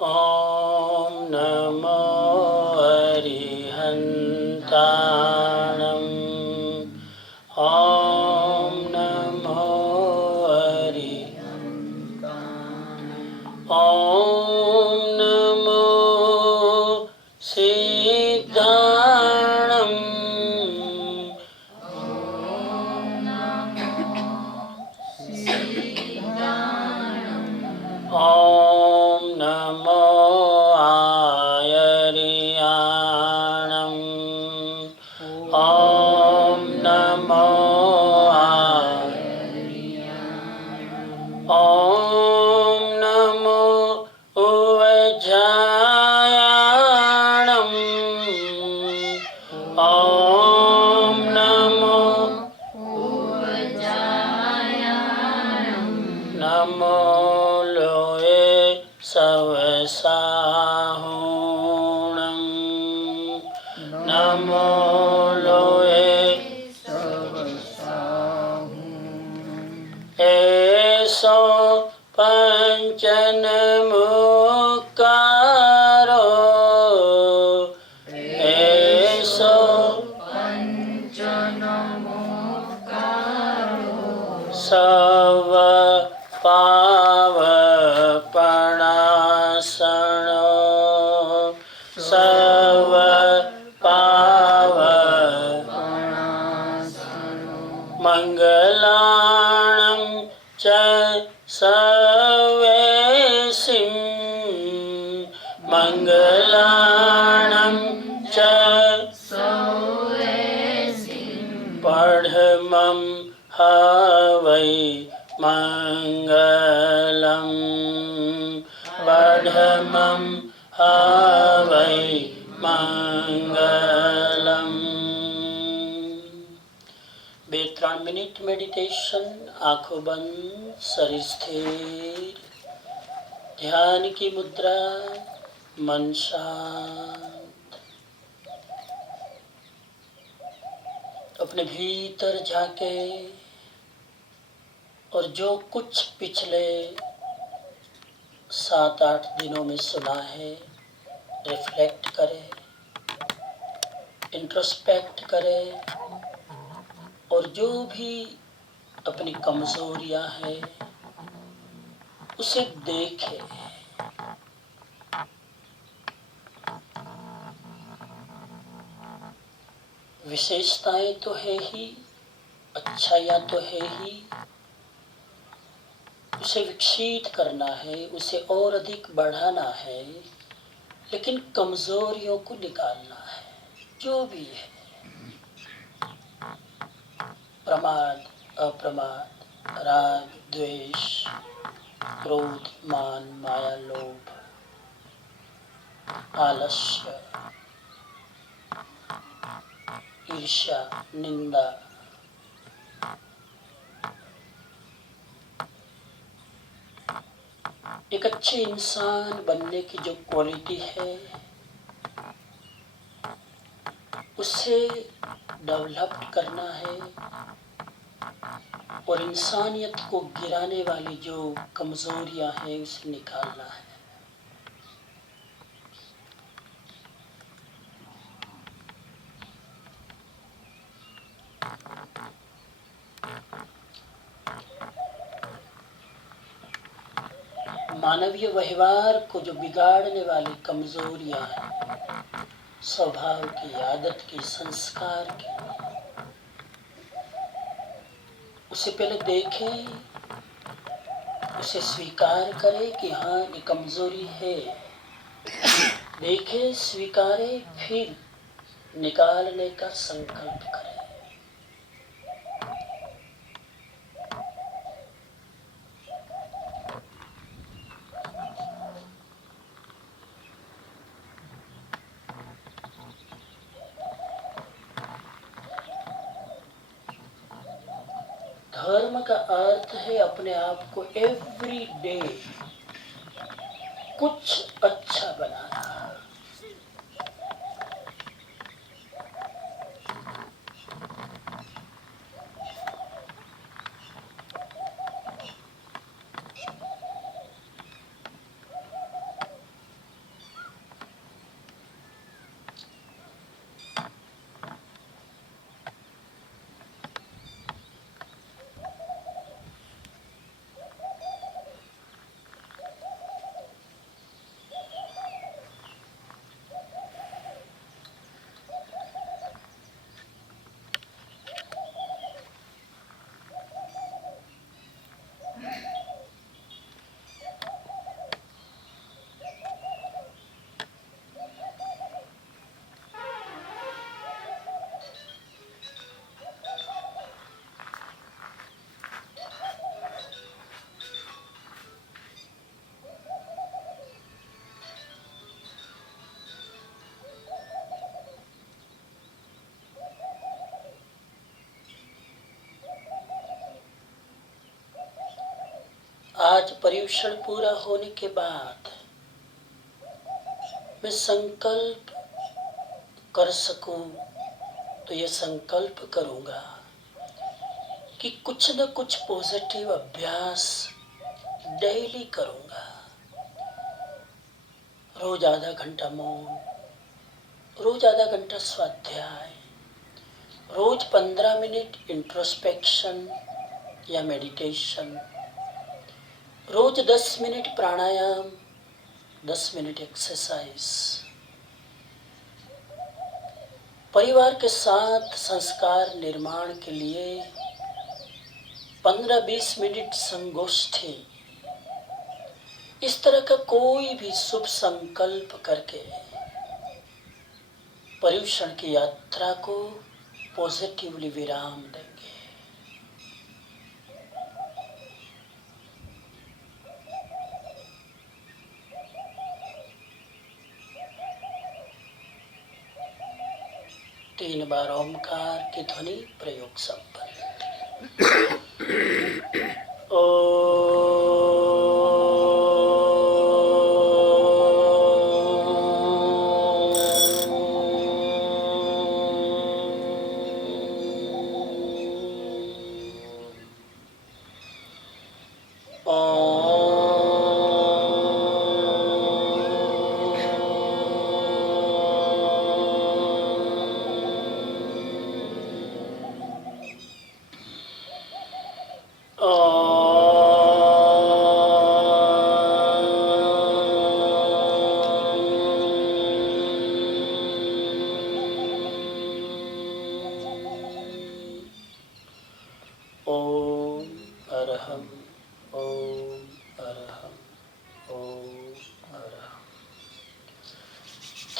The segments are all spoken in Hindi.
ॐ नमो अरिहन्ताणम् ॐ नमो ॐ नमो सिद्धाणम् ॐ नमो आयर्याणम् ॐ नमो ॐ नमो उवजायाणम् ॐ नमो नमो लोये सवसाहुणम् नमो लोये एसो पंचनमुकारो एसो सव पावपणासनो सव मंगलाणं च सवेसिं मंगलाणं च पढमं हवै मंगलं पढमं हवै मंगलम्। 2-3 मिनट मेडिटेशन, आंखों बंद, शरीर स्थिर, ध्यान की मुद्रा, मन शांत। अपने भीतर झांके और जो कुछ पिछले 7-8 दिनों में सुना है रिफ्लेक्ट करे, इंट्रोस्पेक्ट करे और जो भी अपनी कमजोरियां हैं उसे देखे। विशेषताएं तो है ही, अच्छाइयां तो है ही, उसे विकसित करना है, उसे और अधिक बढ़ाना है, लेकिन कमजोरियों को निकालना है। जो भी है, प्रमाद, अप्रमाद, राग, द्वेष, क्रोध, मान, माया, लोभ, आलस्य, ईर्ष्या, निंदा, एक अच्छे इंसान बनने की जो क्वालिटी है उसे डेवलप करना है और इंसानियत को गिराने वाली जो कमजोरियां हैं उसे निकालना है। मानवीय व्यवहार को जो बिगाड़ने वाली कमजोरियां हैं, स्वभाव की, आदत की, संस्कार की, उसे पहले देखे, उसे स्वीकार करे कि हाँ ये कमजोरी है, देखे, स्वीकारे, फिर निकालने का संकल्प करे। धर्म का अर्थ है अपने आप को एवरी डे कुछ अच्छा बनाना। आज पर्युषण पूरा होने के बाद मैं संकल्प कर सकूं तो ये संकल्प करूंगा कि कुछ न कुछ पॉजिटिव अभ्यास डेली करूंगा। रोज आधा घंटा मौन, रोज आधा घंटा स्वाध्याय, रोज 15 मिनट इंट्रोस्पेक्शन या मेडिटेशन, रोज 10 मिनट प्राणायाम, 10 मिनट एक्सरसाइज। परिवार के साथ संस्कार निर्माण के लिए 15-20 मिनट संगोष्ठी। इस तरह का कोई भी शुभ संकल्प करके पर्युषण की यात्रा को पॉजिटिवली विराम देंगे। तीन बार ओमकार की ध्वनि प्रयोग संपन्न।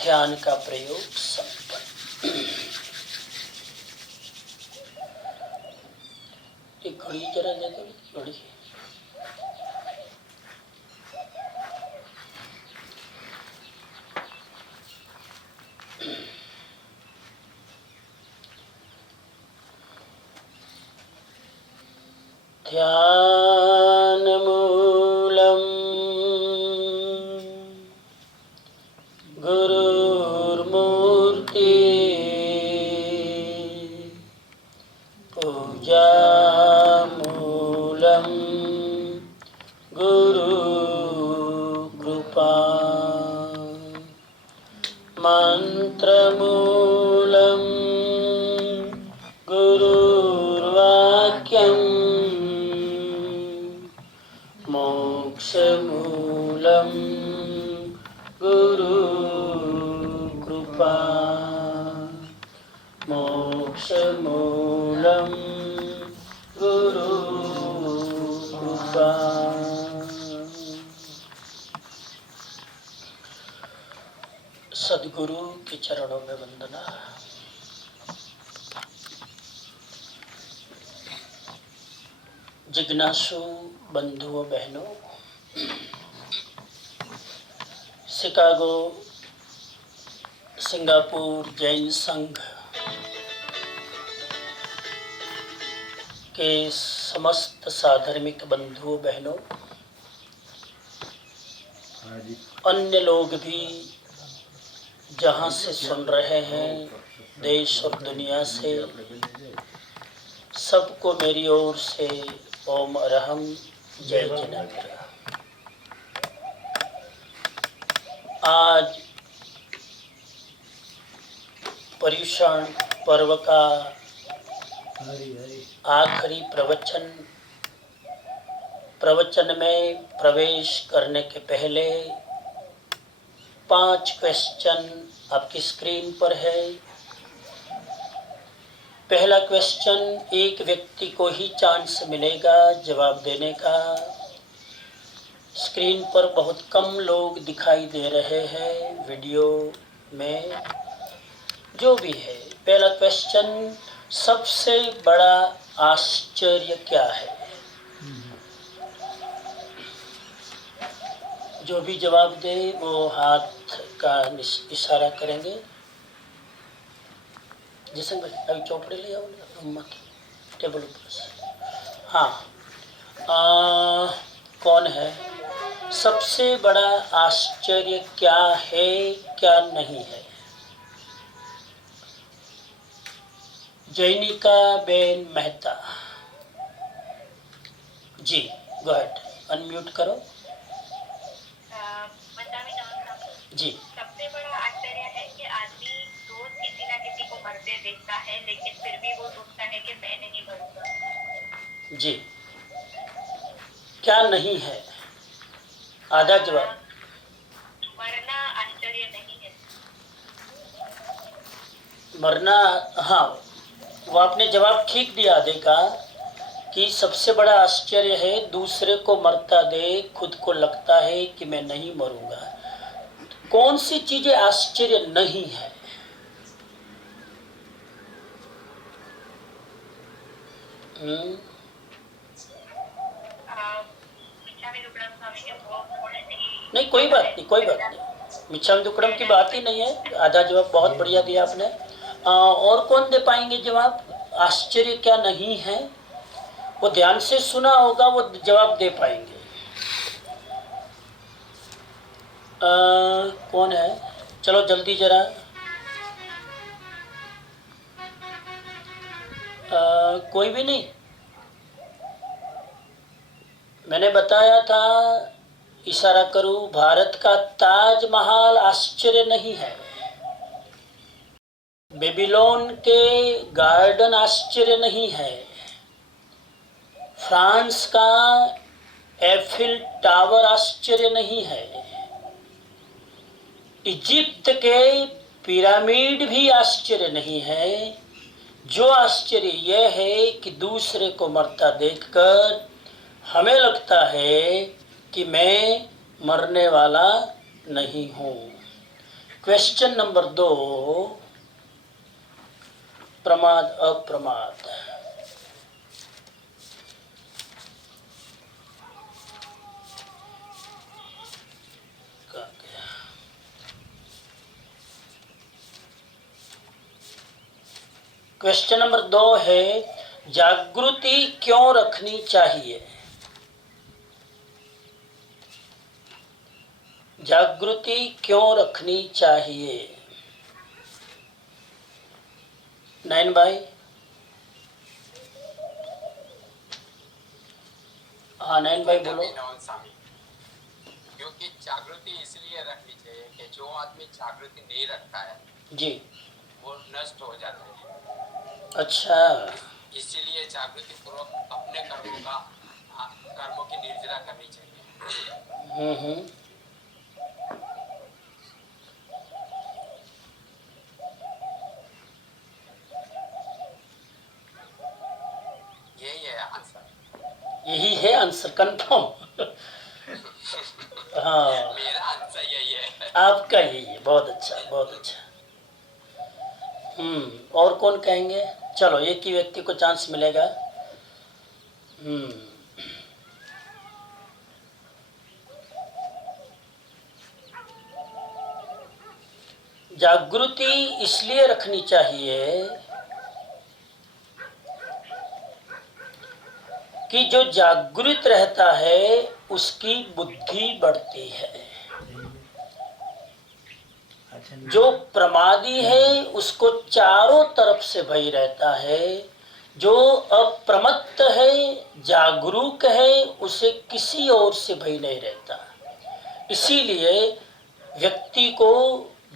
ध्यान का प्रयोग संपन्न। एक घड़ी जरा दे दो, घड़ी। ध्यान मूलम गुरुर्मूर्ति पूजा मूलम गुरु कृपा मंत्र मूलम गुरुर्वाक्यम मोक्ष मूलम गुरु कृपा मोक्ष मूलम गुरु कृपा। सद्गुरु के चरणों में वंदना। जिज्ञासु बंधुओं बहनों, शिकागो सिंगापुर जैन संघ के समस्त साधर्मिक बंधुओं बहनों, अन्य लोग भी जहाँ से सुन रहे हैं, देश और दुनिया से, सबको मेरी ओर से ओम अरहम जय जिनेन्द्र। आज पर्युषण पर्व का आखिरी प्रवचन में प्रवेश करने के पहले 5 क्वेश्चन आपकी स्क्रीन पर है। पहला क्वेश्चन, एक व्यक्ति को ही चांस मिलेगा जवाब देने का। स्क्रीन पर बहुत कम लोग दिखाई दे रहे हैं वीडियो में। जो भी है, पहला क्वेश्चन, सबसे बड़ा आश्चर्य क्या है? जो भी जवाब दे वो हाथ का इशारा करेंगे। जिसंग भाई अभी चौपड़े ले आओ मत टेबल ऊपर से। हाँ, कौन है? सबसे बड़ा आश्चर्य क्या है, क्या नहीं है? जैनिका बेन मेहता जी, गो अहेड, अनम्यूट करो। जी, सबसे बड़ा आश्चर्य है कि आदमी रोज किसी ना किसी को मरते देखता है, लेकिन फिर भी वो सोचता है कि मैं नहीं मरूंगा। जी, क्या नहीं है? आधा जवाब। मरना आश्चर्य नहीं है। मरना, हाँ, वो आपने जवाब ठीक दिया आधे का, कि सबसे बड़ा आश्चर्य है दूसरे को मरता देख खुद को लगता है कि मैं नहीं मरूंगा। कौन सी चीजें आश्चर्य नहीं है? नहीं, कोई बात नहीं, कोई बात नहीं, मिच्छामी दुक्कड़म की बात ही नहीं है। आधा जवाब बहुत बढ़िया दिया आपने। और कौन दे पाएंगे जवाब? आश्चर्य क्या नहीं है? वो ध्यान से सुना होगा, वो जवाब दे पाएंगे। कौन है? चलो जल्दी जरा। कोई भी नहीं? मैंने बताया था, इशारा करूं, भारत का ताजमहल आश्चर्य नहीं है, बेबीलोन के गार्डन आश्चर्य नहीं है, फ्रांस का एफिल टावर आश्चर्य नहीं है, इजिप्ट के पिरामिड भी आश्चर्य नहीं है। जो आश्चर्य यह है कि दूसरे को मरता देखकर हमें लगता है कि मैं मरने वाला नहीं हूं। क्वेश्चन नंबर 2, प्रमाद अप्रमाद। क्वेश्चन नंबर 2 है, जागृति क्यों रखनी चाहिए? जागृति क्यों रखनी चाहिए? नयन भाई। हाँ नयन भाई बोलो। क्योंकि जागृति इसलिए रखनी चाहिए कि जो आदमी जागृति नहीं रखता है जी, वो नष्ट हो जाते हैं। अच्छा, इसीलिए जागृति पूर्वक अपने कर्मों की निर्जरा करनी चाहिए। यही है आंसर। यही है आंसर, कंफर्म। हाँ, मेरा आंसर यही है। आपका यही है, बहुत अच्छा, बहुत अच्छा। और कौन कहेंगे? चलो एक ही व्यक्ति को चांस मिलेगा। जागृति इसलिए रखनी चाहिए कि जो जागृत रहता है उसकी बुद्धि बढ़ती है, जो प्रमादी है उसको चारों तरफ से भय रहता है, जो अप्रमत्त है, जागरूक है, उसे किसी और से भय नहीं रहता। इसीलिए व्यक्ति को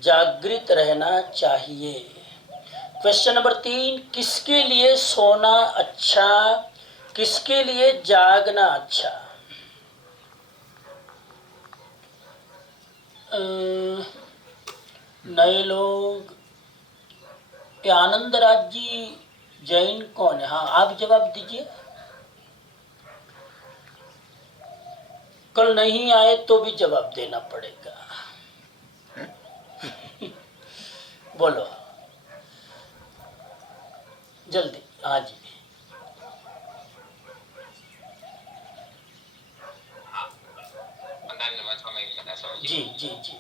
जागृत रहना चाहिए। क्वेश्चन नंबर 3, किसके लिए सोना अच्छा, किसके लिए जागना अच्छा? नए लोग, आनंद राज जी जैन कौन है? हाँ आप जवाब दीजिए। कल नहीं आए तो भी जवाब देना पड़ेगा। बोलो जल्दी, हाँ जी। जी जी जी।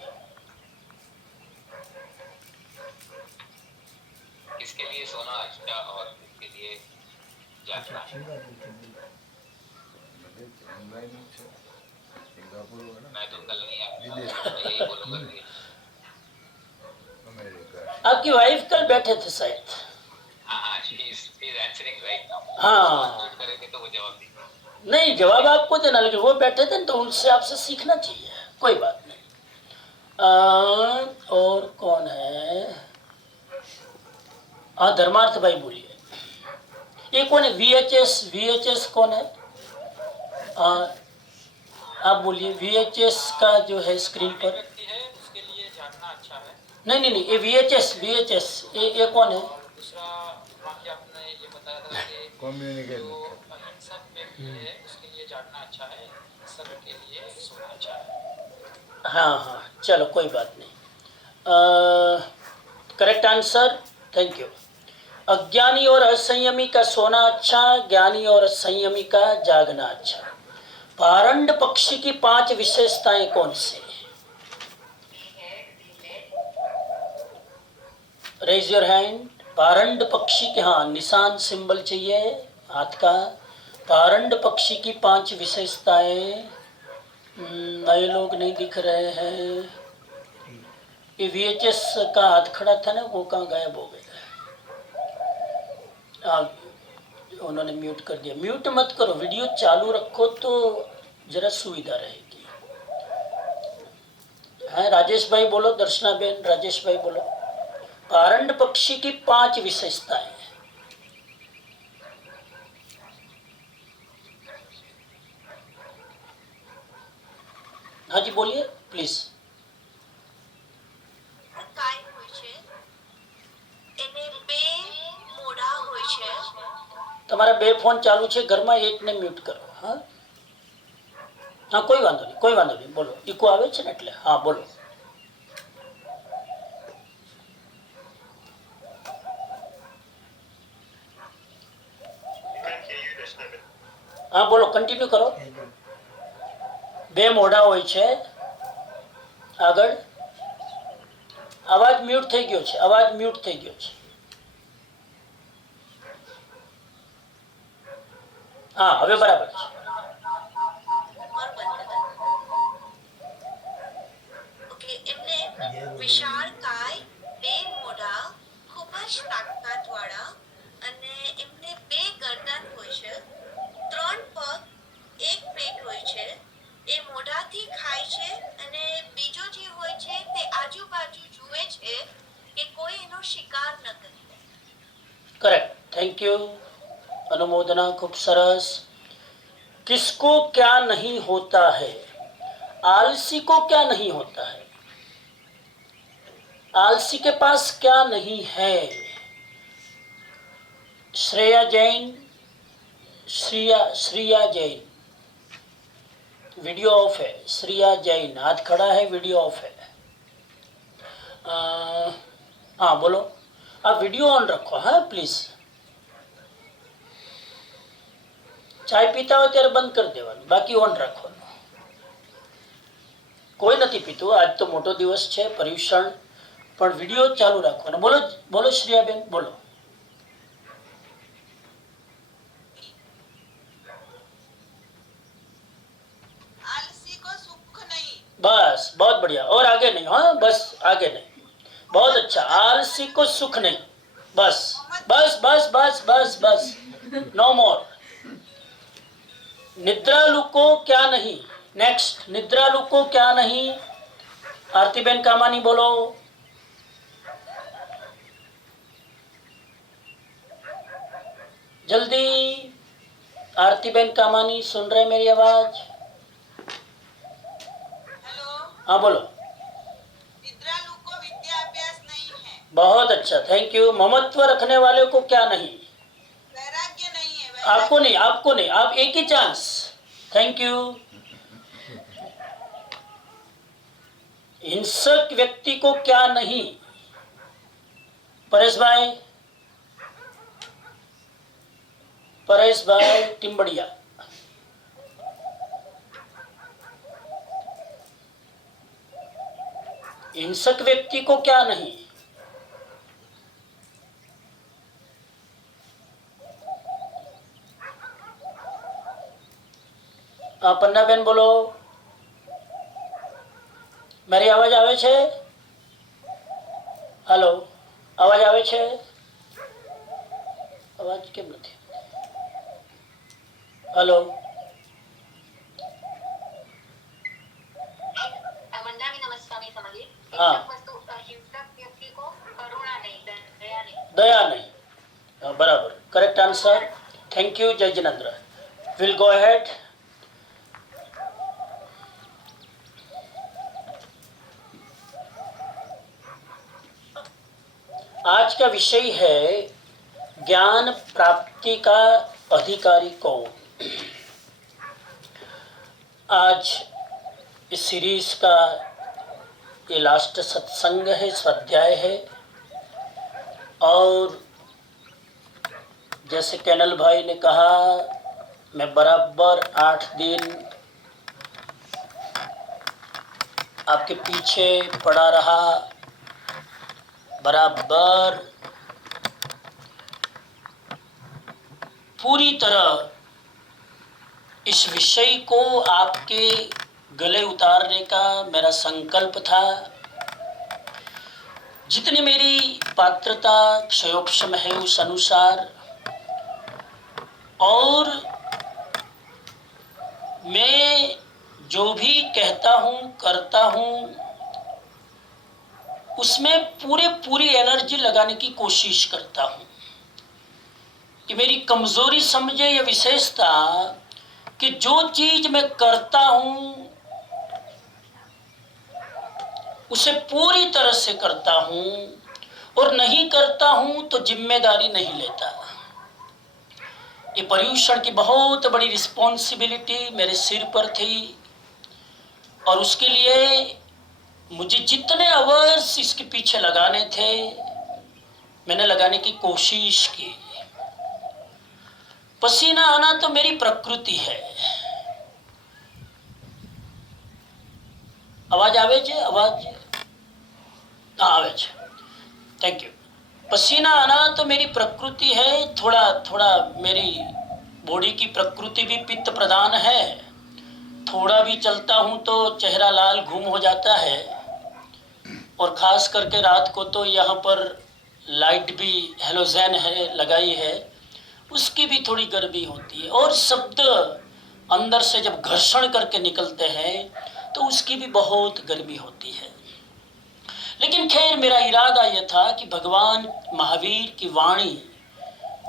किसके लिए सोना अच्छा और किसके लिए जागना? अंकल नहीं आता, मैं यही बोलूंगा कि आपकी वाइफ कल बैठे थे शायद। हाँ, she is answering right now. हाँ म्यूट करेंगे तो वो जवाब देंगे। नहीं, जवाब आपको देना, लेकिन वो बैठे थे तो उनसे आपसे सीखना चाहिए, कोई बात नहीं। और कौन है? हाँ धर्मार्थ भाई बोलिए। ये कौन है? VHS कौन है? आप बोलिए। VHS का जो है स्क्रीन पर व्यक्ति है, उसके लिए जानना अच्छा है। नहीं, ये VHS ये कौन है? दूसरा वाक्य आपने ये बताया था कि जो अहिंसक व्यक्ति है उसके लिए जानना अच्छा है, हिंसक के लिए सुनना अच्छा है। हाँ चलो कोई बात नहीं। Correct answer, thank you. अज्ञानी और असंयमी का सोना अच्छा, ज्ञानी और संयमी का जागना अच्छा। पारंड पक्षी की 5 विशेषताएं कौन सी? Raise your hand. पारंड पक्षी के, हाँ निशान सिंबल चाहिए हाथ का। पारंड पक्षी की 5 विशेषताएं। नए लोग नहीं दिख रहे हैं। ये VHS का हाथ खड़ा था ना, वो कहाँ गायब हो गया? उन्होंने म्यूट कर दिया। म्यूट मत करो, वीडियो चालू रखो तो जरा सुविधा रहेगी। हाँ राजेश भाई बोलो, दर्शना बेन, राजेश भाई बोलो। पारंड पक्षी की 5 विशेषताएं। हाँ जी बोलिए प्लीज। કાય હોય છે એને બે મોઢા હોય છે તમારા 2 ફોન ચાલુ છે ઘરમાં, એકને म्यूट કરો। हाँ हाँ कोई वांधो नहीं, बोलो। इको आवे છે ને એટલે हाँ बोलो। हाँ बोलो, कंटिन्यू करो। 2 મોઢા હોય છે, આગળ। અવાજ મ્યુટ થઈ ગયો છે, અવાજ મ્યુટ થઈ ગયો છે। હા હવે બરાબર છે। મારું બંધ કરતા ઓકે એટલે વિશાળ કાય બે મોઢા ખૂબ જ તાકાતવાળા અને એમને બે ગરદન હોય છે 3 પગ 1 પેટ હોય છે એ મોઢાથી ખાય છે અને બીજો જે હોય છે તે આજુબાજુ જુએ છે કે કોઈ એનો શિકાર ન કરે। करेक्ट, थैंक यू, अनुमोदना, खूब सरस। किसको क्या नहीं होता है? आलसी को क्या नहीं होता है? आलसी के पास क्या नहीं है? श्रेया जैन, श्रिया जैन, वीडियो ऑफ है। श्रिया जैन हाथ खड़ा है, वीडियो ऑफ है। हाँ बोलो, आप वीडियो ऑन रखो हाँ प्लीज। चाय पीता हो ત્યારે બંધ કરી દેવાનું, બાકી ઓન રાખવાનું। કોઈ નથી પીતું, આજ તો મોટો દિવસ છે પર્યુષણ, પણ વિડિયો ચાલુ રાખવાનો। બોલો બોલો શ્રેયાબેન બોલો। આલસી કો સુખ નહીં। बस बहुत बढ़िया, और आगे नहीं। हाँ बस आगे नहीं, बहुत अच्छा। आलसी को सुख नहीं, बस बस बस बस बस बस, नो मोर। निद्रालु को क्या नहीं? नेक्स्ट, निद्रालु को क्या नहीं? आरतीबेन कामानी बोलो। जल्दी, आरतीबेन कामानी सुन रहे मेरी आवाज? हेलो, हाँ बोलो। निद्रालु को विद्याभ्यास नहीं है। बहुत अच्छा, थैंक यू। ममत्व रखने वाले को क्या नहीं? वैराग्य नहीं है। आपको नहीं, आपको नहीं, आप एक ही चांस। Thank you. हिंसक व्यक्ति को क्या नहीं? परेश भाई टिम्बड़िया। हिंसक व्यक्ति को क्या नहीं? पन्ना बेन बोलो। મારી અવાજ આવે છે? હેલો, અવાજ આવે છે? અવાજ કેમ નથી? હેલો, हाँ दया नहीं, बराबर, करेक्ट आंसर। थैंक यू जय जिनेंद्र। Will go ahead. आज का विषय है ज्ञान प्राप्ति का अधिकारी कौन। आज इस सीरीज का ये लास्ट सत्संग है, स्वाध्याय है। और जैसे कैनल भाई ने कहा, मैं बराबर 8 दिन आपके पीछे पड़ा रहा, बराबर पूरी तरह इस विषय को आपके गले उतारने का मेरा संकल्प था। जितनी मेरी पात्रता क्षयोक्षम है उस अनुसार, और मैं जो भी कहता हूँ करता हूँ उसमें पूरी एनर्जी लगाने की कोशिश करता हूँ कि मेरी कमजोरी समझे या विशेषता कि जो चीज मैं करता हूँ उसे पूरी तरह से करता हूँ, और नहीं करता हूँ तो जिम्मेदारी नहीं लेता। ये पर्यूषण की बहुत बड़ी रिस्पॉन्सिबिलिटी मेरे सिर पर थी, और उसके लिए मुझे जितने अवर्स इसके पीछे लगाने थे मैंने लगाने की कोशिश की। पसीना आना तो मेरी प्रकृति है। आवाज आवे छे? आवाज आवे छे, थैंक यू। पसीना आना तो मेरी प्रकृति है। थोड़ा थोड़ा मेरी बॉडी की प्रकृति भी पित्त प्रधान है। थोड़ा भी चलता हूं तो चेहरा लाल घूम हो जाता है, और खास करके रात को तो यहाँ पर लाइट भी हेलोजन है लगाई है, उसकी भी थोड़ी गर्मी होती है, और शब्द अंदर से जब घर्षण करके निकलते हैं तो उसकी भी बहुत गर्मी होती है। लेकिन खैर, मेरा इरादा यह था कि भगवान महावीर की वाणी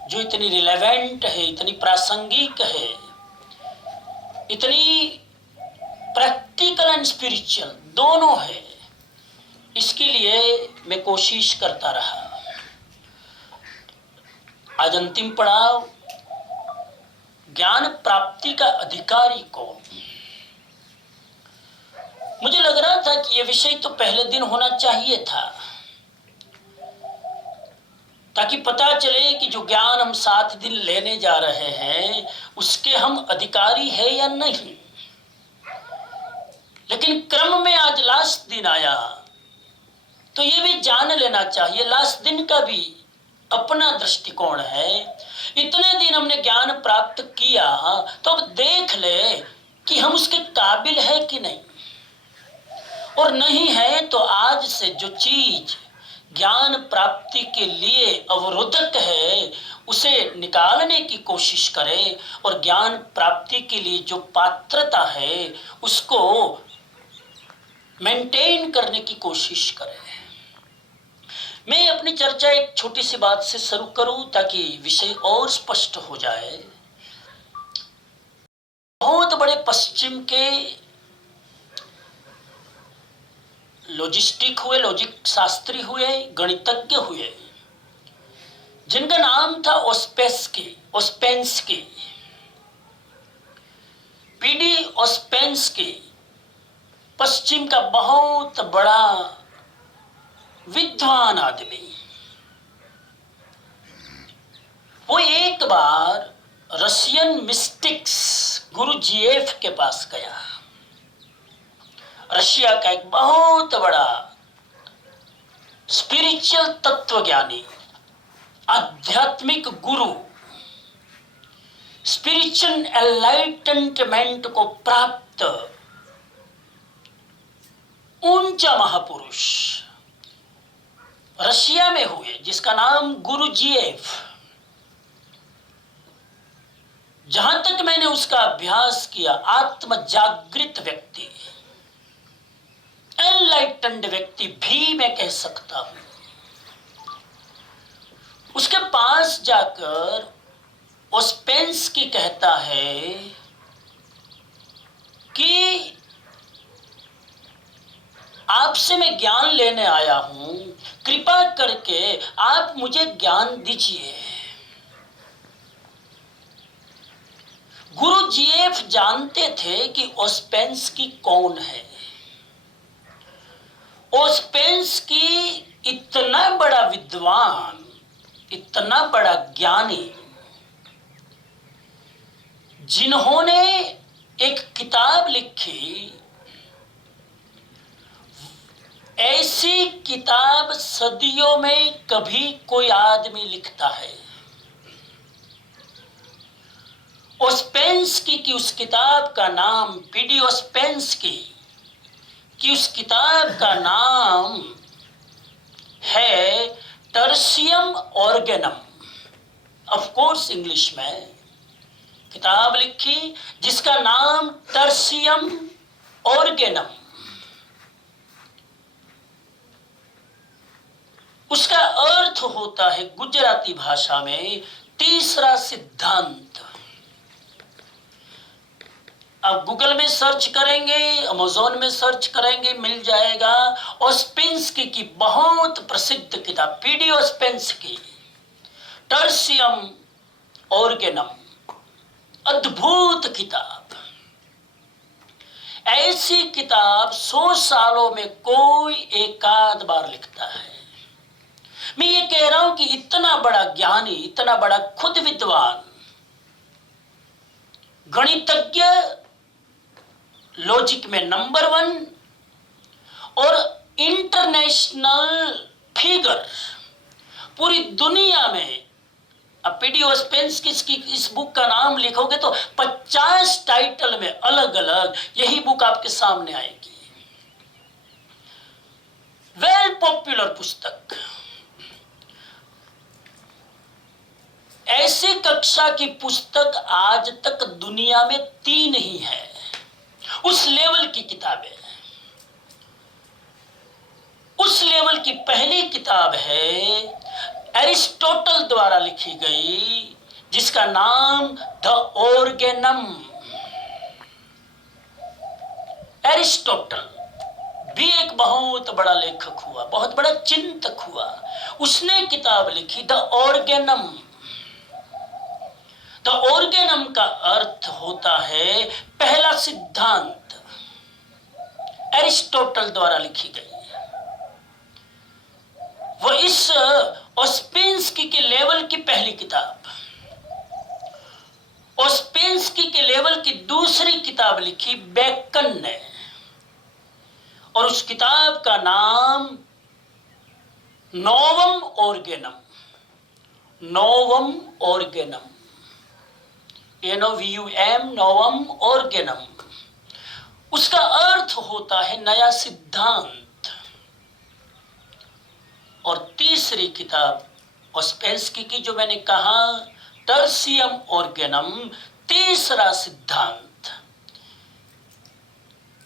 जो इतनी रिलेवेंट है, इतनी प्रासंगिक है, इतनी प्रैक्टिकल एंड स्पिरिचुअल दोनों है, इसके लिए मैं कोशिश करता रहा। आज अंतिम पड़ाव, ज्ञान प्राप्ति का अधिकारी कौन। मुझे लग रहा था कि यह विषय तो पहले दिन होना चाहिए था, ताकि पता चले कि जो ज्ञान हम 7 दिन लेने जा रहे हैं उसके हम अधिकारी है या नहीं। लेकिन क्रम में आज लास्ट दिन आया तो ये भी जान लेना चाहिए, लास्ट दिन का भी अपना दृष्टिकोण है। इतने दिन हमने ज्ञान प्राप्त किया तो अब देख ले कि हम उसके काबिल है कि नहीं, और नहीं है तो आज से जो चीज ज्ञान प्राप्ति के लिए अवरोधक है उसे निकालने की कोशिश करें, और ज्ञान प्राप्ति के लिए जो पात्रता है उसको मेंटेन करने की कोशिश करें। मैं अपनी चर्चा एक छोटी सी बात से शुरू करूं ताकि विषय और स्पष्ट हो जाए। बहुत बड़े पश्चिम के लॉजिस्टिक हुए, लॉजिक शास्त्री हुए, गणितज्ञ हुए, जिनका नाम था ओस्पेंस्की, पीडी ओस्पेंस्की। पश्चिम का बहुत बड़ा विद्वान आदमी। वो एक बार रशियन मिस्टिक्स गुरु जीएफ के पास गया। रशिया का एक बहुत बड़ा स्पिरिचुअल तत्वज्ञानी, आध्यात्मिक गुरु, स्पिरिचुअल एनलाइटमेंट को प्राप्त ऊंचा महापुरुष रशिया में हुए, जिसका नाम गुरुजीएफ। जहां तक मैंने उसका अभ्यास किया, आत्म जागृत व्यक्ति, एनलाइटेंड व्यक्ति भी मैं कह सकता हूं। उसके पास जाकर ओस्पेंस्की कहता है कि आपसे मैं ज्ञान लेने आया हूं, कृपा करके आप मुझे ज्ञान दीजिए। गुरु जीएफ जानते थे कि ओस्पेंस्की कौन है। ओस्पेंस्की इतना बड़ा विद्वान, इतना बड़ा ज्ञानी, जिन्होंने एक किताब लिखी, ऐसी किताब सदियों में कभी कोई आदमी लिखता है। ओस्पेंस्की की उस किताब का नाम, पीडी ओस्पेंस्की की उस किताब का नाम है टर्सियम ऑर्गेनम। ऑफ कोर्स इंग्लिश में किताब लिखी जिसका नाम टर्सियम ऑर्गेनम। उसका अर्थ होता है गुजराती भाषा में तीसरा सिद्धांत। आप गूगल में सर्च करेंगे, अमेज़न में सर्च करेंगे, मिल जाएगा। ओस्पेंस्की की बहुत प्रसिद्ध किताब, पीडी ओस्पेंस्की, टर्सियम ऑर्गेनम, अद्भुत किताब। ऐसी किताब 100 सालों में कोई एकाध बार लिखता है। मैं ये कह रहा हूं कि इतना बड़ा ज्ञानी, इतना बड़ा खुद विद्वान, गणितज्ञ, लॉजिक में नंबर 1 और इंटरनेशनल फिगर, पूरी दुनिया में। अब पीडी ओस्पेंस्की की इस बुक का नाम लिखोगे तो 50 टाइटल में अलग अलग यही बुक आपके सामने आएगी। वेल पॉपुलर पुस्तक। ऐसी कक्षा की पुस्तक आज तक दुनिया में 3 ही है, उस लेवल की किताबें। उस लेवल की पहली किताब है एरिस्टोटल द्वारा लिखी गई, जिसका नाम द ऑर्गेनम। एरिस्टोटल भी एक बहुत बड़ा लेखक हुआ, बहुत बड़ा चिंतक हुआ। उसने किताब लिखी द ऑर्गेनम। द ऑर्गेनम का अर्थ होता है पहला सिद्धांत। एरिस्टोटल द्वारा लिखी गई। वो इस ओस्पेंस्की के लेवल की पहली किताब। ओस्पेंस्की के लेवल की दूसरी किताब लिखी बेकन ने, और उस किताब का नाम नोवम ऑर्गेनम। Novum ऑर्गेनम, NOVUM, Novum ऑर्गेनम। उसका अर्थ होता है नया सिद्धांत। और तीसरी किताब ओस्पेंस्की की, जो मैंने कहा, टर्सियम ऑर्गेनम, तीसरा सिद्धांत।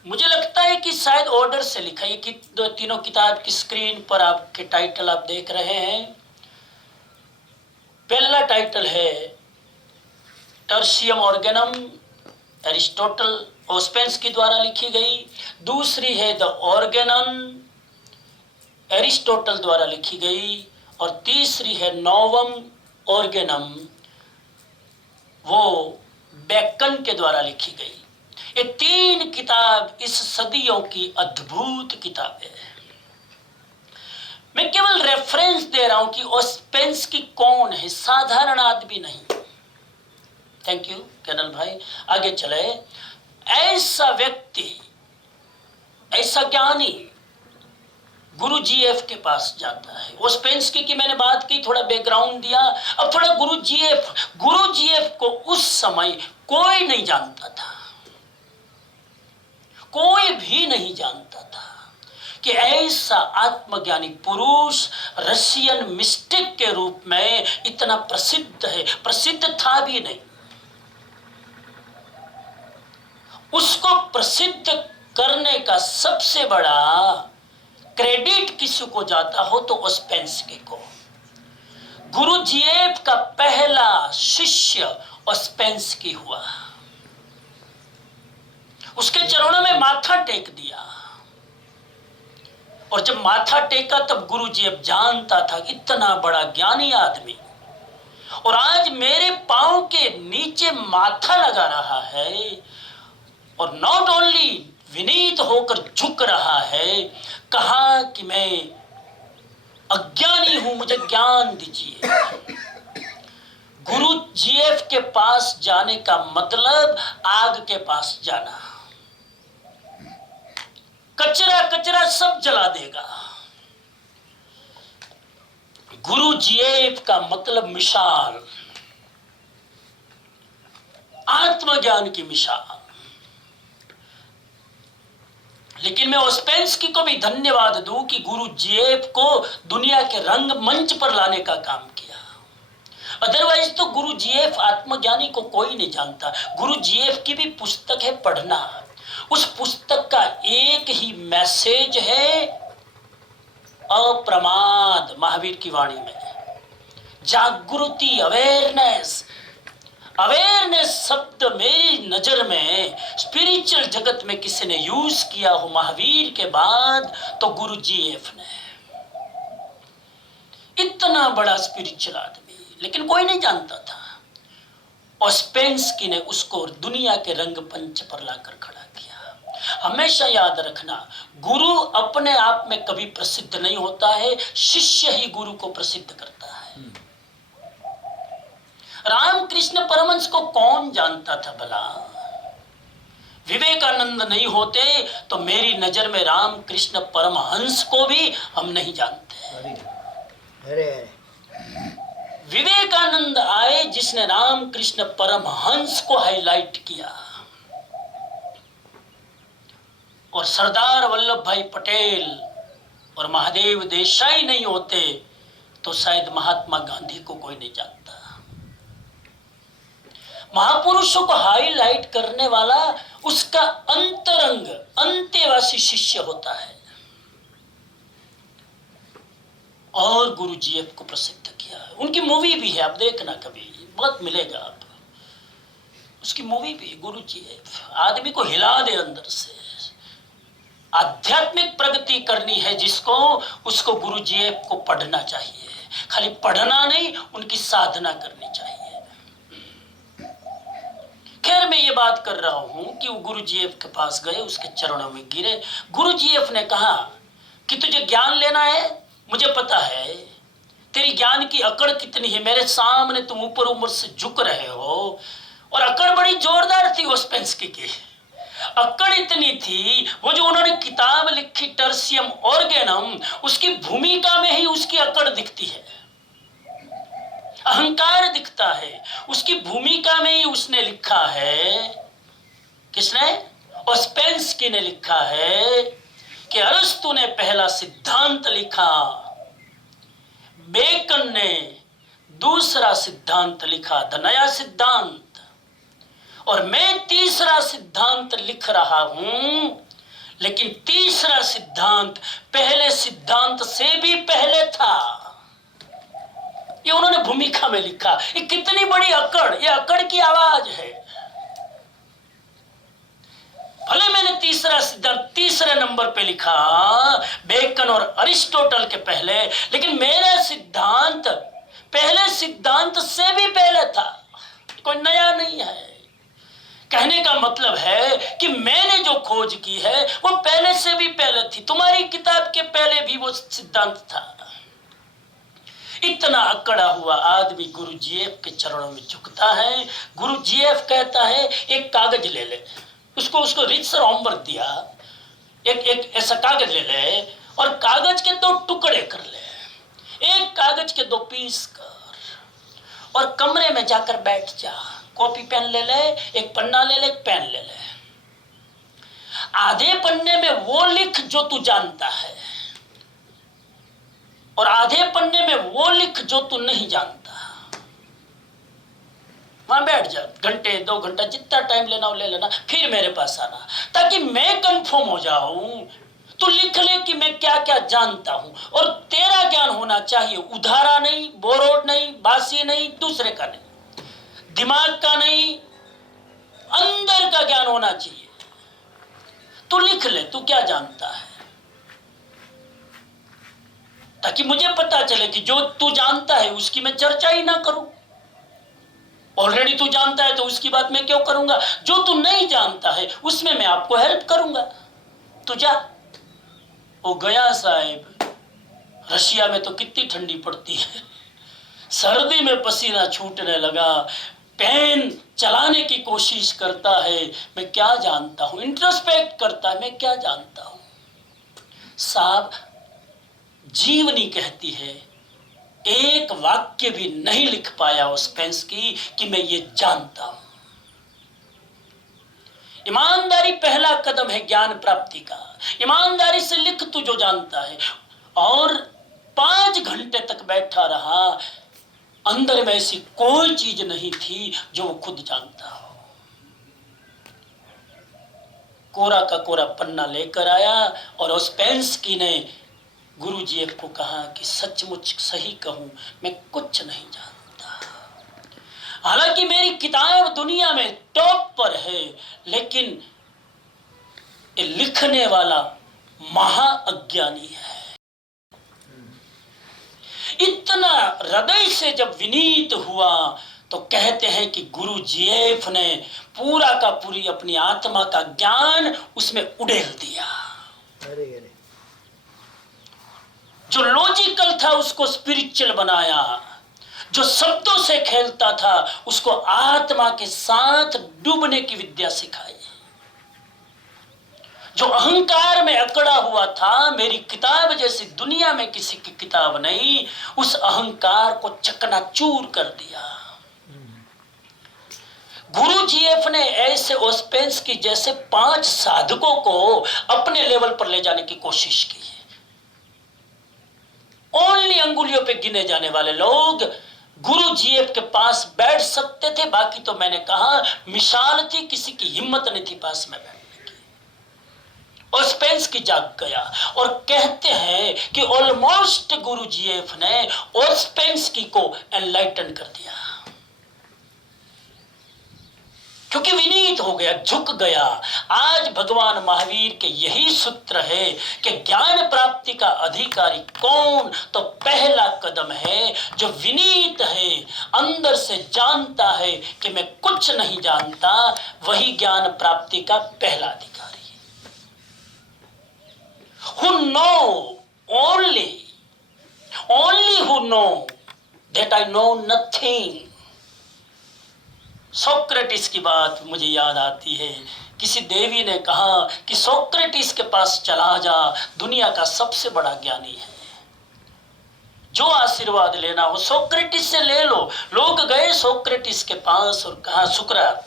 मुझे लगता है कि शायद ऑर्डर से लिखा है कि तीनों किताब की स्क्रीन पर आपके टाइटल आप देख रहे हैं। पहला टाइटल है टर्सियम ऑर्गेनम, एरिस्टोटल ओस्पेंस्की द्वारा लिखी गई। दूसरी है द ऑर्गेनम, एरिस्टोटल द्वारा लिखी गई। और तीसरी है नोवम ऑर्गेनम, वो बेकन के द्वारा लिखी गई। ये 3 किताब इस सदियों की अद्भुत किताबें हैं। मैं केवल रेफरेंस दे रहा हूं कि ओस्पेंस्की कौन है, साधारण आदमी नहीं। थैंक यू कैनल भाई। आगे चले। ऐसा व्यक्ति, ऐसा ज्ञानी गुरु जीएफ के पास जाता है। ओस्पेंस्की की मैंने बात की, थोड़ा बैकग्राउंड दिया। अब थोड़ा गुरु जीएफ को उस समय कोई नहीं जानता था, कोई भी नहीं जानता था। कि ऐसा आत्मज्ञानी पुरुष रशियन मिस्टिक के रूप में इतना प्रसिद्ध है, प्रसिद्ध था भी नहीं। उसको प्रसिद्ध करने का सबसे बड़ा क्रेडिट किसी को जाता हो तो ओस्पेंस्की को। गुरु जीएफ का पहला शिष्य ओस्पेंस्की हुआ। उसके चरणों में माथा टेक दिया, और जब माथा टेका तब गुरु जीएफ जानता था इतना बड़ा ज्ञानी आदमी और आज मेरे पांव के नीचे माथा लगा रहा है और नॉट ओनली विनीत होकर झुक रहा है, कहा कि मैं अज्ञानी हूं, मुझे ज्ञान दीजिए। गुरु जीएफ के पास जाने का मतलब आग के पास जाना, कचरा कचरा सब जला देगा। गुरु जीएफ का मतलब मिसाल, आत्मज्ञान की मिसाल। लेकिन मैं ओस्पेंस्की को भी धन्यवाद दूं कि गुरु जीएफ को दुनिया के रंग मंच पर लाने का काम किया। अदरवाइज तो गुरु जीएफ आत्मज्ञानी को कोई नहीं जानता। गुरु जीएफ की भी पुस्तक है पढ़ना, उस पुस्तक का एक ही मैसेज है अप्रमाद, महावीर की वाणी में जागृति, अवेयरनेस। अवेयरनेस शब्द मेरी नजर में स्पिरिचुअल जगत में किसी ने यूज किया हो महावीर के बाद तो गुरु जीएफ ने। इतना बड़ा स्पिरिचुअल आदमी, लेकिन कोई नहीं जानता था। ओस्पेंस्की ने उसको दुनिया के रंग मंच पर लाकर खड़ा किया। हमेशा याद रखना, गुरु अपने आप में कभी प्रसिद्ध नहीं होता है, शिष्य ही गुरु को प्रसिद्ध करता है। रामकृष्ण परमहंस को कौन जानता था भला? विवेकानंद नहीं होते तो मेरी नजर में रामकृष्ण परमहंस को भी हम नहीं जानते। अरे विवेकानंद आए जिसने रामकृष्ण परमहंस को हाईलाइट किया, और सरदार वल्लभ भाई पटेल और महादेव देसाई नहीं होते तो शायद महात्मा गांधी को कोई नहीं जानता। महापुरुषों को हाईलाइट करने वाला उसका अंतरंग अंतेवासी शिष्य होता है। और गुरु जीएफ को प्रसिद्ध किया। उनकी मूवी भी है, आप देखना कभी, बहुत मिलेगा आप। उसकी मूवी भी, गुरु जीएफ आदमी को हिला दे अंदर से। आध्यात्मिक प्रगति करनी है जिसको, उसको गुरु जीएफ को पढ़ना चाहिए। खाली पढ़ना नहीं, उनकी साधना करनी चाहिए। खैर मैं ये बात कर रहा हूं कि वो गुरु जीएफ के पास गए, उसके चरणों में गिरे। गुरु जीएफ ने कहा कि तुझे ज्ञान लेना है, मुझे पता है तेरी ज्ञान की अकड़ कितनी है। मेरे सामने तुम ऊपर उम्र से झुक रहे हो, और अकड़ बड़ी जोरदार थी ओस्पेंस्की की। अकड़ इतनी थी, वो जो उन्होंने किताब लिखी टर्सियम ऑर्गेनम, उसकी भूमिका में ही उसकी अकड़ दिखती है, अहंकार दिखता है। उसकी भूमिका में ही उसने लिखा है, किसने? ओस्पेंस्की ने लिखा है कि अरस्तु ने पहला सिद्धांत लिखा, बेकन ने दूसरा सिद्धांत लिखा, द नया सिद्धांत, और मैं तीसरा सिद्धांत लिख रहा हूं। लेकिन तीसरा सिद्धांत पहले सिद्धांत से भी पहले था। ये उन्होंने भूमिका में लिखा। ये कितनी बड़ी अकड़, ये अकड़ की आवाज है। भले मैंने तीसरा सिद्धांत तीसरे नंबर पे लिखा, बेकन और अरिस्टोटल के पहले, लेकिन मेरा सिद्धांत पहले सिद्धांत से भी पहले था, कोई नया नहीं है। कहने का मतलब है कि मैंने जो खोज की है वो पहले से भी पहले थी। तुम्हारी किताब के पहले भी वो सिद्धांत था। इतना अकड़ा हुआ आदमी गुरु जीएफ के चरणों में झुकता है। गुरु जीएफ कहता है एक कागज ले ले। उसको रीतसर होमवर्क दिया, एक ऐसा कागज ले ले और कागज के 2 टुकड़े कर ले, एक कागज के 2 पीस कर, और कमरे में जाकर बैठ जा। कॉपी पेन ले ले, एक पन्ना ले ले, एक पेन ले ले। आधे पन्ने में वो लिख जो तू जानता है, और आधे पन्ने में वो लिख जो तू नहीं जानता। वहां बैठ जा, घंटे 2 घंटा जितना टाइम लेना हो ले लेना, फिर मेरे पास आना, ताकि मैं कंफर्म हो जाऊं। तो लिख ले कि मैं क्या क्या जानता हूं, और तेरा ज्ञान होना चाहिए उधारा नहीं, बोरोड नहीं, बासी नहीं, दूसरे का नहीं, दिमाग का नहीं, अंदर का ज्ञान होना चाहिए। तू लिख ले तू क्या जानता है, ताकि मुझे पता चले कि जो तू जानता है उसकी मैं चर्चा ही ना करूं। ऑलरेडी तू जानता है तो उसकी बात मैं क्यों करूंगा। जो तू नहीं जानता है उसमें मैं आपको हेल्प करूंगा। तू जा। वो गया साहब। रशिया में तो कितनी ठंडी पड़ती है, सर्दी में पसीना छूटने लगा, पेन चलाने की कोशिश करता है, मैं क्या जानता हूं। इंट्रोस्पेक्ट करता है, मैं क्या जानता हूं। साहब जीवनी कहती है, एक वाक्य भी नहीं लिख पाया उस पेंस की कि मैं ये जानता हूं। ईमानदारी पहला कदम है ज्ञान प्राप्ति का। ईमानदारी से लिख तू जो जानता है। और 5 घंटे तक बैठा रहा, अंदर में ऐसी कोई चीज नहीं थी जो वो खुद जानता हो। कोरा का कोरा पन्ना लेकर आया और उस पेंस्की ने गुरुजी को कहा कि सचमुच सही कहूं, मैं कुछ नहीं जानता। हालांकि मेरी किताब दुनिया में टॉप पर है, लेकिन ये लिखने वाला महाअज्ञानी है। इतना हृदय से जब विनीत हुआ तो कहते हैं कि गुरु जीएफ ने पूरा का पूरी अपनी आत्मा का ज्ञान उसमें उड़ेल दिया। जो लॉजिकल था उसको स्पिरिचुअल बनाया, जो शब्दों से खेलता था उसको आत्मा के साथ डूबने की विद्या सिखाई, जो अहंकार में अकड़ा हुआ था, मेरी किताब जैसी दुनिया में किसी की किताब नहीं, उस अहंकार को चकनाचूर कर दिया। गुरु जीएफ ने ऐसे ओस्पेंस की जैसे 5 साधकों को अपने लेवल पर ले जाने की कोशिश की है। ओनली अंगुलियों पे गिने जाने वाले लोग गुरु जीएफ के पास बैठ सकते थे, बाकी तो मैंने कहा मिसाल थी, किसी की हिम्मत नहीं थी पास में बैठने की। ओस्पेंस की जाग गया और कहते हैं कि ऑलमोस्ट गुरु जीएफ ने ओस्पेंस्की को एनलाइटन कर दिया, क्योंकि विनीत हो गया, झुक गया। आज भगवान महावीर के यही सूत्र है कि ज्ञान प्राप्ति का अधिकारी कौन, तो पहला कदम है जो विनीत है, अंदर से जानता है कि मैं कुछ नहीं जानता, वही ज्ञान प्राप्ति का पहला अधिकारी है। Who know only who know that I know nothing। Socrates की बात मुझे याद आती है। किसी देवी ने कहा कि सोक्रेटिस के पास चला जा, दुनिया का सबसे बड़ा ज्ञानी है, जो आशीर्वाद लेना हो सोक्रेटिस से ले लो। लोग गए सोक्रेटिस के पास और कहा सुकरात,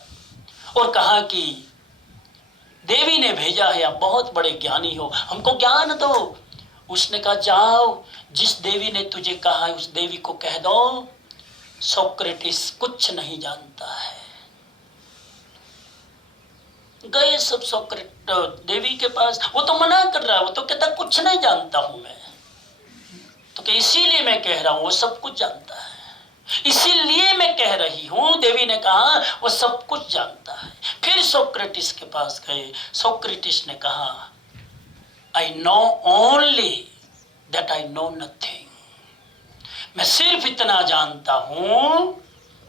और कहा कि देवी ने भेजा है, आप बहुत बड़े ज्ञानी हो, हमको ज्ञान दो। उसने कहा जाओ, जिस देवी ने तुझे कहा है उस देवी को कह दो सोक्रेटिस कुछ नहीं जानता है। गए सब सोक्रेट देवी के पास, वो तो मना कर रहा है, वो तो कहता कुछ नहीं जानता हूं मैं, तो कि इसीलिए मैं कह रहा हूं वो सब कुछ जानता है, इसीलिए मैं कह रही हूं। देवी ने कहा वो सब कुछ जानता है। फिर सोक्रेटिस के पास गए, सोक्रेटिस ने कहा I know only that I know nothing, मैं सिर्फ इतना जानता हूं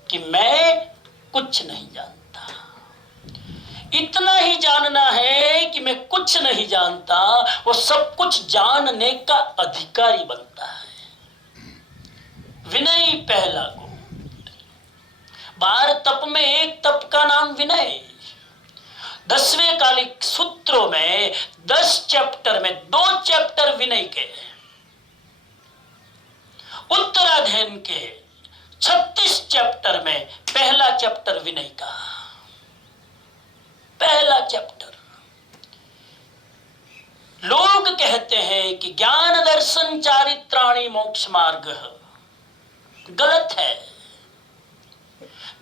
कि मैं कुछ नहीं जानता। इतना ही जानना है कि मैं कुछ नहीं जानता, वो सब कुछ जानने का अधिकारी बनता है। विनय पहला गुण। 12 तप में एक तप का नाम विनय। 10वें कालिक सूत्रों में 10 चैप्टर में 2 चैप्टर विनय के, उत्तराधयन के 36 चैप्टर में पहला चैप्टर विनय का, पहला चैप्टर। कहते हैं कि ज्ञान दर्शन चारित्राणि मोक्ष मार्ग, गलत है।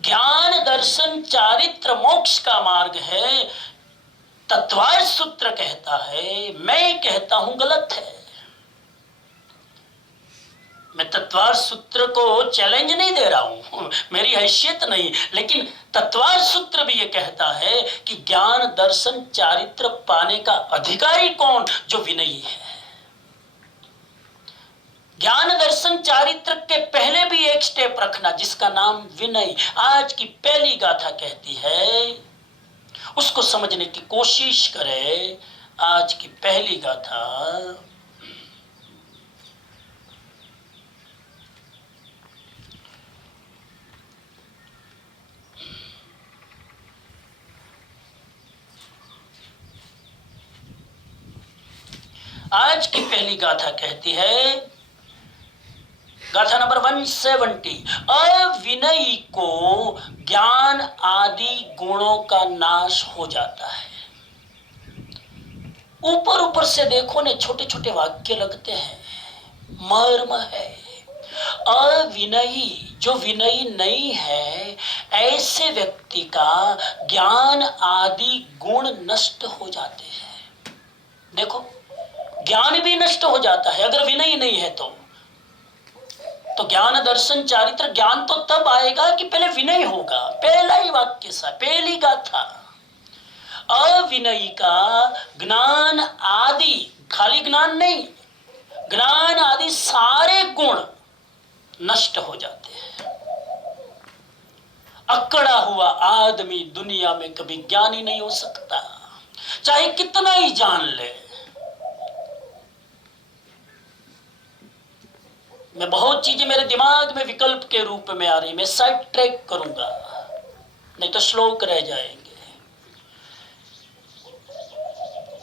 ज्ञान दर्शन चारित्र मोक्ष का मार्ग है, तत्वार्थ सूत्र कहता है। मैं कहता हूं गलत है। मैं तत्वार्थ सूत्र को चैलेंज नहीं दे रहा हूं, मेरी हैसियत नहीं, लेकिन तत्वार्थ सूत्र भी ये कहता है कि ज्ञान दर्शन चारित्र पाने का अधिकारी कौन? जो विनयी है। ज्ञान दर्शन चारित्र के पहले भी एक स्टेप रखना, जिसका नाम विनय। आज की पहली गाथा कहती है, उसको समझने की कोशिश करें। आज की पहली गाथा कहती है, गाथा नंबर 170, अविनयी को ज्ञान आदि गुणों का नाश हो जाता है। ऊपर ऊपर से देखो ने, छोटे छोटे वाक्य लगते हैं, मर्म है। अविनयी, जो विनयी नहीं है, ऐसे व्यक्ति का ज्ञान आदि गुण नष्ट हो जाते हैं। देखो, ज्ञान भी नष्ट हो जाता है अगर विनयी नहीं है तो ज्ञान दर्शन चारित्र ज्ञान तो तब आएगा कि पहले विनय होगा। पहला ही वाक्य सा, पहली गाथा, अविनयी का ज्ञान आदि, खाली ज्ञान नहीं, ज्ञान आदि सारे गुण नष्ट हो जाते हैं। अकड़ा हुआ आदमी दुनिया में कभी ज्ञानी नहीं हो सकता, चाहे कितना ही जान ले। मैं बहुत चीजें मेरे दिमाग में विकल्प के रूप में आ रही, मैं साइड ट्रैक करूंगा, नहीं तो श्लोक रह जाएंगे।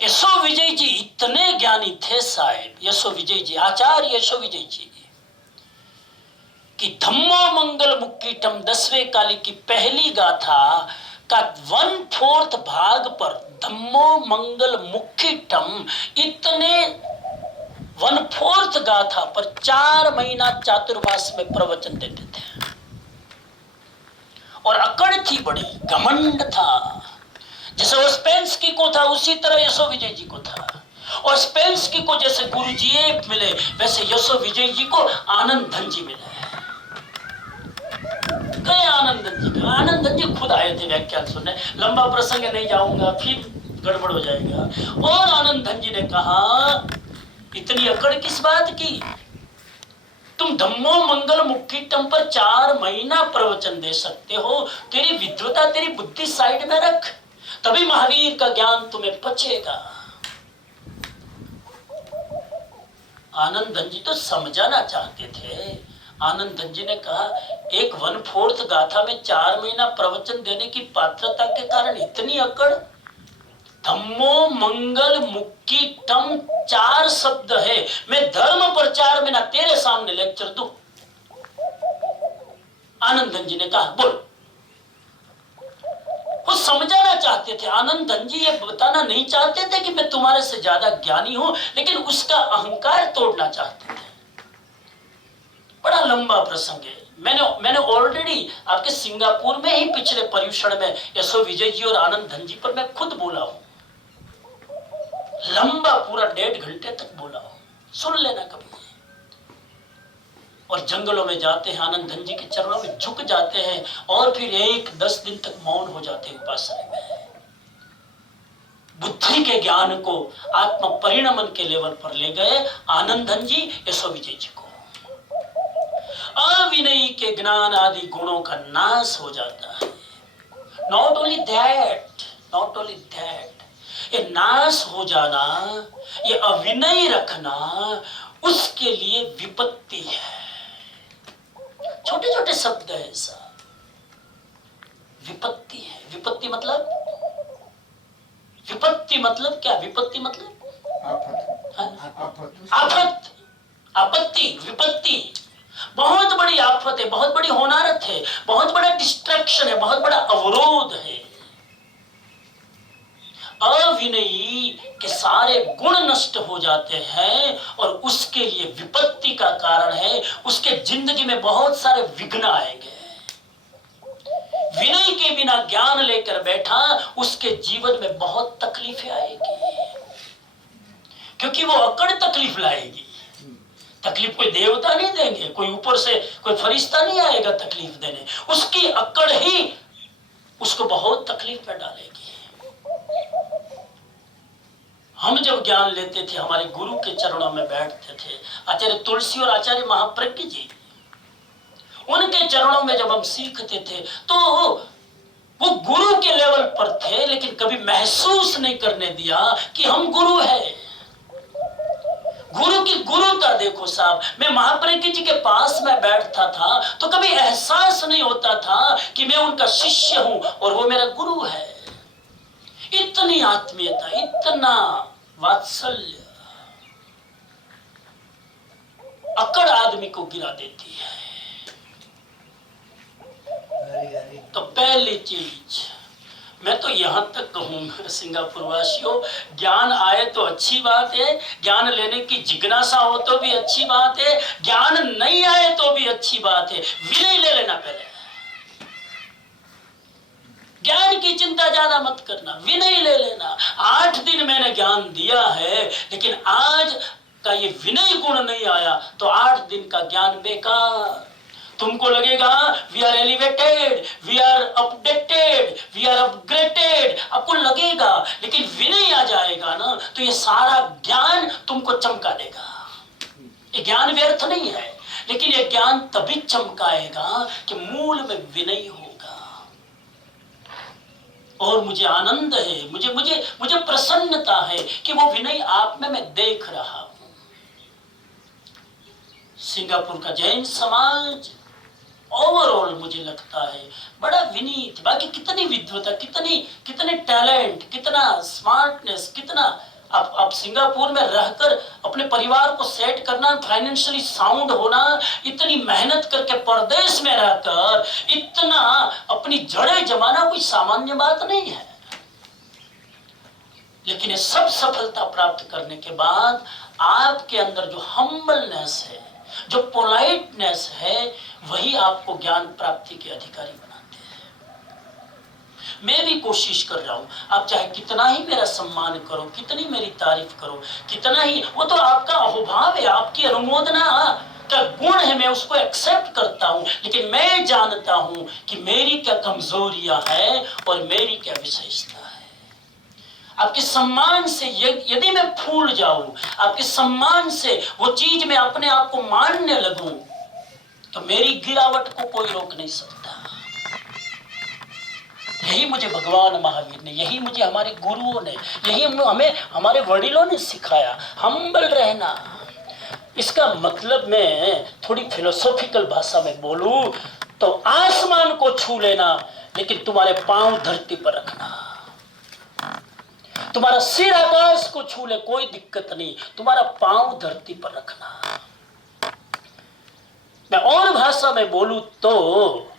यशो विजय जी इतने ज्ञानी थे साहेब, यशो विजय जी, आचार्य यशो विजय जी, कि धम्मो मंगल मुक्कीटम 10वें काली की पहली गाथा का 1/4 भाग पर धम्मो मंगल मुक्कीटम, इतने 1/4 गाथा पर 4 महीना चातुर्मास में प्रवचन देते थे। और अकड़ थी बड़ी, घमंड था। जैसे उस्पेंस्की को था उसी तरह यशो विजय जी को था। और उस्पेंस्की को जैसे गुरु जी मिले, वैसे यशो विजय जी को आनंद धन जी मिले। गए आनंद धन जी, आनंद धन जी खुद आए थे व्याख्यान सुनने। लंबा प्रसंग नहीं जाऊंगा, फिर गड़बड़ हो जाएगा। और आनंद धन जी ने कहा, इतनी अकड़ किस बात की? तुम धम्मो मंगल मुक्कीटम पर 4 महीना प्रवचन दे सकते हो, तेरी विद्वता, तेरी बुद्धि साइड में रख, तभी महावीर का ज्ञान तुम्हें पचेगा। आनंद धन जी तो समझाना चाहते थे। आनंद धन जी ने कहा, एक 1/4 गाथा में 4 महीना प्रवचन देने की पात्रता के कारण इतनी अकड़? धम्मो मंगल मुक्कीटम 4 शब्द है, मैं धर्म पर 4 महीना तेरे सामने लेक्चर दूं। आनंद धन जी ने कहा, बोल। वो समझाना चाहते थे। आनंद धन जी ये बताना नहीं चाहते थे कि मैं तुम्हारे से ज्यादा ज्ञानी हूं, लेकिन उसका अहंकार तोड़ना चाहते थे। बड़ा लंबा प्रसंग है। मैंने ऑलरेडी आपके सिंगापुर में ही पिछले पर्युषण में यशो विजय जी और आनंद धन जी पर मैं खुद बोला हूं। लंबा पूरा 1.5 घंटे तक बोला हूं, सुन लेना कभी। और जंगलों में जाते हैं, आनंद धन जी के चरणों में झुक जाते हैं, और फिर 1-10 दिन तक मौन हो जाते हैं उपासना में। बुद्धि के ज्ञान को आत्म परिणमन के लेवल पर ले गए आनंद धन जी, यशो विजय जी को। अविनयी के ज्ञान आदि गुणों का नाश हो जाता है। नॉट ओनली दैट, ये नाश हो जाना, ये अविनयी रखना उसके लिए विपत्ति है। छोटे छोटे शब्द है ऐसा, विपत्ति है। विपत्ति मतलब क्या? विपत्ति मतलब आफत, आपत्ति, विपत्ति। बहुत बड़ी आफत है, बहुत बड़ी होनारत है, बहुत बड़ा डिस्ट्रैक्शन है, बहुत बड़ा अवरोध है। अविनयी के सारे गुण नष्ट हो जाते हैं और उसके लिए विपत्ति का कारण है, उसके जिंदगी में बहुत सारे विघ्न आएंगे। विनय के बिना ज्ञान लेकर बैठा, उसके जीवन में बहुत तकलीफें आएगी, क्योंकि वो अकड़ तकलीफ लाएगी। तकलीफ कोई देवता नहीं देंगे, कोई ऊपर से कोई फरिश्ता नहीं आएगा तकलीफ देने, उसकी अकड़ ही उसको बहुत तकलीफ में डालेगी। हम जब ज्ञान लेते थे, हमारे गुरु के चरणों में बैठते थे, आचार्य तुलसी और आचार्य महाप्रज्ञ जी, उनके चरणों में जब हम सीखते थे तो वो गुरु के लेवल पर थे, लेकिन कभी महसूस नहीं करने दिया कि हम गुरु हैं। गुरु की गुरुता देखो साहब, मैं महाप्रज्ञ जी के पास में बैठता था तो कभी एहसास नहीं होता था कि मैं उनका शिष्य हूं और वो मेरा गुरु है। इतनी आत्मीयता, इतना वात्सल्य, अकड़ आदमी को गिरा देती है। तो पहली चीज मैं तो यहां तक कहूंगा, सिंगापुर वासियों, ज्ञान आए तो अच्छी बात है, ज्ञान लेने की जिज्ञासा हो तो भी अच्छी बात है, ज्ञान नहीं आए तो भी अच्छी बात है, विनय ले लेना पहले। ज्ञान की चिंता ज्यादा मत करना, विनय ले लेना। 8 दिन मैंने ज्ञान दिया है, लेकिन आज का ये विनय गुण नहीं आया तो 8 दिन का ज्ञान बेकार। तुमको लगेगा we are elevated, we are updated, we are upgraded, आपको लगेगा, लेकिन विनय आ जाएगा ना तो ये सारा ज्ञान तुमको चमका देगा। ये ज्ञान व्यर्थ नहीं है, लेकिन ये ज्ञान तभी चमकाएगा कि मूल में विनय होगा। और मुझे आनंद है, मुझे प्रसन्नता है कि वो विनय आप में मैं देख रहा हूं। सिंगापुर का जैन समाज ओवरऑल मुझे लगता है बड़ा विनीत, बाकी कितनी विद्वता, कितने टैलेंट, कितना स्मार्टनेस, कितना अब सिंगापुर में रहकर अपने परिवार को सेट करना, फाइनेंशियली साउंड होना, इतनी मेहनत करके परदेश में रहकर इतना अपनी जड़ें जमाना कोई सामान्य बात नहीं है। लेकिन ये सब सफलता प्राप्त करने के बाद आपके अंदर जो हम्बलनेस है, जो पोलाइटनेस है, वही आपको ज्ञान प्राप्ति के अधिकारी बनाते हैं। मैं भी कोशिश कर रहा हूं, आप चाहे कितना ही मेरा सम्मान करो, कितनी मेरी तारीफ करो, कितना ही, वो तो आपका अहोभाव है, आपकी अनुमोदना का गुण है, मैं उसको एक्सेप्ट करता हूं, लेकिन मैं जानता हूं कि मेरी क्या कमजोरियां हैं और मेरी क्या विशेषता है। आपके सम्मान से यदि मैं फूल जाऊं, आपके सम्मान से वो चीज में अपने आप को मानने लगूं, तो मेरी गिरावट को कोई रोक नहीं सकता। यही मुझे भगवान महावीर ने, यही मुझे हमारे गुरुओं ने, यही हमें हमारे वडीलों ने सिखाया, हम्बल रहना। इसका मतलब मैं थोड़ी फिलोसॉफिकल भाषा में बोलूं तो आसमान को छू लेना, लेकिन तुम्हारे पांव धरती पर रखना। तुम्हारा सिर आकाश को छू ले, कोई दिक्कत नहीं, तुम्हारा पांव धरती पर रखना। मैं और भाषा में बोलूं तो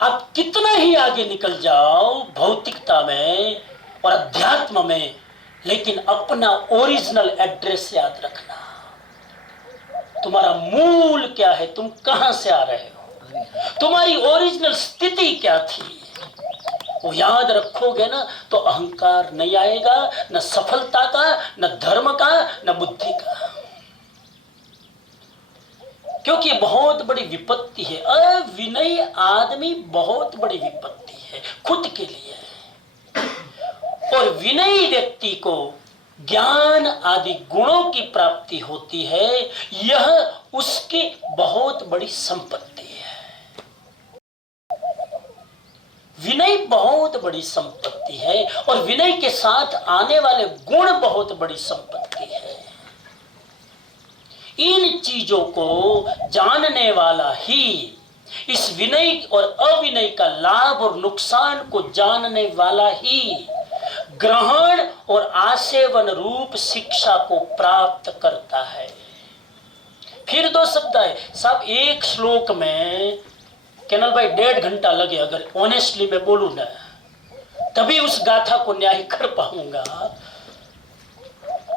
आप कितना ही आगे निकल जाओ भौतिकता में और अध्यात्म में, लेकिन अपना ओरिजिनल एड्रेस याद रखना। तुम्हारा मूल क्या है, तुम कहां से आ रहे हो, तुम्हारी ओरिजिनल स्थिति क्या थी, वो याद रखोगे ना तो अहंकार नहीं आएगा, न सफलता का, न धर्म का, न बुद्धि का। क्योंकि बहुत बड़ी विपत्ति है, अविनयी आदमी बहुत बड़ी विपत्ति है खुद के लिए। और विनयी व्यक्ति को ज्ञान आदि गुणों की प्राप्ति होती है, यह उसकी बहुत बड़ी संपत्ति है। विनय बहुत बड़ी संपत्ति है और विनय के साथ आने वाले गुण बहुत बड़ी संपत्ति है। इन चीजों को जानने वाला ही, इस विनय और अविनय का लाभ और नुकसान को जानने वाला ही ग्रहण और आसेवन रूप शिक्षा को प्राप्त करता है। फिर 2 शब्द है साहब, एक श्लोक में केनल भाई 1.5 घंटा लगे, अगर ऑनेस्टली मैं बोलूं ना तभी उस गाथा को न्याय कर पाऊंगा।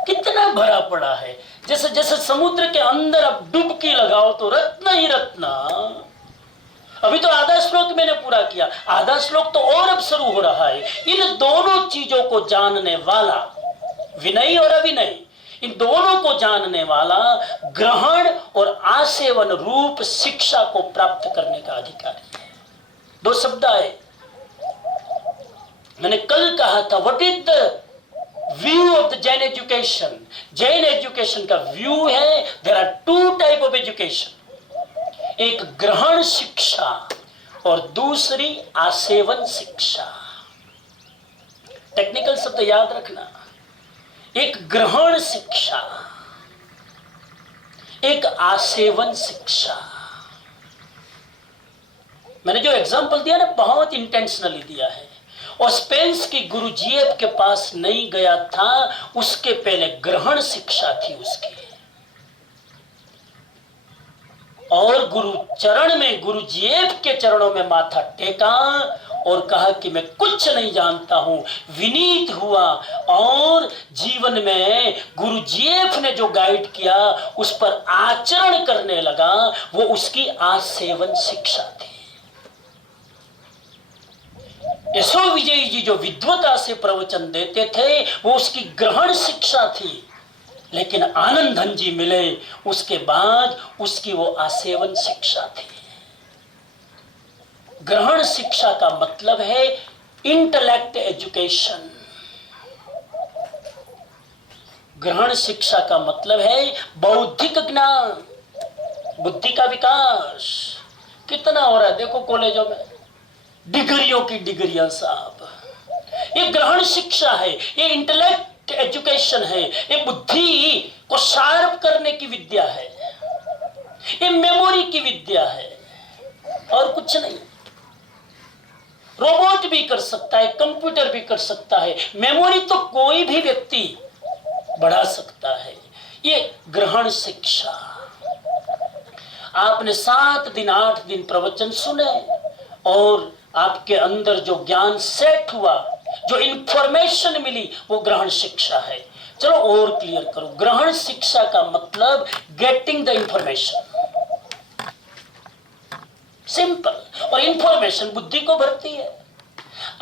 कितना भरा पड़ा है, जैसे जैसे समुद्र के अंदर अब डुबकी लगाओ तो रत्न ही रत्न। अभी तो आधा श्लोक मैंने पूरा किया, आधा श्लोक तो और अब शुरू हो रहा है। इन दोनों चीजों को जानने वाला, विनय और अविनय, इन दोनों को जानने वाला ग्रहण और आसेवन रूप शिक्षा को प्राप्त करने का अधिकारी है। दो शब्द आए, मैंने कल कहा था, what is the view of the Jain education. Jain education का व्यू है, there are two type of education, एक ग्रहण शिक्षा और दूसरी आसेवन शिक्षा। टेक्निकल शब्द याद रखना, एक ग्रहण शिक्षा, एक आसेवन शिक्षा। मैंने जो एग्जांपल दिया ना, बहुत इंटेंशनली दिया है। और स्पेंस की गुरु जीएफ के पास नहीं गया था, उसके पहले ग्रहण शिक्षा थी उसकी, और गुरु चरण में, गुरु जीएफ के चरणों में माथा टेका और कहा कि मैं कुछ नहीं जानता हूं, विनीत हुआ और जीवन में गुरु जीएफ ने जो गाइड किया उस पर आचरण करने लगा। वो उसकी आसेवन शिक्षा थी। यशो विजयी जी जो विद्वता से प्रवचन देते थे वो उसकी ग्रहण शिक्षा थी, लेकिन आनंदन जी मिले उसके बाद उसकी वो आसेवन शिक्षा थी। ग्रहण शिक्षा का मतलब है इंटेलेक्ट एजुकेशन। ग्रहण शिक्षा का मतलब है बौद्धिक ज्ञान, बुद्धि का विकास। कितना हो रहा है देखो कॉलेजों में, डिग्रियों की डिग्रियां साहब। ये ग्रहण शिक्षा है, ये इंटेलेक्ट एजुकेशन है, ये बुद्धि को शार्प करने की विद्या है, ये मेमोरी की विद्या है और कुछ नहीं। रोबोट भी कर सकता है, कंप्यूटर भी कर सकता है, मेमोरी तो कोई भी व्यक्ति बढ़ा सकता है। ये ग्रहण शिक्षा। आपने 7 दिन 8 दिन प्रवचन सुने और आपके अंदर जो ज्ञान सेट हुआ, जो इंफॉर्मेशन मिली, वो ग्रहण शिक्षा है। चलो और क्लियर करो, ग्रहण शिक्षा का मतलब गेटिंग द इंफॉर्मेशन, सिंपल। और इंफॉर्मेशन बुद्धि को भरती है।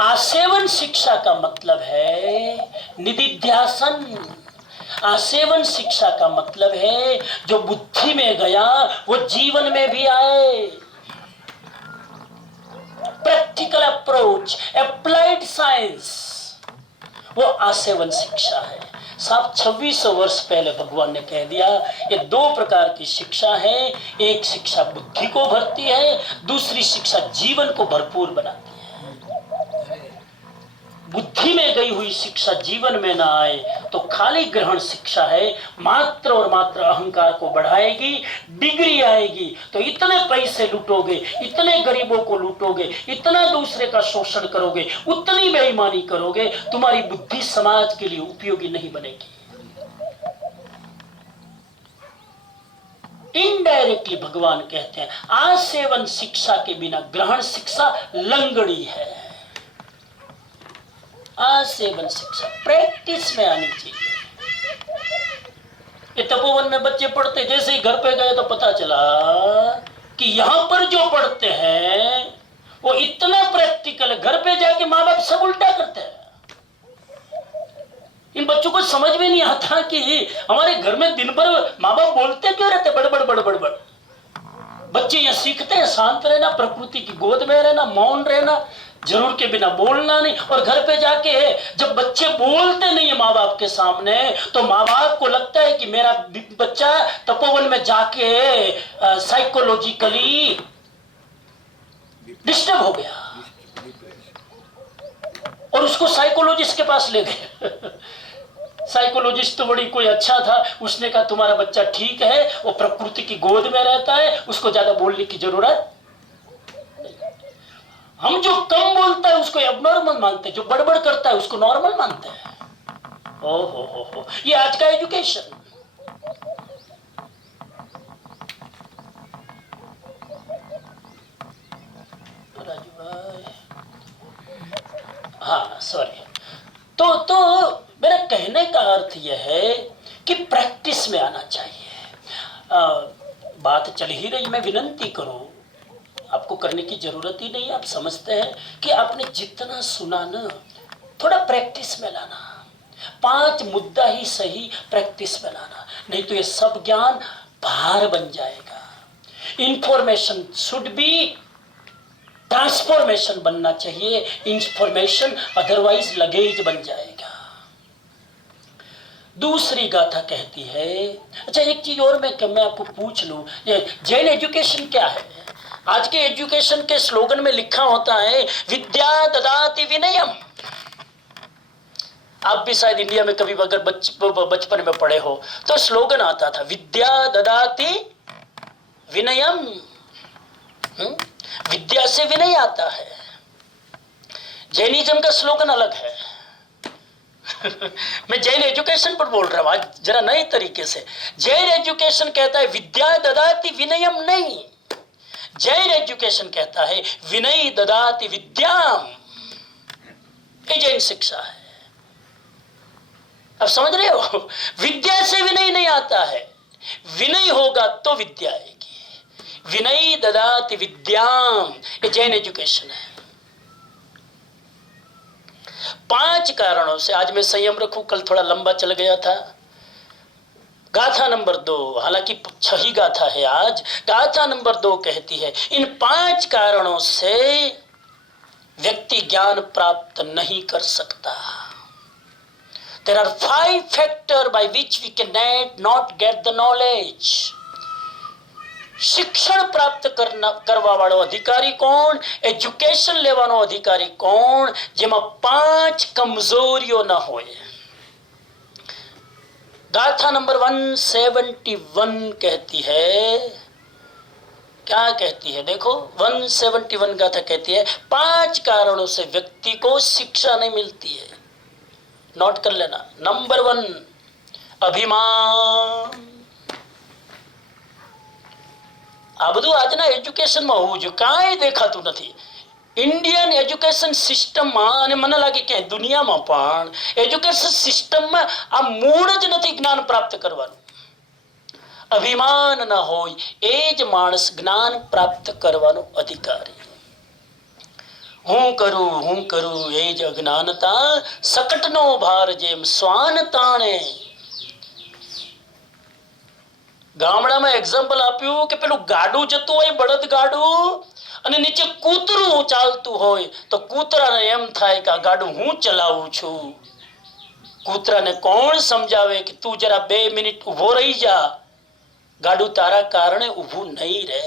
आसेवन शिक्षा का मतलब है निधिध्यासन। आसेवन शिक्षा का मतलब है जो बुद्धि में गया वो जीवन में भी आए। प्रैक्टिकल अप्रोच, अप्लाइड साइंस, वो आसेवन शिक्षा है। साहब 2600 वर्ष पहले भगवान ने कह दिया ये 2 प्रकार की शिक्षा है। एक शिक्षा बुद्धि को भरती है, दूसरी शिक्षा जीवन को भरपूर बनाती है। बुद्धि में गई हुई शिक्षा जीवन में ना आए तो खाली ग्रहण शिक्षा है, मात्र और मात्र अहंकार को बढ़ाएगी। डिग्री आएगी तो इतने पैसे लूटोगे, इतने गरीबों को लूटोगे, इतना दूसरे का शोषण करोगे, उतनी बेईमानी करोगे, तुम्हारी बुद्धि समाज के लिए उपयोगी नहीं बनेगी। इनडायरेक्टली भगवान कहते हैं आसेवन शिक्षा के बिना ग्रहण शिक्षा लंगड़ी है। आसेवन शिक्षा प्रैक्टिस में आनी चाहिए। ये तपोवन में बच्चे पढ़ते, जैसे ही घर पे गए तो पता चला कि यहां पर जो पढ़ते हैं वो इतना प्रैक्टिकल है, घर पे जाके माँ बाप सब उल्टा करते हैं। इन बच्चों को समझ में नहीं आता कि हमारे घर में दिन भर माँ बाप बोलते क्यों रहते, बड़बड़ बड़बड़ बड़। बच्चे यहाँ सीखते हैं शांत रहना, प्रकृति की गोद में रहना, मौन रहना, जरूर के बिना बोलना नहीं। और घर पे जाके जब बच्चे बोलते नहीं है माँ बाप के सामने तो माँ बाप को लगता है कि मेरा बच्चा तपोवन में जाके साइकोलॉजिकली डिस्टर्ब हो गया, और उसको साइकोलॉजिस्ट के पास ले गए। साइकोलॉजिस्ट तो बड़ी कोई अच्छा था, उसने कहा तुम्हारा बच्चा ठीक है, वो प्रकृति की गोद में रहता है, उसको ज्यादा बोलने की जरूरत। हम जो कम बोलता है उसको एबनॉर्मल मानते हैं, जो बड़बड़ करता है उसको नॉर्मल मानते हैं। हो, ये आज का एजुकेशन। राजू भाई, हाँ अर्थ यह है कि प्रैक्टिस में आना चाहिए। बात चल ही रही, मैं विनंती करूं, आपको करने की जरूरत ही नहीं, आप समझते हैं कि आपने जितना सुना ना, थोड़ा प्रैक्टिस में लाना। 5 मुद्दा ही सही प्रैक्टिस में लाना, नहीं तो ये सब ज्ञान भार बन जाएगा। इंफॉर्मेशन शुड बी ट्रांसफॉर्मेशन बनना चाहिए, इंफॉर्मेशन अदरवाइज लगेज बन जाएगा। दूसरी गाथा कहती है, अच्छा एक चीज और मैं आपको पूछ लूं, जैन एजुकेशन क्या है? आज के एजुकेशन के स्लोगन में लिखा होता है विद्या ददाति विनयम। आप भी शायद इंडिया में कभी अगर बचपन में पढ़े हो तो स्लोगन आता था विद्या ददाति विनयम। विद्या से विनय आता है। जैनिज्म का स्लोगन अलग है। मैं जैन एजुकेशन पर बोल रहा हूं आज जरा नए तरीके से। जैन एजुकेशन कहता है विद्या ददाति विनयम नहीं, जैन एजुकेशन कहता है विनय ददाति विद्याम। ये जैन शिक्षा है। अब समझ रहे हो, विद्या से विनय नहीं आता है, विनय होगा तो विद्या आएगी। विनय ददाति विद्याम, ये जैन एजुकेशन है। 5 कारणों से आज मैं संयम रखूं, कल थोड़ा लंबा चल गया था। गाथा नंबर 2, हालांकि 6 ही गाथा है आज। गाथा नंबर 2 कहती है इन 5 कारणों से व्यक्ति ज्ञान प्राप्त नहीं कर सकता। There are 5 factors by which we cannot get the knowledge. શિક્ષણ પ્રાપ્ત કરવા વાળો અધિકારી કોણ? એજ્યુકેશન લેવાનો અધિકારી કોણ? જેમાં 5 કમજોરીઓ ન હોય। गाथा नंबर 171 कहती है, क्या कहती है देखो, 171 गाथा कहती है 5 कारणों से व्यक्ति को शिक्षा नहीं मिलती है। नोट कर लेना। नंबर 1 અભિમાન। આ બધું આજના એજ્યુકેશનમાં હોવું જોઈએ, કાંઈ દેખાતું નથી। ઇન્ડિયન એજ્યુકેશન સિસ્ટમમાં અને મને લાગે કે દુનિયામાં પણ એજ્યુકેશન સિસ્ટમમાં આ મૂળ જ નથી જ્ઞાન પ્રાપ્ત કરવાનું। અભિમાન ન હોય એ જ માણસ જ્ઞાન પ્રાપ્ત કરવાનો અધિકારી। હું કરું એ જ અજ્ઞાનતા, સકટનો ભાર જેમ શ્વાન તાણે। ગામડામાં એક્ઝામ્પલ આપ્યું કે પેલું ગાડું જતું હોય, બળદ ગાડું, અને નીચે કૂતરું ચાલતું હોય તો કૂતરાને એમ થાય કે આ ગાડું હું ચલાવું છું। કૂતરાને કોણ સમજાવે કે તું જરા 2 મિનિટ ઊભો રહી જા, ગાડું તારા કારણે ઊભું નહીં રહે।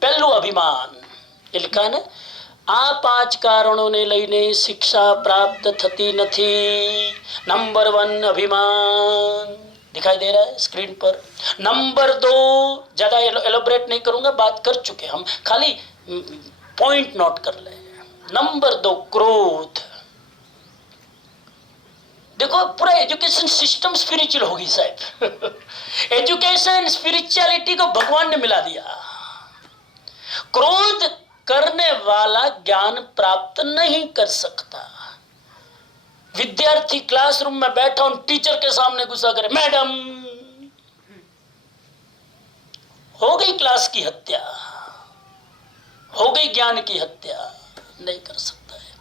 પહેલું અભિમાન। એ लिखा ने आ 5 कारणों ने लईने शिक्षा प्राप्त थती नथी। नंबर 1 अभिमान, दिखाई दे रहा है स्क्रीन पर। नंबर 2, ज्यादा एलोबरेट नहीं करूंगा, बात कर चुके हम, खाली पॉइंट नोट कर ले। नंबर 2 क्रोध। देखो पूरा एजुकेशन सिस्टम स्पिरिचुअल होगी साहब। एजुकेशन स्पिरिचुअलिटी को भगवान ने मिला दिया। क्रोध करने वाला ज्ञान प्राप्त नहीं कर सकता। विद्यार्थी क्लासरूम में बैठा उन टीचर के सामने गुस्सा करे, मैडम, हो गई क्लास की हत्या, हो गई ज्ञान की हत्या। नहीं कर सकता है।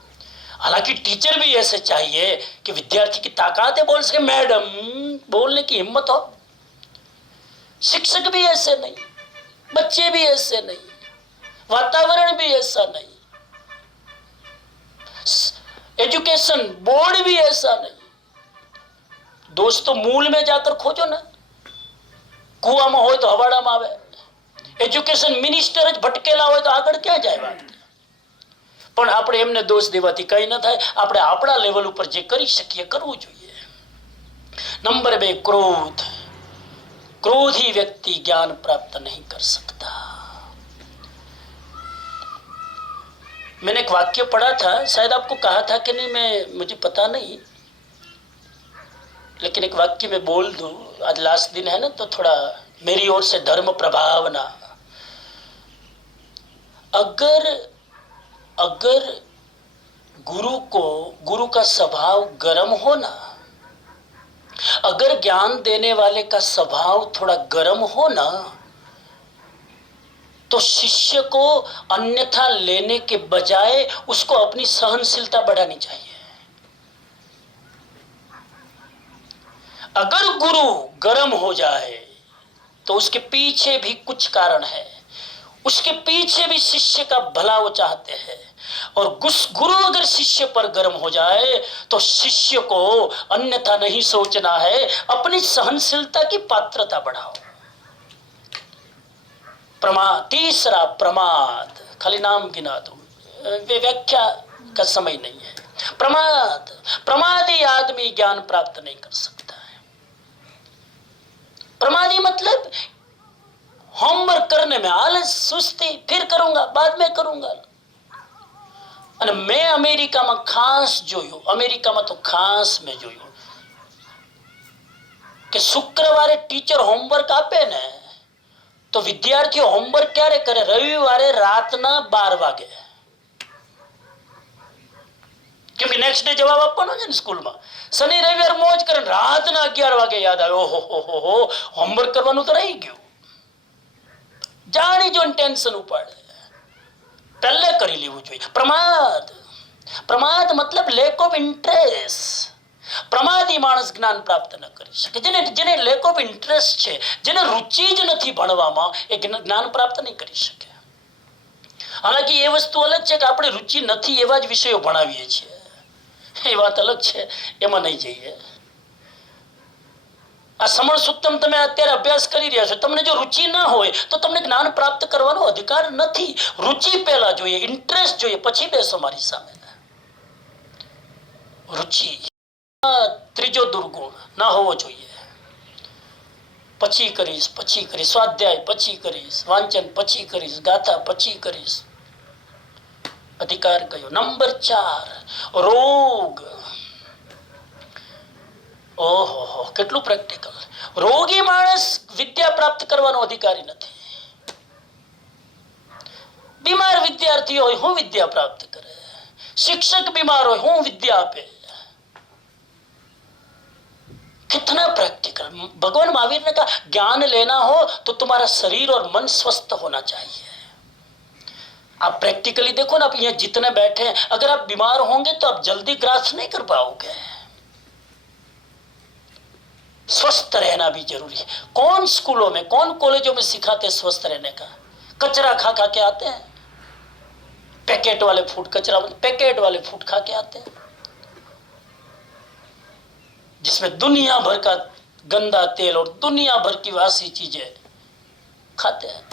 हालांकि टीचर भी ऐसे चाहिए कि विद्यार्थी की ताकत है बोल सके मैडम, बोलने की हिम्मत हो। शिक्षक भी ऐसे नहीं, बच्चे भी ऐसे नहीं, वातावरण भी ऐसा नहीं, एजुकेशन बोर्ड भी ऐसा नहीं। दोस्तों मूल में जाकर खोजो ना, कुआ में हो तो हवाड़ा में आवे। एजुकेशन मिनिस्टर ज भटकेला हो तो आगळ क्या जाए बात। पण આપણે એમને દોષ દેવાથી કઈ ન થાય। આપણે આપણા લેવલ ઉપર જે કરી શકીએ કરવું જોઈએ। નંબર 2 क्रोध। क्रोधी व्यक्ति ज्ञान प्राप्त नहीं कर सकता। मैंने एक वाक्य पढ़ा था, शायद आपको कहा था कि नहीं, मुझे पता नहीं, लेकिन एक वाक्य में बोल दूं। आज लास्ट दिन है ना, तो थोड़ा मेरी ओर से धर्म प्रभावना। अगर गुरु का स्वभाव गर्म होना, अगर ज्ञान देने वाले का स्वभाव थोड़ा गर्म हो ना, तो शिष्य को अन्यथा लेने के बजाय उसको अपनी सहनशीलता बढ़ानी चाहिए। अगर गुरु गर्म हो जाए तो उसके पीछे भी कुछ कारण है, उसके पीछे भी शिष्य का भला वो चाहते हैं। और गुरु अगर शिष्य पर गर्म हो जाए तो शिष्य को अन्यथा नहीं सोचना है, अपनी सहनशीलता की पात्रता बढ़ाओ। तीसरा प्रमाद, खाली नाम गिना दो, वे व्याख्या का समय नहीं है। प्रमादी आदमी ज्ञान प्राप्त नहीं कर सकता है। प्रमादी मतलब होमवर्क करने में आलस, सुस्ती, फिर करूंगा, बाद में करूंगा। અને મેં અમેરિકામાં ખાસ જોયું, અમેરિકામાં તો ખાસ મેં જોયું કે શુક્રવારે ટીચર હોમવર્ક આપે ને તો વિદ્યાર્થીઓ હોમવર્ક ક્યારે કરે? રવિવારે રાતના 12 વાગે, કેમ કે નેક્સ્ટ ડે જવાબ આપવાનો છે ને સ્કૂલમાં। શનિ રવિવાર મોજ કરે, રાતના 11 વાગે યાદ આવે, ઓહો હોમવર્ક કરવાનું તો રહી ગયું। જાણી જોઈને ટેન્શન ઉપાડે, पहले करी लेवू જોઈએ। प्रमाद मतलब लेक ऑफ इंटरेस्ट। प्रमादी माणस ज्ञान प्राप्त न કરી શકે। જેને લેક ઓફ ઇન્ટરેસ્ટ છે, જેને રુચિ જ નથી ભણવામાં, એ જ્ઞાન પ્રાપ્ત નહીં કરી શકે। હાલાકી એ વસ્તુ અલગ છે કે આપણે રુચિ નથી એવા જ વિષયો ભણાવીએ છીએ, એ વાત અલગ છે, એમાં નહીં જઈએ। આ સમણ સુત્તમ તમે અત્યારે અભ્યાસ કરી રહ્યા છો, તમને જો રુચિ ના હોય તો તમને જ્ઞાન પ્રાપ્ત કરવાનો અધિકાર નથી। રુચિ પહેલા જોઈએ, ઇન્ટરેસ્ટ જોઈએ, પછી બેસો મારી સામે। રુચિ ત્રીજો દુર્ગુણ ના હોવો જોઈએ। પછી કરીશ, સ્વાધ્યાય પછી કરીશ, વાંચન પછી કરીશ, ગાથા પછી કરીશ, અધિકાર ગયો। નંબર 4 રોગ। ઓહો કેટલું પ્રેક્ટિકલ। રોગી માણસ વિદ્યા પ્રાપ્ત કરવાનો અધિકારી નથી। બીમાર વિદ્યાર્થી હોય હું વિદ્યા પ્રાપ્ત કરે, शिक्षक बीमार हो હું विद्या આપે। कितना प्रैक्टिकल। भगवान महावीर ने कहा ज्ञान लेना हो तो तुम्हारा शरीर और मन स्वस्थ होना चाहिए। आप प्रैक्टिकली देखो ना, आप यहाँ जितने बैठे हैं, अगर आप बीमार होंगे तो आप जल्दी ग्रास नहीं कर पाओगे। स्वस्थ रहना भी जरूरी है। कौन स्कूलों में, कौन कॉलेजों में सिखाते स्वस्थ रहने का? कचरा खा खा के आते हैं, पैकेट वाले फूड, कचरा पैकेट वाले फूड खा के आते हैं, जिसमें दुनिया भर का गंदा तेल और दुनिया भर की वासी चीजें खाते हैं।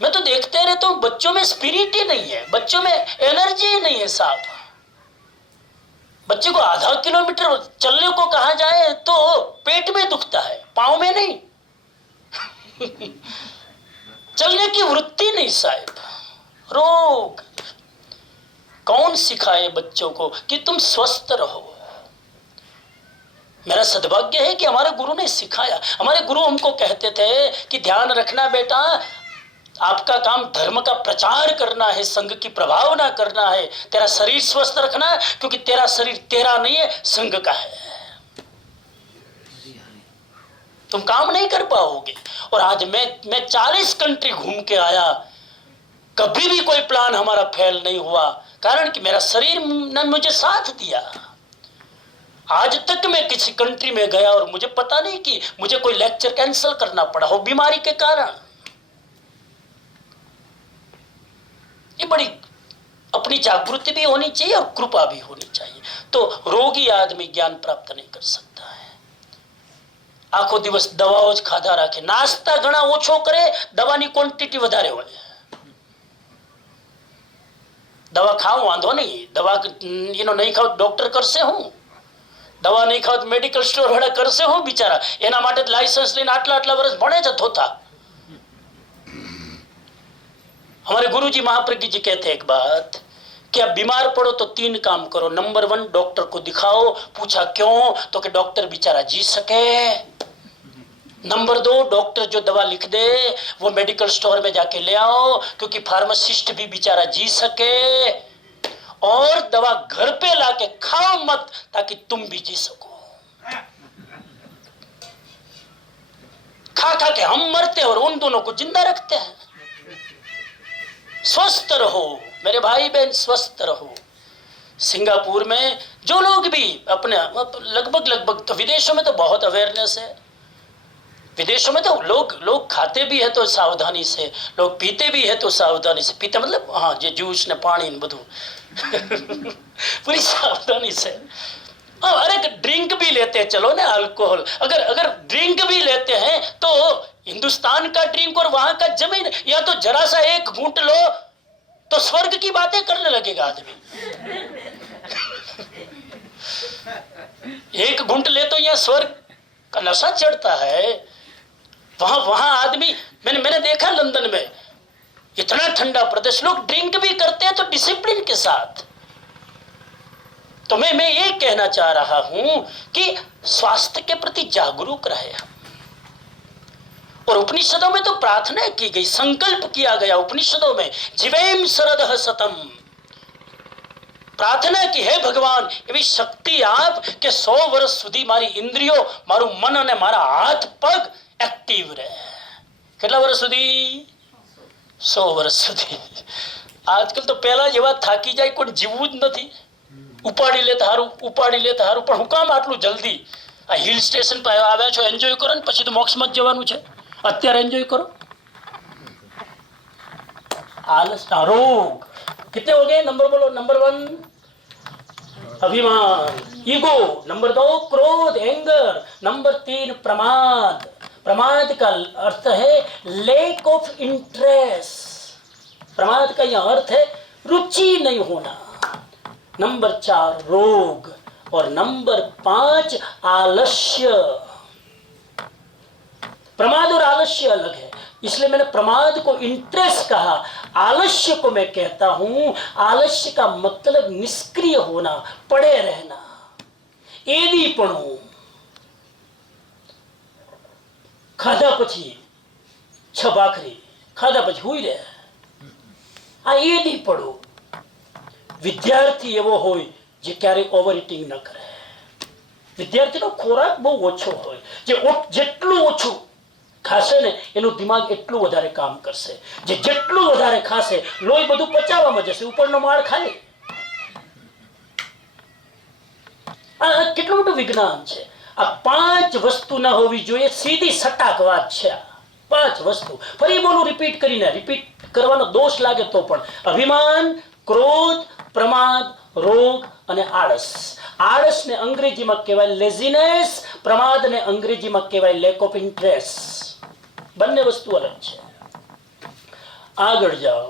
मैं तो देखते रहता हूं, बच्चों में स्पिरिट ही नहीं है, बच्चों में एनर्जी ही नहीं है साफ। बच्चे को आधा किलोमीटर चलने को कहा जाए तो पेट में दुखता है, पांव में नहीं। चलने की वृत्ति नहीं साहब। रोग। कौन सिखाए बच्चों को कि तुम स्वस्थ रहो? मेरा सद्भाग्य है कि हमारे गुरु ने सिखाया। हमारे गुरु हमको कहते थे कि ध्यान रखना बेटा, आपका काम धर्म का प्रचार करना है, संघ की प्रभावना करना है, तेरा शरीर स्वस्थ रखना, क्योंकि तेरा शरीर तेरा नहीं है, संघ का है। तुम काम नहीं कर पाओगे। और आज मैं 40 कंट्री घूम के आया, कभी भी कोई प्लान हमारा फेल नहीं हुआ, कारण कि मेरा शरीर ने मुझे साथ दिया। आज तक मैं किसी कंट्री में गया और मुझे पता नहीं कि मुझे कोई लेक्चर कैंसिल करना पड़ा हो बीमारी के कारण। ये बड़ी अपनी जागृति भी होनी चाहिए और कृपा भी होनी चाहिए। तो रोगी आदमी ज्ञान प्राप्त नहीं कर सकता है। आखो दिवस दवाओ ज खाधा राखे, नास्ता घणा ओछो करे, दवानी क्वॉन्टिटी વધારે હોય। दवा खाओ वांधो नहीं, दवा नहीं खाओ डॉक्टर करसे हूँ, दवा नहीं खाओ तो मेडिकल स्टोर वाला करसे हूँ बिचारा। एना माटे लाइसेंस लઈને આટલા વર્ષ ભણે જતો था। हमारे गुरुजी महाप्रज्ञ जी कहते हैं एक बात कि आप बीमार पड़ो तो 3 काम करो। नंबर 1, डॉक्टर को दिखाओ। पूछा क्यों? तो कि डॉक्टर बेचारा जी सके। नंबर 2, डॉक्टर जो दवा लिख दे वो मेडिकल स्टोर में जाके ले आओ, क्योंकि फार्मासिस्ट भी बेचारा जी सके। और दवा घर पे लाके खाओ मत, ताकि तुम भी जी सको। खा खा के हम मरते हैं और उन दोनों को जिंदा रखते हैं। स्वस्थ रहो मेरे भाई बहन, स्वस्थ रहो। सिंगापुर में जो लोग भी अपने लगभग तो विदेशों में तो बहुत अवेयरनेस है। विदेशों में तो लोग खाते भी है तो सावधानी से, लोग पीते भी है तो सावधानी से पीते, मतलब हाँ जे जूस ने पानी ने बधु पूरी सावधानी से। अरे ड्रिंक भी लेते हैं, चलो ना अल्कोहल, अगर ड्रिंक भी लेते हैं तो हिंदुस्तान का ड्रिंक और वहां का जमीन, या तो जरा सा एक घूंट लो तो स्वर्ग की बातें करने लगेगा आदमी। एक घूंट ले तो यहां स्वर्ग का नशा चढ़ता है। वहां आदमी, मैंने देखा लंदन में इतना ठंडा प्रदेश, लोग ड्रिंक भी करते हैं तो डिसिप्लिन के साथ। तो मैं ये कहना चाह रहा हूं कि स्वास्थ्य के प्रति जागरूक रहे हम। और उपनिषदों में तो प्रार्थना की गई, संकल्प किया गया उपनिषदों में, जीवेम शरदः शतम, प्रार्थना की है भगवान एवी शक्ति आप के 100 वर्ष સુધી મારી ઇન્દ્રિયો, મારું મન અને મારા હાથ પગ એક્ટિવ રહે। કેટલા વર્ષ સુધી? 100 વર્ષ સુધી। આજકાલ તો પહેલા જેવા થાકી જાય કોઈ જીવવું જ નથી। ઉપાડી લે તારું પણ હું કામ આટલું જલ્દી? આ હિલ સ્ટેશન પર આવ્યા છો, એન્જોય કરો ને પછી તો મોક્ષમાં જ જવાનું છે। અત્યારે એન્જોય કરો। आलस, रोग कितने हो गए? नंबर बोलो। नंबर 1 अभिमान, ईगो। नंबर 2 क्रोध, एंगर। नंबर 3 प्रमाद। प्रमाद का अर्थ है लैक ऑफ इंटरेस्ट। प्रमाद का यह अर्थ है रुचि नहीं होना। नंबर 4 रोग और नंबर 5 आलस्य। प्रमाद और आलस्य अलग है, इसलिए मैंने प्रमाद को इंटरेस्ट कहा। आलस्य को मैं कहता हूं, आलस्य का मतलब निष्क्रिय होना, पड़े रहना, एदीपणु। खाधा पछी 6 भाखरी खाधा पछी हुई रहे, आ एदीपणु। विद्यार्थी एवो होय जे क्यारे ओवर ईटिंग न करे। विद्यार्थीनो खोराक बहु ओछो होय, जेटલું ઓછું ખાશે ને એનું દિમાગ એટલું વધારે કામ કરશે। જેટલું વધારે ખાશે લોહી બધું પચાવવામાં જશે, ઉપરનો માળ ખાલી। આ કેટલું મોટું વિજ્ઞાન છે। આ 5 વસ્તુ ન હોવી જોઈએ, સીધી સટાક વાત છે। 5 વસ્તુ ફરી બોલું, રિપીટ કરીને, રિપીટ કરવાનો દોષ લાગે તો પણ। અભિમાન, ક્રોધ, પ્રમાદ, રોગ અને આળસ। આળસને અંગ્રેજીમાં કહેવાય લેઝીનેસ, પ્રમાદને અંગ્રેજીમાં કહેવાય લેક ઓફ ઇન્ટરેસ્ટ। બંને વસ્તુ अलग છે। आगड़ जाओ।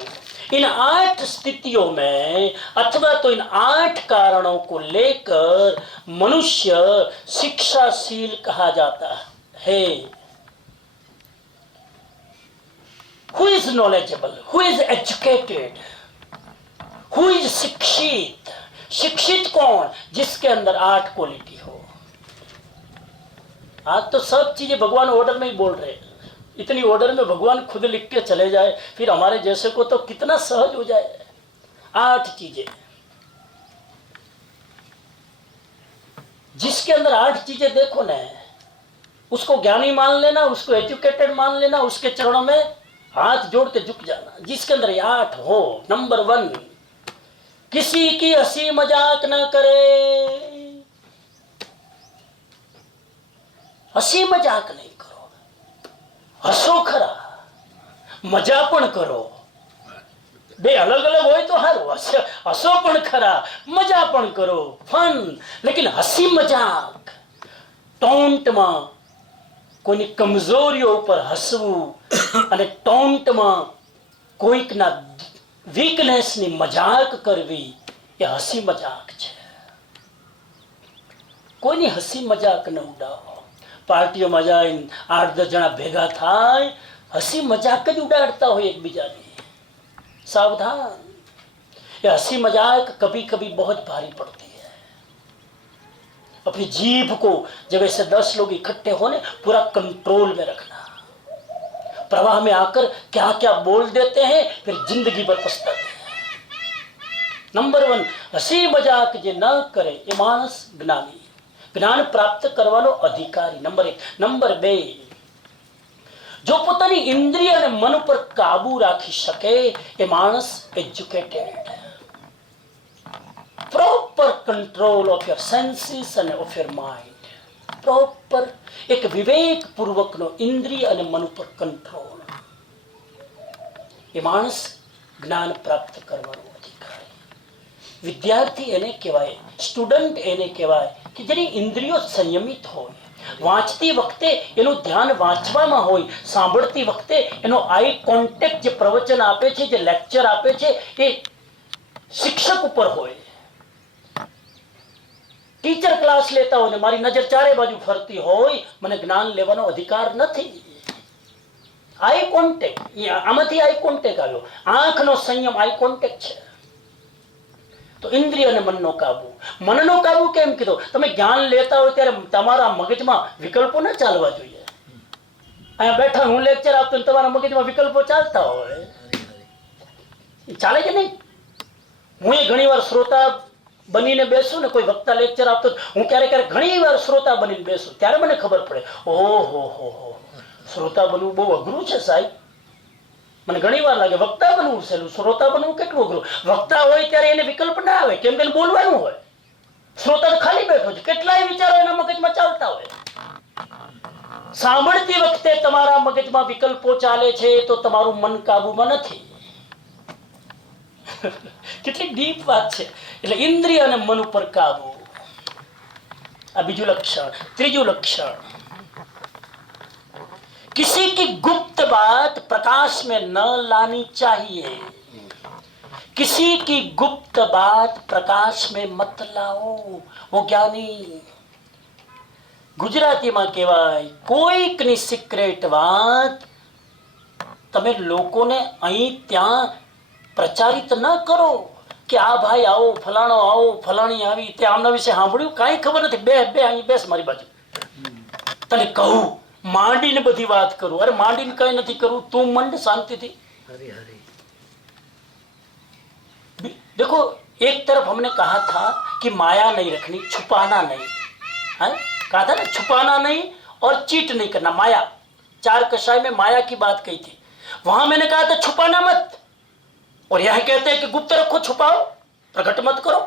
इन 8 स्थितियों में अथवा तो इन 8 कारणों को लेकर मनुष्य शिक्षाशील कहा जाता है। Who is knowledgeable? Who is educated? Who is शिक्षित? शिक्षित कौन? जिसके अंदर 8 क्वालिटी हो। आज तो सब चीजें भगवान ऑर्डर में ही बोल रहे हैं। इतनी ऑर्डर में भगवान खुद लिख के चले जाए, फिर हमारे जैसे को तो कितना सहज हो जाए। 8 चीजें, जिसके अंदर 8 चीजें देखो ना, उसको ज्ञानी मान लेना, उसको एजुकेटेड मान लेना, उसके चरणों में हाथ जोड़ के झुक जाना। जिसके अंदर 8 हो। नंबर 1, किसी की हंसी मजाक ना करे। हंसी मजाक नहीं करो, हसो खरा, मजा पण करो। बे अलग अलग होय तो हारू, हसो पण खरा, मजा पण करो, फन। लेकिन हसी मजाक, टोंट में कोई कमजोरियों पर हसवू अने टोंट में कोईक ना वीकनेस नी मजाक करवी, ये हसी मजाक छे। कोई हसी मजाक न उड़ाओ। पार्टीओ में जाए 8-10 जना भेगा थाय, हसी मजाक ज उड़ाड़ता हो एक बीजाने। सावधान, ये हसी मजाक कभी कभी बहुत भारी पड़ती है। अपनी जीभ को जब ऐसे 10 लोग इकट्ठे होने, पूरा कंट्रोल में रखना। प्रवाह में आकर क्या क्या बोल देते हैं, फिर जिंदगी भर पछताते हैं। નંબર 1, હસી મજાક જે ન કરે એ માણસ જ્ઞાની, જ્ઞાન પ્રાપ્ત કરવાનો અધિકારી. નંબર 1. નંબર 2, જો પોતાની ઇન્દ્રિય અને મન પર કાબુ રાખી શકે એ માણસ educated. Proper control of your senses અને ઓફ યોર માઇન્ડ. પ્રોપર એક વિવેકપૂર્વકનો ઇન્દ્રિય અને મન પર કંટ્રોલ, એ માણસ જ્ઞાન પ્રાપ્ત કરવાનો અધિકારી. વિદ્યાર્થી એને કહેવાય, સ્ટુડન્ટ એને કહેવાય કે જેની ઇન્દ્રિયો સંયમિત હોય, વાંચતી વખતે એનું ધ્યાન વાંચવામાં હોય, સાંભળતી વખતે એનો આઈ કોન્ટેક્ટ, જે પ્રવચન આપે છે, જે લેક્ચર આપે છે, એ શિક્ષક ઉપર હોય. ટીચર ક્લાસ લેતા હોય ને મારી નજર ચારે બાજુ ફરતી હોય, મને જ્ઞાન લેવાનો અધિકાર નથી. આઈ કોન્ટેક્ટ, આમાંથી આઈ કોન્ટેક્ટ આવ્યો, આંખનો સંયમ આઈ કોન્ટેક્ટ છે. તો ઇન્દ્રિય અને મનનો કાબુ. મનનો કાબુ કેમ કીધો? તમે જ્ઞાન લેતા હોય ત્યારે તમારા મગજમાં વિકલ્પો ન ચાલવા જોઈએ. અહીંયા બેઠા હું લેક્ચર આપતો ને તમારા મગજમાં વિકલ્પો ચાલતા હોય, ચાલે કે નહીં? હું એ ઘણી વાર શ્રોતા બનીને બેસું ને, કોઈ વક્તા લેક્ચર આપતો, હું ક્યારેક ઘણી વાર શ્રોતા બનીને બેસું, ત્યારે મને ખબર પડે, ઓહો હો, શ્રોતા બનવું બહુ અઘરું છે સાહેબ. મને ઘણી વાર લાગે વક્તા બનવું સહેલું, શ્રોતા બનવું કેટલું અઘરું. વક્તા હોય ત્યારે એને વિકલ્પ ના આવે, કેમ કે બોલવાનું હોય. શ્રોતા તો ખાલી બેઠો છે, કેટલાય વિચારો એના મગજમાં ચાલતા હોય. સાંભળતી વખતે તમારા મગજમાં વિકલ્પો ચાલે છે તો તમારું મન કાબુમાં નથી. કેટલી ડીપ વાત છે. એટલે ઇન્દ્રિય અને મન ઉપર કાબુ, આ બીજું લક્ષણ. ત્રીજું લક્ષણ, किसी की गुप्त बात प्रकाश में न लानी चाहिए. किसी की गुप्त बात प्रकाश में मत लाओ, वो ज्ञानी. ગુજરાતીમાં કહેવાય, કોઈકની સિક્રેટ વાત તમે લોકોને અહીં ત્યાં પ્રચારિત ન કરો કે આ ભાઈ આવો, ફલાણો આવો, ફલાણી આવી, તે આમના વિશે સાંભળ્યું, કાંઈ ખબર નથી, બે અહીં બેસ મારી બાજુ, તને કહું, માંડીને બધી વાત કરું. અરે માંડીને કઈ નથી કરવું, તું મંડ શાंतिથી. देखो, एक तरफ हमने कहा था कि माया नहीं रखनी, छुपाना नहीं है, कहा था ना, छुपाना नहीं और चीट नहीं करना. माया, 4 कषाय में माया की बात कही थी. वहां मैंने कहा था छुपाना मत, और यहां कहते हैं कि गुप्त रखो, छुपाओ, प्रकट मत करो.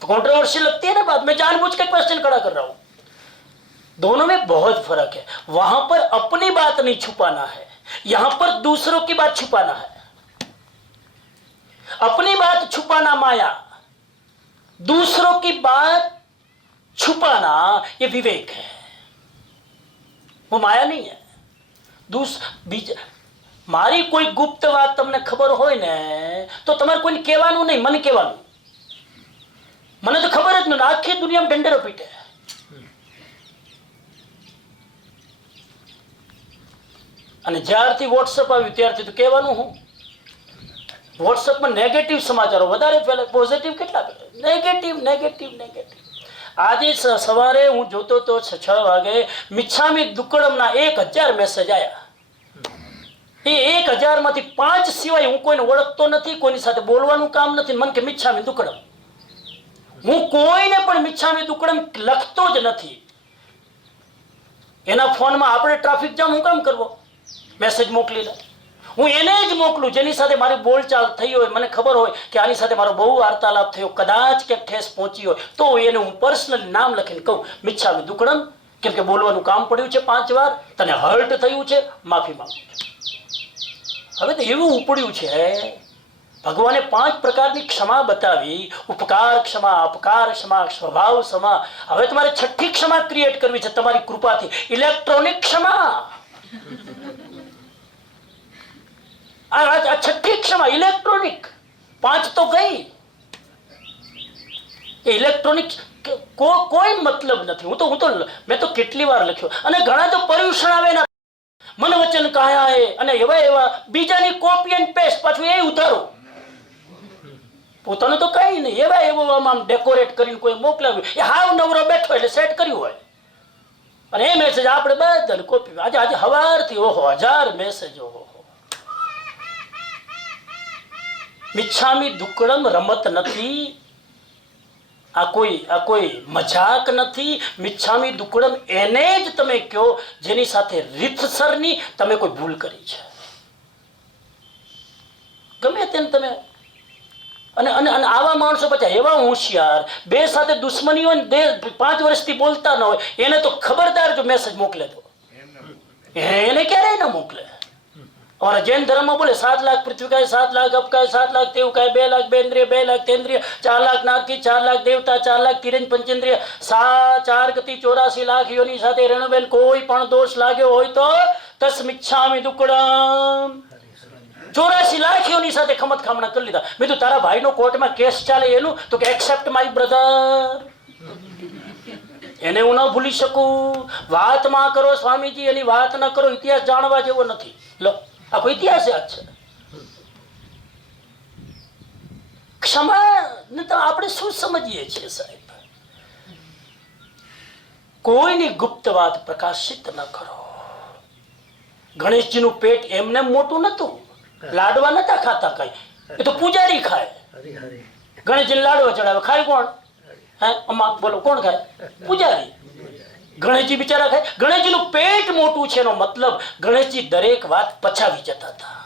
तो कॉन्ट्रोवर्सी लगती है ना बात. मैं जानबूझ के क्वेश्चन खड़ा कर रहा हूं. दोनों में बहुत फर्क है. वहां पर अपनी बात नहीं छुपाना है, यहां पर दूसरों की बात छुपाना है. अपनी बात छुपाना माया, दूसरों की बात छुपाना ये विवेक है, वो माया नहीं है. મારી કોઈ ગુપ્ત વાત તમને ખબર હોય ને તો તમારે કોઈને કહેવાનું નહીં, મને કહેવાનું. મને તો ખબર જ નહીં, આખી દુનિયામાં ઢંઢેરો પીટે. અને જ્યારથી વોટ્સઅપ આવ્યું ત્યારથી તો કહેવાનું હું. વોટ્સઅપમાં નેગેટિવ સમાચારો વધારે ફેલાય, પોઝિટિવ કેટલા ફેલાય? Negative, negative, negative. આજે સવારે હું જોતો તો 6 વાગે મિચ્છામી દુક્કડમના 1000 મેસેજ આવ્યા. એ 1000 માંથી 5 સિવાય હું કોઈને ઓળખતો નથી, કોઈની સાથે બોલવાનું કામ નથી. મન કે મિચ્છામી દુક્કડમ, હું કોઈને પણ મિચ્છામી દુક્કડમ લખતો જ નથી. એના ફોનમાં આપણે ટ્રાફિક જામ હું કામ કરવો? મેસેજ મોકલી લે. હું એને જ મોકલું જેની સાથે મારી બોલચાલ થઈ હોય, મને ખબર હોય કે આની સાથે મારો બહુ વાર્તાલાપ થયો, કદાચ ક્યાંક ઠેસ પહોંચી હોય, તો એને હું પર્સનલી નામ લખીને કહું, મિચ્છામી દુક્કડમ, કેમ કે બોલવાનું કામ પડ્યું છે 5 વાર, તને હર્ટ થયું છે, માફી માંગુ છું. હવે તો એવું ઉપડ્યું છે, ભગવાને 5 પ્રકારની ક્ષમા બતાવી, ઉપકાર ક્ષમા, અપકાર ક્ષમા, સ્વભાવ ક્ષમા. હવે તમારે 6ઠ્ઠી ક્ષમા ક્રિએટ કરવી છે તમારી કૃપાથી, ઇલેક્ટ્રોનિક ક્ષમા. આ 6ઠ્ઠી ક્ષમા ઇલેક્ટ્રોનિક, 5 તો ગઈ. ઇલેક્ટ્રોનિક કોઈ મતલબ નથી. હું તો મેં તો કેટલી વાર લખ્યો, અને ઘણા તો પર્યુષણ આવે ના મન વચન કાયા એ, અને એવા બીજાની કોપી એન્ડ પેસ્ટ, પાછું એ ઉતારો. પોતાનું તો કઈ નહીં, એવું આમ ડેકોરેટ કરીને કોઈ મોકલાવ્યું, એ હાવ નવરો બેઠો એટલે સેટ કર્યું હોય, અને એ મેસેજ આપણે બધાને કોપી. આજે હવારથી ઓહો 1000 મેસેજ. ઓહો, મિચ્છામી દુક્કડમ રમત નથી, આ કોઈ મજાક નથી. મિચ્છામી દુક્કડમ એને જ તમે કહો જેની સાથે રીતસરની તમે કોઈ ભૂલ કરી છે. ગમે તેમ તમે અને અને અને આવા માણસો પછી એવા હોશિયાર, બે સાથે દુશ્મની હોય ને 5 વર્ષથી બોલતા ન હોય એને તો ખબરદાર જો મેસેજ મોકલે તો એને ક્યારેય ના મોકલે. और जैन धर्म में बोले 7 लाख पृथ्वी का, 7 लाख अप का, 7 लाख देव का, 2 लाख बेन्द्रिय, 2 लाख तेन्द्रिय, 4 लाख नारकी, 4 लाख देवता, 4 लाख तिरंज पंचेन्द्रिय, 4 गति 84 लाख योनि સાથે રેણુબેન કોઈ પણ દોષ લાગ્યો હોય તો તસ્મિચ્છામિ દુક્કડમ. 84 લાખ યોની સાથે ખમત ખામણા કરી લીધા. મેં તો તારા ભાઈનો કોર્ટમાં કેસ ચાલે એનું તો કે એક્સેપ્ટ માય બ્રધર, એને હું ન ભૂલી શકું. વાત માં કરો સ્વામીજી, એની વાત ન કરો. ઇતિહાસ જાણવા જેવો નથી. લો આ કોઈ ઇતિહાસ જ છે. ક્ષમા ને તો આપણે શું સમજીએ છીએ સાહેબ? કોઈની ગુપ્ત વાત પ્રકાશિત ન કરો. ગણેશજીનું પેટ એમને મોટું નતું, લાડવા નતા ખાતા કઈ, એ તો પૂજારી ખાય. ગણેશજીને લાડવા ચડાવે, ખાય કોણ? હે અમ્મા બોલો, કોણ ખાય? પૂજારી. ગણેશજી બિચારા ખાય. ગણેશજીનું પેટ મોટું છે એનો મતલબ ગણેશજી દરેક વાત પચાવી જતા હતા.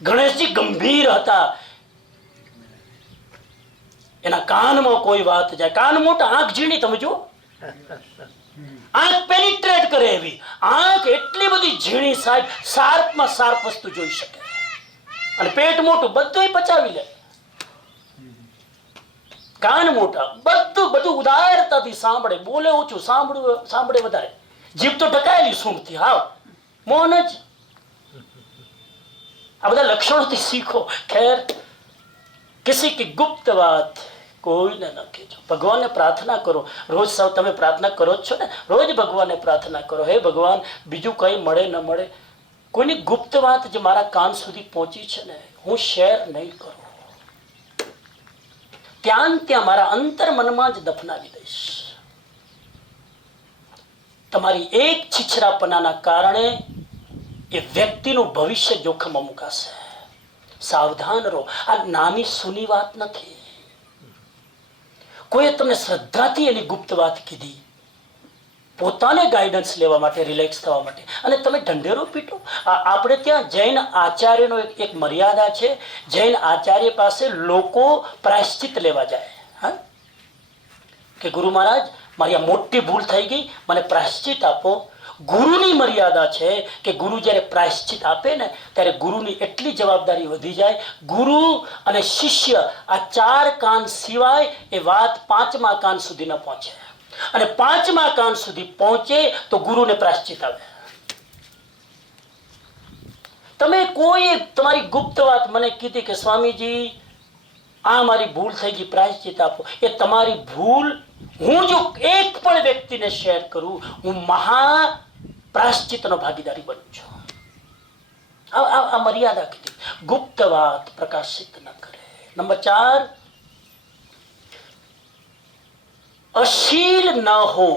ગણેશજી ગંભીર હતા. એના કાનમાં કોઈ વાત જાય, કાન મોટા, આંખ ઝીણી. તમે જો આંખ પેનિટ્રેટ કરે એવી આંખ, એટલી બધી ઝીણી સાહેબ, શાર્પમાં શાર્પ વસ્તુ જોઈ શકે. અને પેટ મોટું, બધું પચાવી લે. કાન મોટા, બધું ઉદારતાથી સાંભળે, બોલે ઓછું, સાંભળે વધારે. જીભ તો ઢકાયેલી સૂંઘથી, હાવ મૌન જ. આ બધા લક્ષણોથી શીખો. ખેર કિસી કી ગુપ્ત વાત કોઈને ન કહેજો. ભગવાનને પ્રાર્થના કરો. રોજ સૌ તમે પ્રાર્થના કરો જ છો ને, રોજ ભગવાનને પ્રાર્થના કરો, હે ભગવાન બીજું કંઈ મળે ન મળે, કોઈની ગુપ્ત વાત જે મારા કાન સુધી પહોંચી છે ને હું શેર નહીં કરું. ત્યાં મારા અંતર મનમાં જ દફનાવી દઈશ. તમારી એક છીછરાપનાના કારણે એ વ્યક્તિનું ભવિષ્ય જોખમમાં મુકાશે. સાવધાન રહો. આ નાની સૂની વાત નથી. કોઈએ તમને શ્રદ્ધાથી એની ગુપ્ત વાત કીધી, પોતાને ગાઈડન્સ લેવા માટે, રિલેક્સ થવા માટે, અને તમે ઢંઢેરો પીટો. આપણે ત્યાં જૈન આચાર્યનો એક મર્યાદા છે. જૈન આચાર્ય પાસે લોકો પ્રાયશ્ચિત લેવા જાય. હા, કે ગુરુ મહારાજ મારી આ મોટી ભૂલ થઈ ગઈ, મને પ્રાયશ્ચિત આપો. ગુરુની મર્યાદા છે કે ગુરુ જ્યારે પ્રાયશ્ચિત આપે ને ત્યારે ગુરુની એટલી જવાબદારી વધી જાય, ગુરુ અને શિષ્ય આ 4 કાન સિવાય એ વાત 5મા કાન સુધી ન પહોંચે. અને 5મા કાન સુધી પહોંચે તો ગુરુને પ્રાયશ્ચિત આવે. તમે કોઈ તમારી ગુપ્ત વાત મને કીધી કે સ્વામીજી આ મારી ભૂલ થઈ ગઈ, પ્રાયશ્ચિત આપો, એ તમારી ભૂલ હું જો એક પણ વ્યક્તિને શેર કરું, હું મહા પ્રાયશ્ચિતનો ભાગીદારી બનું છું. આ મર્યાદા કીધી. ગુપ્ત વાત પ્રકાશિત ન કરે. નંબર 4, અશીલ ન હો.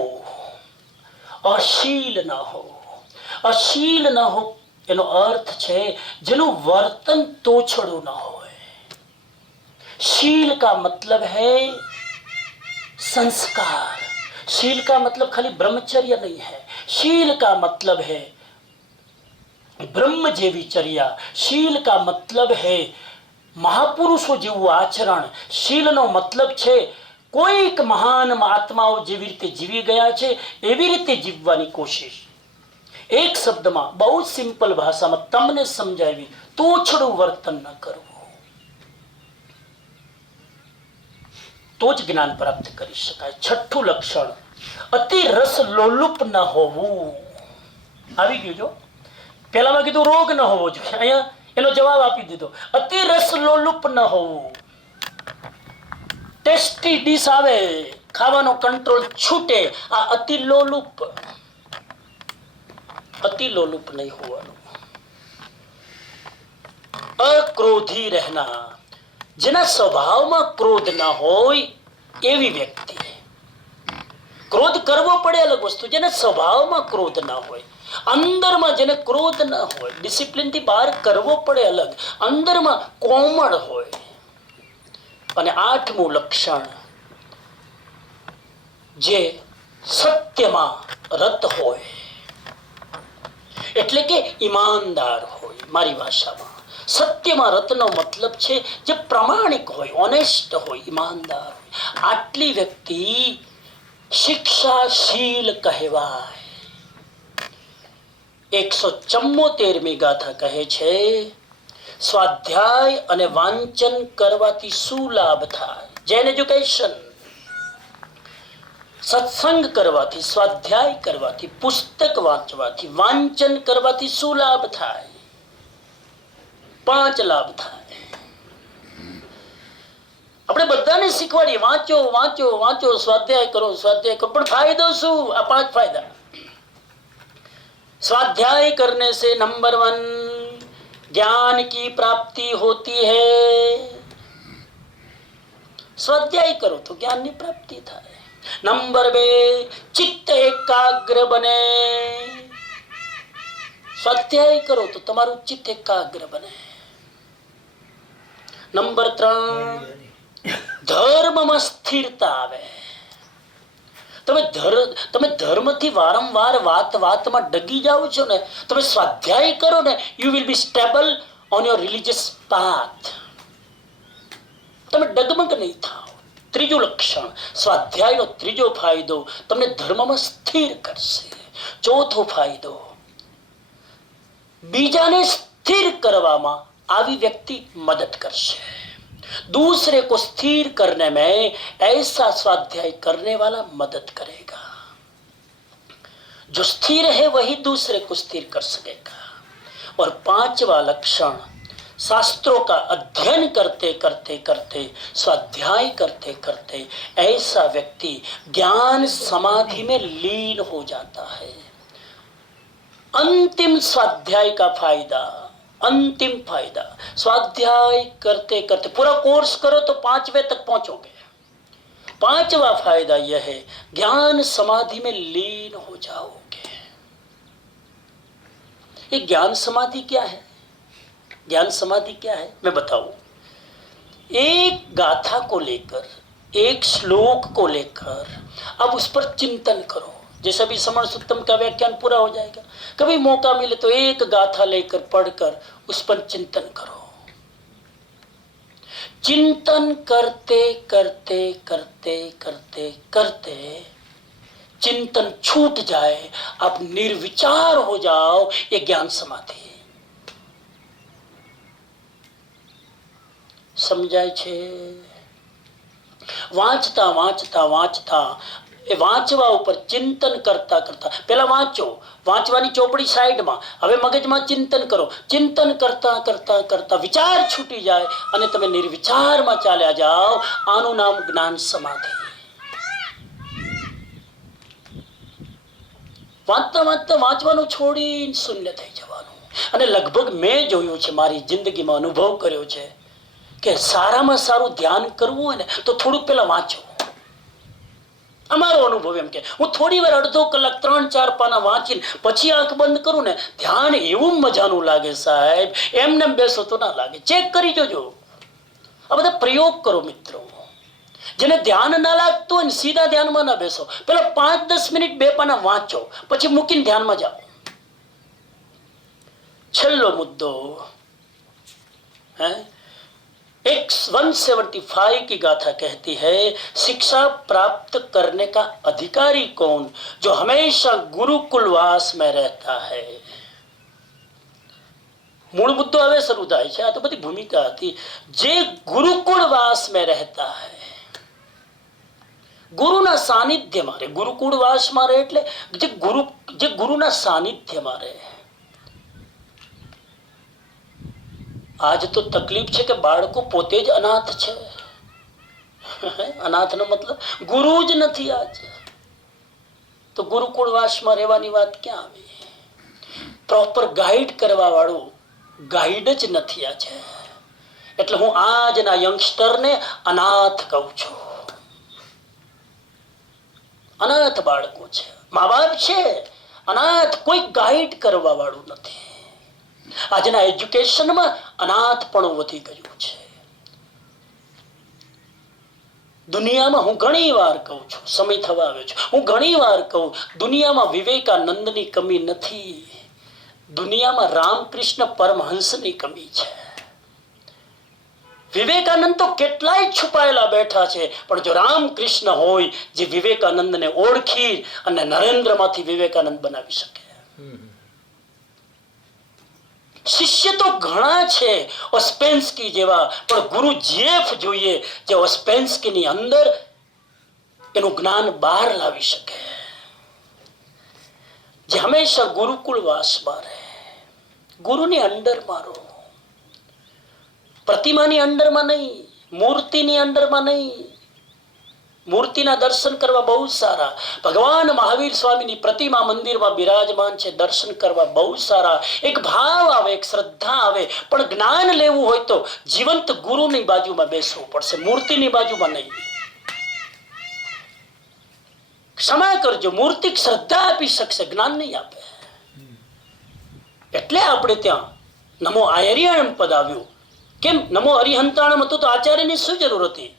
અશીલ ન હો. અશીલ ન હો એનો અર્થ છે જેનું વર્તન તોછડું ન હોય. शील का मतलब है संस्कार. शील का मतलब खाली ब्रह्मचर्य नहीं है. शील का मतलब है ब्रह्म जेवी चर्या. शील का मतलब है महापुरुषો જેવું આચરણ. શીલનો મતલબ છે કોઈક મહાન આત્માઓ જેવી રીતે જીવી ગયા છે એવી રીતે જીવવાની કોશિશ. એક શબ્દમાં બહુ સિમ્પલ ભાષામાં તમને સમજાવી, તોછડું વર્તન ન કરવું, તો જ જ્ઞાન પ્રાપ્ત કરી શકાય. 6થું લક્ષણ અતિ રસ લોલુપ ન હોવું. આવી ગયું. જો પહેલામાં કીધું રોગ ન હોવો જોઈએ, અહીંયા એનો જવાબ આપી દીધો. અતિ રસ લોલુપ ન હોવું. ટેસ્ટી ડીશ આવે, ખાવાનો કંટ્રોલ છૂટે, આ અતિ લોલુપ. અતિ લોલુપ નહીં હોવાનું. અક્રોધી રહેના. જેના સ્વભાવમાં ક્રોધ ના હોય એવી વ્યક્તિ. ક્રોધ કરવો પડે અલગ વસ્તુ, જેના સ્વભાવમાં ક્રોધ ના હોય અંદરમાં જેને ક્રોધ ન હોય, ડિસિપ્લિનથી બહાર કરવો પડે અલગ, અંદરમાં કોમળ હોય. અને 8મું લક્ષણ, જે સત્યમાં રત હોય, એટલે કે ઈમાનદાર હોય. મારી ભાષામાં સત્યમાં રતનો મતલબ છે જે પ્રામાણિક હોય, ઓનેસ્ટ હોય, ઈમાનદાર હોય. આટલી વ્યક્તિ શિક્ષાશીલ કહેવાય. 174મી ગાથા કહે છે, સ્વાધ્યાય અને વાંચન કરવાથી શું લાભ થાય? જેન એજ્યુકેશન, સત્સંગ કરવાથી, સ્વાધ્યાય કરવાથી, પુસ્તક વાંચવાથી, વાંચન કરવાથી શું લાભ થાય? 5 લાભ થાય. આપણે બધાને શીખવાડીએ વાંચો વાંચો વાંચો, સ્વાધ્યાય કરો સ્વાધ્યાય કરો, પણ ફાયદો શું? આ 5 फायदा. स्वाध्याय करने से नंबर 1 ज्ञान की प्राप्ति होती है. स्वाध्याय करो तो ज्ञान की प्राप्ति થાય. नंबर 2 चित्त एकाग्र बने. स्वाध्याय करो तो તમારું ચિત્ત એકાગ્ર બને. નંબર 3 ધર્મમાં સ્થિરતા આવે. તમે ધર્મથી વારંવાર વાતમાં ડગી જાઓ છો ને, તમે સ્વાધ્યાય કરો ને, you will be stable on your religious path. તમે ડગમગ નહીં થાઓ. 3જું લક્ષણ, સ્વાધ્યાયનો 3જો ફાયદો તમને ધર્મમાં સ્થિર કરશે. 4થો ફાયદો, બીજાને સ્થિર કરવામાં આવી વ્યક્તિ મદદ કરશે. दूसरे को स्थिर करने में ऐसा स्वाध्याय करने वाला मदद करेगा. जो स्थिर है वही दूसरे को स्थिर कर सकेगा. और 5वां लक्षण, शास्त्रों का अध्ययन करते करते करते, स्वाध्याय करते करते ऐसा व्यक्ति ज्ञान समाधि में लीन हो जाता है. अंतिम स्वाध्याय का फायदा, अंतिम फायदा, स्वाध्याय करते करते पूरा कोर्स करो तो 5वें तक पहुंचोगे. 5वां फायदा यह है, ज्ञान समाधि में लीन हो जाओगे. ये ज्ञान समाधि क्या है? ज्ञान समाधि क्या है मैं बताऊं. एक गाथा को लेकर, एक श्लोक को लेकर अब उस पर चिंतन करो. जैसे भी समण सुत्तम का व्याख्यान पूरा हो जाएगा, कभी मौका मिले तो एक गाथा लेकर पढ़कर उस पर चिंतन करो. चिंतन करते करते करते करते करते चिंतन छूट जाए, आप निर्विचार हो जाओ, ये ज्ञान समाधि. समझाय छे? वांचता वांचता वांचता એ વાંચવા ઉપર ચિંતન કરતા કરતા, પેલા વાંચો, વાંચવાની ચોપડી સાઈડમાં, હવે મગજમાં ચિંતન કરો. ચિંતન કરતા કરતા કરતા વિચાર છૂટી જાય અને તમે નિર્વિચારમાં ચાલ્યા જાઓ. આનું નામ જ્ઞાન સમાધિ. વાંચતા વાંચતા વાંચવાનું છોડી શૂન્ય થઈ જવાનું. અને લગભગ મેં જોયું છે, મારી જિંદગીમાં અનુભવ કર્યો છે કે સારામાં સારું ધ્યાન કરવું હોય ને તો થોડુંક પેલા વાંચો. અમારો અનુભવ એમ કે હું થોડી વાર અડધો કલાક 3-4 પાના વાંચીને પછી આંખ બંધ કરું ને, ધ્યાન એવું મજાનું લાગે સાહેબ. એમને બેસો તો ના લાગે. ચેક કરી જોજો. આ બધા પ્રયોગ કરો મિત્રો. જેને ધ્યાન ના લાગતું હોય ને સીધા ધ્યાનમાં ના બેસો. પેલા 5-10 મિનિટ 2 પાના વાંચો, પછી મૂકીને ધ્યાનમાં જાઓ. છેલ્લો મુદ્દો, 175 की गाथा कहती है, शिक्षा प्राप्त करने का अधिकारी कौन? जो हमेशा गुरुकुलवास में रहता है. मूल मुद्दो હવે શરૂ થાય છે. આ તો બધી ભૂમિકા હતી. જે ગુરુકુળવાસ में रहता है, ગુરુના સાનિધ્યમાં રહે. ગુરુકુળવાસમાં રહે એટલે જે ગુરુના સાનિધ્યમાં રહે. આજ તો તકલીફ છે કે બાળકો પોતે જ અનાથ છે. અનાથનો મતલબ ગુરુ જ નથી. આજ તો ગુરુકુળવાસમાં રહેવાની વાત ક્યાં આવી? પ્રોપર ગાઈડ કરવા વાળું ગાઈડ જ નથી આજે. એટલે હું આજના યંગસ્ટરને અનાથ કહું છું. અનાથ બાળકો છે. મા બાપ છે, અનાથ કોઈ ગાઈડ કરવા વાળું નથી. આજના એજ્યુકેશનમાં અનાથપણું વધી ગયું છે. દુનિયામાં હું ઘણી વાર કહું છું, સમય થવા આવ્યો છે, હું ઘણી વાર કહું, દુનિયામાં વિવેકાનંદની કમી નથી, દુનિયામાં રામકૃષ્ણ પરમહંસની કમી છે. વિવેકાનંદ તો કેટલાય છુપાયેલા બેઠા છે, પણ જો રામકૃષ્ણ હોય જે વિવેકાનંદને ઓળખી અને નરેન્દ્રમાંથી વિવેકાનંદ બનાવી શકે. શિષ્ય તો ઘણા છે ઓસ્પેન્સ્કી જેવા, પણ ગુરુ જેફ જોઈએ જે ઓસ્પેન્સ્કીની અંદર એનું જ્ઞાન બહાર લાવી શકે, જે હંમેશા ગુરુકુળ વાસમાં રહે, ગુરુની અંડરમાં રહો, પ્રતિમાની અંડરમાં નહીં, મૂર્તિની અંડરમાં નહીં. મૂર્તિના દર્શન કરવા બહુ સારા, ભગવાન મહાવીર સ્વામીની પ્રતિમા મંદિરમાં બિરાજમાન છે, દર્શન કરવા બહુ સારા, એક ભાવ આવે, એક શ્રદ્ધા આવે, પણ જ્ઞાન લેવું હોય તો જીવંત ગુરુની બાજુમાં બેસવું પડશે, મૂર્તિની બાજુમાં નહીં. ક્ષમા કરજો, મૂર્તિ શ્રદ્ધા આપી શકશે, જ્ઞાન નહીં આપે. એટલે આપણે ત્યાં નમો આયર્યાણમ પદ આવ્યું. કેમ? નમો અરિહંતાણમ હતું તો આચાર્યની શું જરૂર હતી?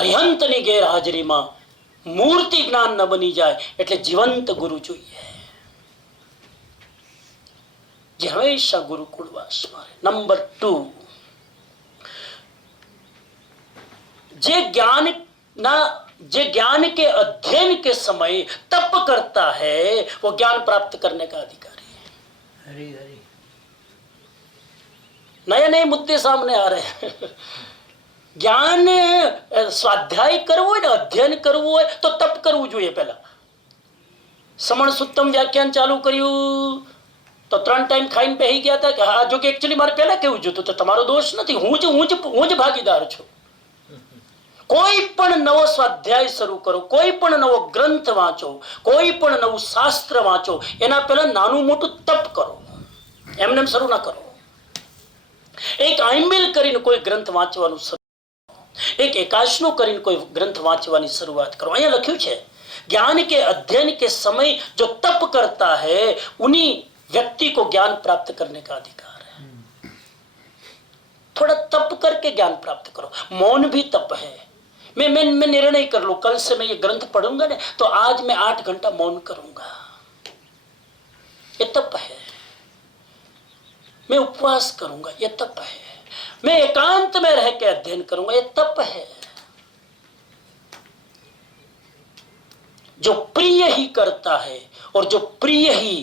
અરિહંતની ગેરહાજરીમાં મૂર્તિ જ્ઞાન ન બની જાય, એટલે જીવંત ગુરુ જોઈએ, જે હંમેશા ગુરુકુળવાસમાં રહે. નંબર 2, જે ज्ञान के अध्ययन के समय तप करता है वो ज्ञान प्राप्त करने का अधिकारी है. हरी हरी नए नए मुद्दे सामने आ रहे हैं. જ્ઞાન સ્વાધ્યાય કરવો હોય ને અધ્યયન કરવું હોય તો તપ કરવું જોઈએ. પહેલા સમણ સુત્તમ વ્યાખ્યાન ચાલુ કર્યું તો 3 ટાઈમ ખાઈને બેસી ગયા હતા કે હા, જો કે એકચ્યુઅલી મારે પહેલા કેવું જોતું તો તમારો દોષ નથી, હું જ ભાગીદાર છું. કોઈ પણ નવો સ્વાધ્યાય શરૂ કરો, કોઈ પણ નવો ગ્રંથ વાંચો, કોઈ પણ નવું શાસ્ત્ર વાંચો, એના પહેલા નાનું મોટું તપ કરો, એમને શરૂ ના કરો. એક આઈમ્બિલ કરીને કોઈ ગ્રંથ વાંચવાનું શરૂ, એક એકાશનું કરીને કોઈ ગ્રંથ વાંચવાની શરૂઆત કરો. અહીંયા લખ્યું છે ज्ञान के अध्ययन के समय जो तप करता है उन्हीं व्यक्ति को ज्ञान प्राप्त करने का अधिकार है. थोड़ा तप करके ज्ञान प्राप्त करो. मौन भी तप है. मैं निर्णय कर लूं कल से मैं ये ग्रंथ पढ़ूंगा ना तो आज मैं 8 घंटा मौन करूंगा, ये तप है. मैं उपवास करूंगा, ये तप है. मैं एकांत में रह के अध्ययन करूंगा, ये तप है. जो प्रिय ही करता है और जो प्रिय ही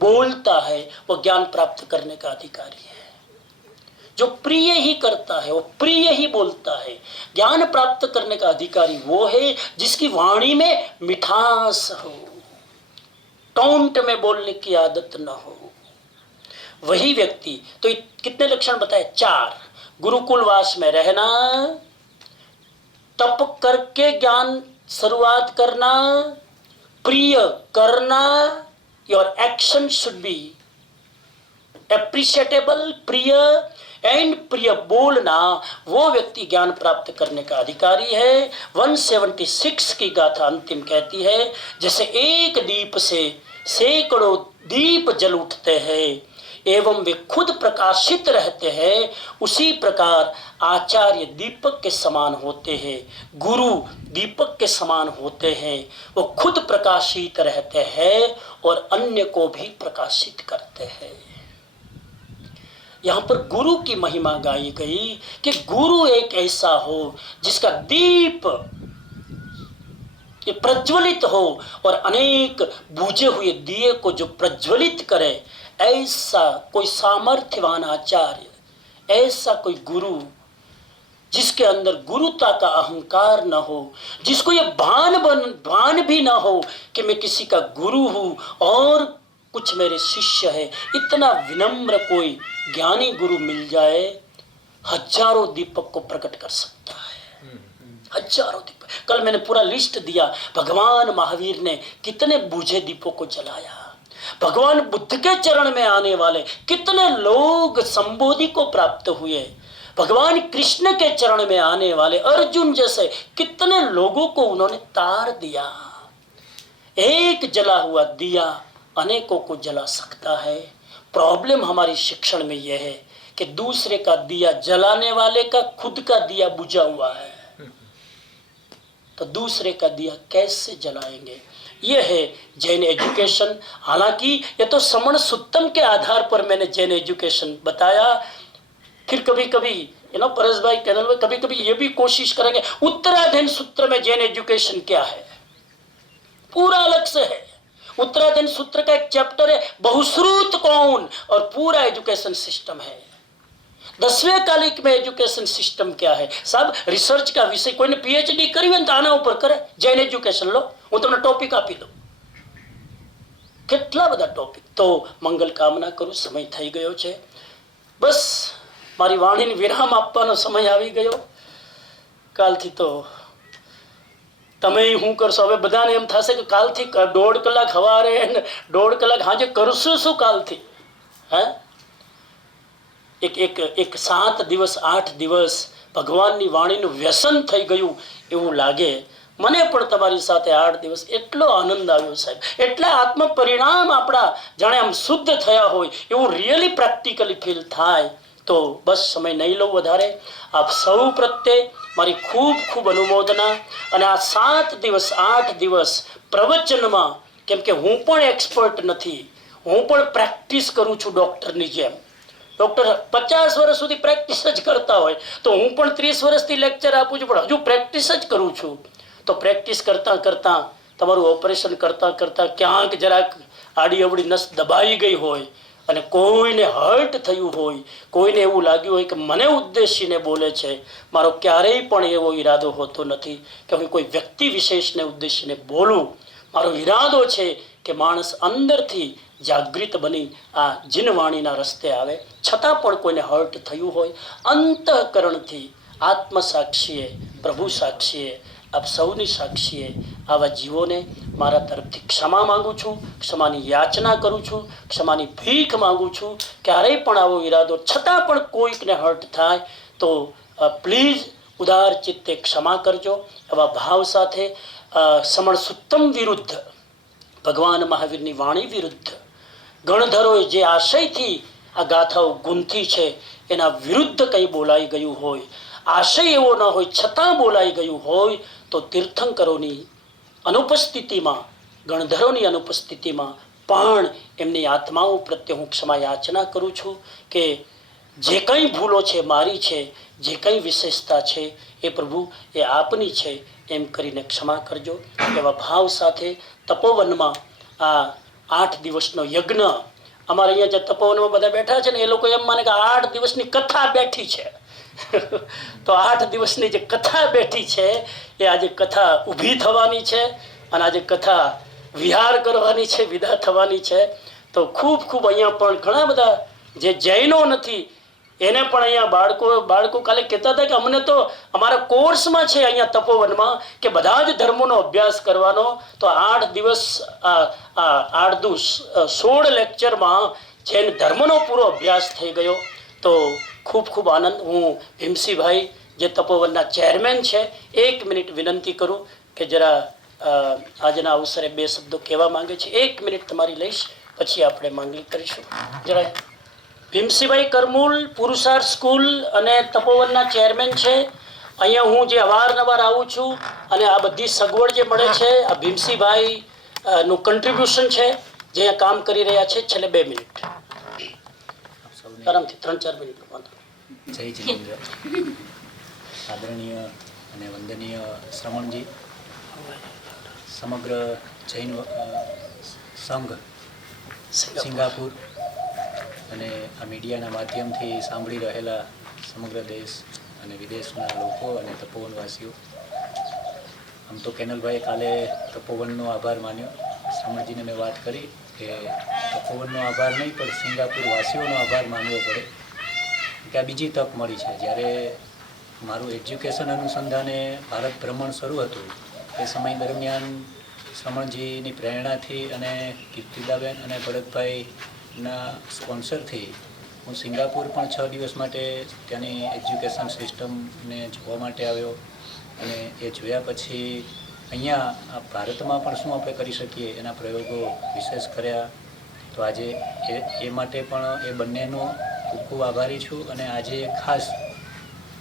बोलता है वो ज्ञान प्राप्त करने का अधिकारी है. जो प्रिय ही करता है वो प्रिय ही बोलता है. ज्ञान प्राप्त करने का अधिकारी वो है जिसकी वाणी में मिठास हो, टोंट में बोलने की आदत न हो. वही व्यक्ति. तो कितने लक्षण बताए? 4. गुरुकुलवास में रहना, तप करके ज्ञान शुरुआत करना, प्रिय करना, योर एक्शन शुड बी एप्रिशिएटेबल, प्रिय एंड प्रिय बोलना, वो व्यक्ति ज्ञान प्राप्त करने का अधिकारी है. 176 की गाथा अंतिम कहती है जैसे एक दीप से सैकड़ों दीप जल उठते हैं एवं वे खुद प्रकाशित रहते हैं, उसी प्रकार आचार्य दीपक के समान होते हैं, गुरु दीपक के समान होते हैं. वो खुद प्रकाशित रहते हैं और अन्य को भी प्रकाशित करते हैं. यहाँ पर गुरु की महिमा गाई गई कि गुरु एक ऐसा हो जिसका दीप ये प्रज्वलित हो और अनेक बुझे हुए दिए को जो प्रज्वलित करे, ऐसा कोई सामर्थ्यवान आचार्य, ऐसा कोई गुरु जिसके अंदर गुरुता का अहंकार न हो, जिसको ये भान भी न हो कि मैं किसी का गुरु हूं और कुछ मेरे शिष्य है. इतना विनम्र कोई ज्ञानी गुरु मिल जाए, हजारों दीपक को प्रकट कर सकता है. हजारों दीपक. कल मैंने पूरा लिस्ट दिया, भगवान महावीर ने कितने बूझे दीपों को जलाया. भगवान बुद्ध के चरण में आने वाले कितने लोग संबोधि को प्राप्त हुए. भगवान कृष्ण के चरण में आने वाले अर्जुन जैसे कितने लोगों को उन्होंने तार दिया. एक जला हुआ दिया अनेकों को जला सकता है। प्रॉब्लम हमारी शिक्षण में यह है कि दूसरे का दिया जलाने वाले का खुद का दिया बुझा हुआ है, तो दूसरे का दिया कैसे जलाएंगे? यह है जैन एजुकेशन। हालांकि ये तो समण सुत्तम के आधार पर मैंने जैन एजुकेशन बताया। फिर कभी कभी परेश भाई कैनल में कभी कभी ये भी कोशिश करेंगे उत्तराधीन सूत्र में जैन एजुकेशन क्या है, पूरा अलग से है। उत्तराधीन सूत्र का एक चैप्टर है बहुश्रुत कौन, और पूरा एजुकेशन सिस्टम है। 10वें कालिक में एजुकेशन सिस्टम क्या है साहब, रिसर्च का विषय कोई ने पीएचडी करी हो तो आना ऊपर करे जैन एजुकेशन लो, હું તમને ટોપિક આપી દઉં, કેટલા બધા ટોપિક। તો મંગલ કામના કરું, સમય થઈ ગયો છે, બસ મારી વાણીને વિરામ આપવાનો સમય આવી ગયો। કાલથી તો તમે શું કરશો? હવે બધાને એમ થશે કે કાલથી 1.5 કલાક સવારે 1.5 કલાક સાંજે કરશું શું કાલથી? હે એક 7 દિવસ 8 દિવસ ભગવાનની વાણીનું વ્યસન થઈ ગયું એવું લાગે। મને પણ તમારી સાથે 8 દિવસ એટલો આનંદ આવ્યો સાહેબ, એટલા આત્મ પરિણામ આપણા જાણે આમ શુદ્ધ થયા હોય એવું રિયલી પ્રેક્ટિકલી ફીલ થાય। તો બસ સમય નહીં લઉં વધારે, આપ સૌ પ્રત્યે મારી ખૂબ ખૂબ અનુમોદના। અને આ 7 દિવસ 8 દિવસ પ્રવચનમાં, કેમ કે હું પણ એક્સપર્ટ નથી, હું પણ પ્રેક્ટિસ કરું છું ડૉક્ટરની જેમ। ડૉક્ટર 50 વર્ષ સુધી પ્રેક્ટિસ જ કરતા હોય તો હું પણ 30 વર્ષથી લેક્ચર આપું છું, પણ હજુ પ્રેક્ટિસ જ કરું છું। તો પ્રેક્ટિસ કરતાં કરતાં તમારું ઓપરેશન કરતાં કરતાં ક્યાંક જરાક આડી અવળી નસ દબાઈ ગઈ હોય અને કોઈને હર્ટ થયું હોય, કોઈને એવું લાગ્યું હોય કે મને ઉદ્દેશીને બોલે છે, મારો ક્યારેય પણ એવો ઈરાદો હોતો નથી કે હું કોઈ વ્યક્તિ વિશેષને ઉદ્દેશીને બોલું। મારો ઈરાદો છે કે માણસ અંદરથી જાગૃત બની આ જીનવાણીના રસ્તે આવે, છતાં પણ કોઈને હર્ટ થયું હોય અંતઃકરણથી આત્મ સાક્ષીએ, પ્રભુ સાક્ષીએ, આપ સૌની સાક્ષીએ આવા જીવોને મારા તરફથી ક્ષમા માંગુ છું, ક્ષમાની યાચના કરું છું, ક્ષમાની ભીખ માંગુ છું। ક્યારેય પણ આવો ઈરાદો છતાં પણ કોઈકને હર્ટ થાય તો પ્લીઝ ઉદાર ચિત્તે ક્ષમા કરજો। એવા ભાવ સાથે સમણ સુત્તમ વિરુદ્ધ, ભગવાન મહાવીરની વાણી વિરુદ્ધ, ગણધરોએ જે આશયથી આ ગાથાઓ ગુંથી છે એના વિરુદ્ધ કંઈ બોલાઈ ગયું હોય, આશય એવો ન હોય છતાં બોલાઈ ગયું હોય તો તીર્થંકરોની અનુપસ્થિતિમાં, ગણધરોની અનુપસ્થિતિમાં પણ એમની આત્માઓ પ્રત્યે હું ક્ષમા યાચના કરું છું કે જે કંઈ ભૂલો છે મારી છે, જે કંઈ વિશેષતા છે એ પ્રભુ એ આપની છે એમ કરીને ક્ષમા કરજો। એવા ભાવ સાથે તપોવનમાં આ 8 દિવસનો યજ્ઞ, અમારે અહીંયા જે તપોવનમાં બધા બેઠા છે ને એ લોકો એમ માને કે 8 દિવસની કથા બેઠી છે તો 8 દિવસની જે કથા બેઠી છે એ આજે કથા ઊભી થવાની છે અને આજે કથા વિહાર કરવાની છે, વિદા થવાની છે। તો ખૂબ ખૂબ અહીંયા પણ ઘણા બધા જે જૈનો નથી એને પણ અહીંયા બાળકો કાલે કહેતા હતા કે અમને તો અમારા કોર્સમાં છે અહીંયા તપોવનમાં કે બધા જ ધર્મોનો અભ્યાસ કરવાનો, તો 8 દિવસ 16 લેક્ચરમાં જૈન ધર્મનો પૂરો અભ્યાસ થઈ ગયો। તો ખૂબ ખૂબ આનંદ। હું ભીમસિંહભાઈ જે તપોવનના ચેરમેન છે 1 મિનિટ વિનંતી કરું કે જરા આજના અવસરે 2 શબ્દો કહેવા માંગે છે। 1 મિનિટ તમારી લઈશ, પછી આપણે માંગણી કરીશું। જરા ભીમસિંહભાઈ કરમૂલ પુરુષાર્થ સ્કૂલ અને તપોવનના ચેરમેન છે। અહીંયા હું જે અવારનવાર આવું છું અને આ બધી સગવડ જે મળે છે આ ભીમસિંહભાઈ નું કન્ટ્રીબ્યુશન છે, જે અહીંયા કામ કરી રહ્યા છે। છેલ્લે 2 મિનિટ આરામથી 3-4 મિનિટ। જય જિનેન્દ્ર, આદરણીય અને વંદનીય શ્રવણજી, સમગ્ર જૈન સંઘ સિંગાપુર અને આ મીડિયાના માધ્યમથી સાંભળી રહેલા સમગ્ર દેશ અને વિદેશના લોકો અને તપોવનવાસીઓ, આમ તો કેનલભાઈએ કાલે તપોવનનો આભાર માન્યો, શ્રવણજીને મેં વાત કરી કે તપોવનનો આભાર નહીં પણ સિંગાપુર વાસીઓનો આભાર માનવો પડે કે આ બીજી તક મળી છે। જ્યારે મારું એજ્યુકેશન અનુસંધાને ભારત ભ્રમણ શરૂ હતું એ સમય દરમિયાન શ્રમણજીની પ્રેરણાથી અને કીર્તિદાબેન અને ભરતભાઈના સ્પોન્સરથી હું સિંગાપુર પણ 6 દિવસ માટે ત્યાંની એજ્યુકેશન સિસ્ટમને જોવા માટે આવ્યો અને એ જોયા પછી અહીંયા આ ભારતમાં પણ શું આપણે કરી શકીએ એના પ્રયોગો વિશેષ કર્યા. તો આજે એ માટે પણ એ બંનેનો ખૂબ ખૂબ આભારી છું. અને આજે ખાસ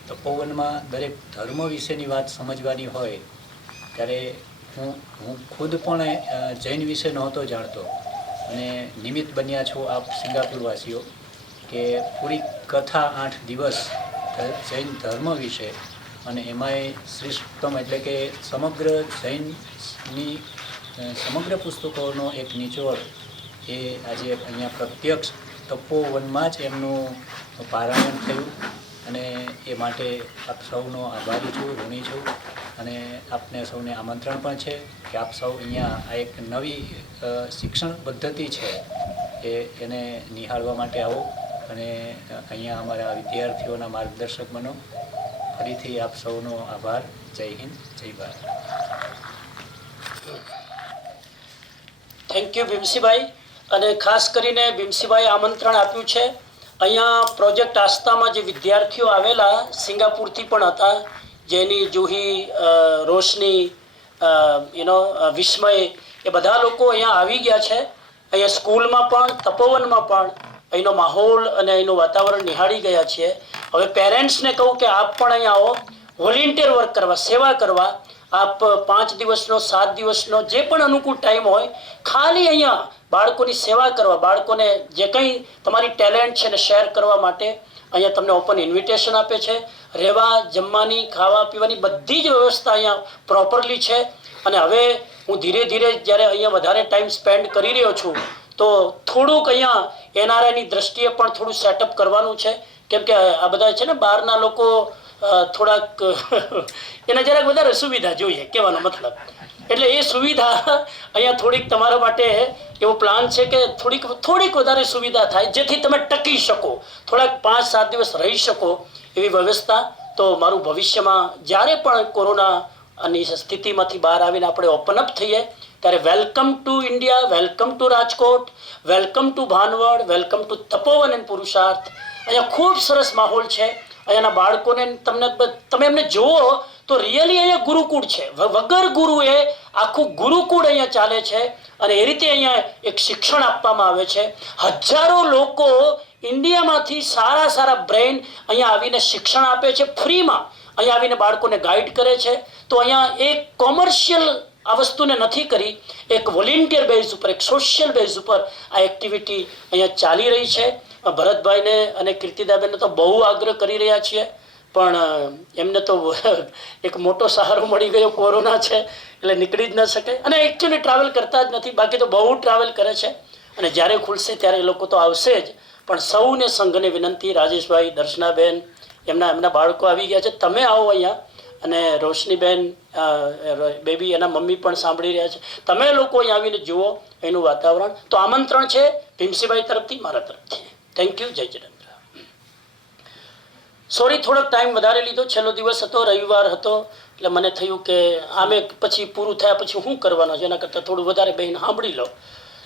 તપોવનમાં દરેક ધર્મ વિશેની વાત સમજવાની હોય ત્યારે હું ખુદ પણ જૈન વિશે નહોતો જાણતો અને નિમિત્ત બન્યા છો આપ સિંગાપુરવાસીઓ કે પૂરી કથા 8 દિવસ જૈન ધર્મ વિશે અને એમાંય શ્રીષ્ટમ એટલે કે સમગ્ર જૈનની સમગ્ર પુસ્તકોનો એક નિચોડ એ આજે અહીંયા પ્રત્યક્ષ તપોવનમાં જ એમનું પારાયણ થયું. અને એ માટે આપ સૌનો આભારી છું, ઋણી છું. અને આપને સૌને આમંત્રણ પણ છે કે આપ સૌ અહીંયા આ એક નવી શિક્ષણ પદ્ધતિ છે એને નિહાળવા માટે આવો અને અહીંયા અમારા વિદ્યાર્થીઓના માર્ગદર્શક બનો. ફરીથી આપ સૌનો આભાર. જય હિન્દ, જય ભારત. Thank you ભીમસીભાઈ. અને ખાસ કરીને ભીમસીભાઈ આમંત્રણ આપ્યું છે. અહીંયા પ્રોજેક્ટ આસ્થામાં જે વિદ્યાર્થીઓ આવેલા સિંગાપુરથી પણ હતા, જેની જુહી, રોશની, વિસ્મય, એ બધા લોકો અહીંયા આવી ગયા છે. અહીંયા સ્કૂલમાં પણ તપોવનમાં પણ અહીંનો માહોલ અને અહીંનું વાતાવરણ નિહાળી ગયા છીએ. હવે પેરેન્ટ્સને કહું કે આપ પણ અહીંયા આવો, વોલેન્ટિયર વર્ક કરવા, સેવા કરવા. આપ 5 દિવસનો 7 દિવસનો જે પણ અનુકૂળ ટાઈમ હોય, ખાલી અહીંયા બાળકોની સેવા કરવા, બાળકોને જે કંઈ તમારી ટેલેન્ટ છે એને શેર કરવા માટે અહીંયા તમને ઓપન ઇન્વિટેશન આપે છે. રહેવા, જમવાની, ખાવા પીવાની બધી જ વ્યવસ્થા અહીંયા પ્રોપરલી છે. અને હવે હું ધીરે ધીરે જ્યારે અહીંયા વધારે ટાઈમ સ્પેન્ડ કરી રહ્યો છું તો થોડુંક અહીંયા એનઆરઆઈની દ્રષ્ટિએ પણ થોડું સેટઅપ કરવાનું છે. કેમ કે આ બધા છે ને બહારના લોકો થોડાક એને જરાક વધારે સુવિધા જોઈએ, કહેવાનો મતલબ. એટલે એ સુવિધા અહીંયા થોડીક તમારા માટે એવો પ્લાન છે કે થોડીક વધારે સુવિધા થાય, જેથી તમે ટકી શકો, થોડાક 5-7 દિવસ રહી શકો એવી વ્યવસ્થા. તો મારું ભવિષ્યમાં જ્યારે પણ કોરોનાની સ્થિતિમાંથી બહાર આવીને આપણે ઓપન અપ થઈએ ત્યારે welcome to India, welcome to Rajkot, welcome to Bhanvad, welcome to Tapovan and પુરુષાર્થ. અહીંયા ખૂબ સરસ માહોલ છે. અહીંયાના બાળકોને તમે એમને જુઓ તો રિયલી અહીંયા ગુરુકુળ છે. વગર ગુરુએ આખું ગુરુકુળ અહીંયા ચાલે છે. અને એ રીતે અહીંયા એક શિક્ષણ આપવામાં આવે છે. હજારો લોકો ઇન્ડિયામાંથી સારા બ્રેઇન અહીંયા આવીને શિક્ષણ આપે છે ફ્રીમાં. અહીંયા આવીને બાળકોને ગાઈડ કરે છે. તો અહીંયા એક કોમર્શિયલ આ વસ્તુને નથી કરી, એક વોલેન્ટિયર બેઝ ઉપર, એક સોશિયલ બેઝ ઉપર આ એક્ટિવિટી અહીંયા ચાલી રહી છે. ભરતભાઈને અને કીર્તિદાબેનને તો બહુ આગ્રહ કરી રહ્યા છીએ, પણ એમને તો એક મોટો સહારો મળી ગયો, કોરોના છે એટલે નીકળી જ ન શકે. અને એકચ્યુઅલી ટ્રાવેલ કરતા જ નથી, બાકી તો બહુ ટ્રાવેલ કરે છે. અને જ્યારે ખુલશે ત્યારે એ લોકો તો આવશે જ. પણ સૌને સંઘને વિનંતી, રાજેશભાઈ, દર્શનાબેન, એમના બાળકો આવી ગયા છે, તમે આવો અહીંયા. અને રોશનીબેન, બેબી, એના મમ્મી પણ સાંભળી રહ્યા છે. તમે લોકો અહીંયા આવીને જુઓ એનું વાતાવરણ. તો આમંત્રણ છે ભીમસીભાઈ તરફથી, મારા તરફથી. Thank you. જય જિનેન્દ્ર. સોરી, થોડોક ટાઈમ વધારે લીધો. છેલ્લો દિવસ હતો, રવિવાર હતો, એટલે મને થયું કે આમે પછી પૂરું થયા પછી શું કરવાનું છે, એના કરતાં થોડું વધારે બહેન સાંભળી લો,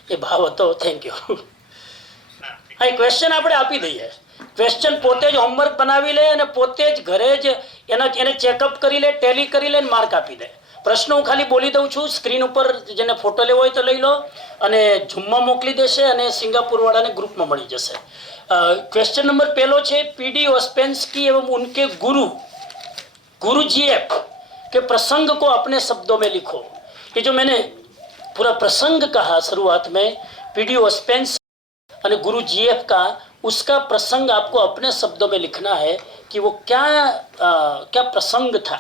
એ ભાવ હતો. Thank you. હા, ક્વેશ્ચન આપણે આપી દઈએ. ક્વેશ્ચન પોતે જ હોમવર્ક બનાવી લે અને પોતે જ ઘરે જ એને ચેકઅપ કરી લે, ટેલી કરી લે, માર્ક આપી દે. પ્રશ્નો હું ખાલી બોલી દઉં છું. સ્ક્રીન ઉપર જેને ફોટો લેવો હોય તો લઈ લો અને ઝૂમમાં મોકલી દેશે અને સિંગાપુરવાળાને ગ્રુપમાં મળી જશે. क्वेश्चन नंबर पहलो છે पीडी ओस्पेंस्की एवं उनके गुरु जीएफ के प्रसंग को अपने शब्दों में लिखो. ये जो मैंने पूरा प्रसंग कहा शुरुआत में, पीडी ओस्पेंस्की और गुरु जीएफ का, उसका प्रसंग आपको अपने शब्दों में लिखना है कि वो क्या प्रसंग था.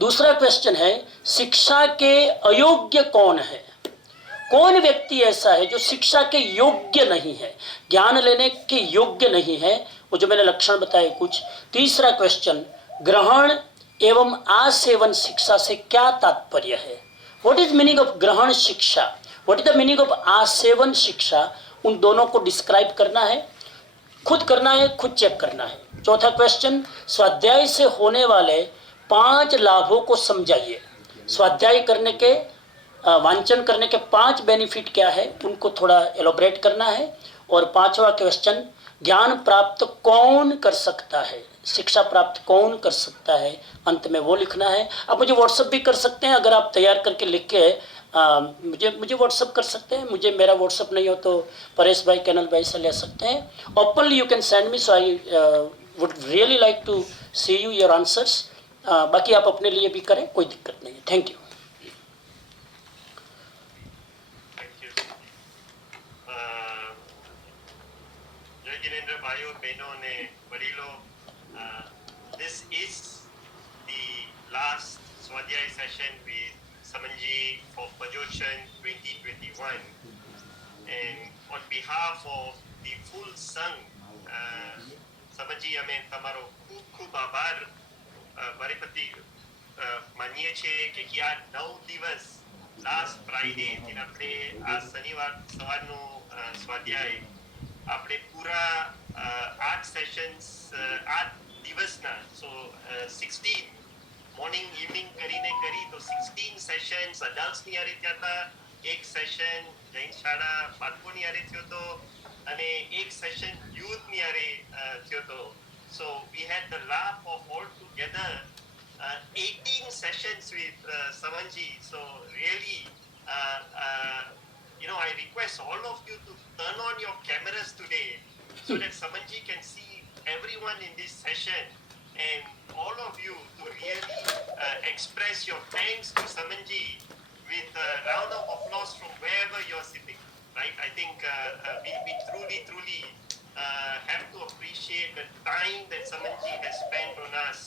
दूसरा क्वेश्चन है शिक्षा के अयोग्य कौन है. कौन व्यक्ति ऐसा है जो शिक्षा के योग्य नहीं है, ज्ञान लेने के योग्य नहीं है, वो जो मैंने लक्षण बताए कुछ. तीसरा क्वेश्चन, ग्रहण एवं आसेवन शिक्षा से क्या तात्पर्य है. व्हाट इज मीनिंग ऑफ ग्रहण शिक्षा, what is the meaning of आसेवन शिक्षा. उन दोनों को डिस्क्राइब करना है, खुद करना है, खुद चेक करना है. चौथा क्वेश्चन, स्वाध्याय से होने वाले 5 लाभों को समझाइए. स्वाध्याय करने के, वांचन करने के 5 बेनिफिट क्या है, उनको थोड़ा एलोबरेट करना है. और 5वां क्वेश्चन, ज्ञान प्राप्त कौन कर सकता है, शिक्षा प्राप्त कौन कर सकता है, अंत में वो लिखना है। आप मुझे व्हाट्सअप भी कर सकते हैं, अगर आप तैयार करके लिख के मुझे व्हाट्सअप कर सकते हैं। मुझे मेरा व्हाट्सअप नहीं हो तो परेश भाई, कैनल भाई से ले सकते हैं। Openly you can send me, so I would really like to see you your answers. बाकी आप अपने लिए भी करें, कोई दिक्कत नहीं है। Thank you. जय जिनेन्द्र भाइयों बहनों ने वडीलो, this is the last Swadhyay session with Samanji for Pajoshan 2021, and on behalf of the full Sangh, Samanji અમે તમારો ખૂબ ખૂબ આભાર મારી માનીએ છીએ કે આ 9 દિવસ લાસ્ટ ફ્રાઈડે થી આપણે આ શનિવાર સવારનો સ્વાધ્યાય આપણે પૂરા 8 સેશન્સ 8 દિવસના, સો 16 મોર્નિંગ ઇવનિંગ કરીને કરી તો 16 સેશન્સ અડલ્ટ્સની યારે થયા હતા, એક સેશન જૈન શાળા બાળકોની યારે થયો હતો અને એક સેશન યુથની યારે થયો હતો. So we had the laugh of all together 18 sessions with Samanji. So really I request all of you to turn on your cameras today so that Samanji can see everyone in this session, and all of you to really express your thanks to Samanji with a round of applause from wherever you're sitting, right? I think we truly have to appreciate the time that Samanji has spent on us,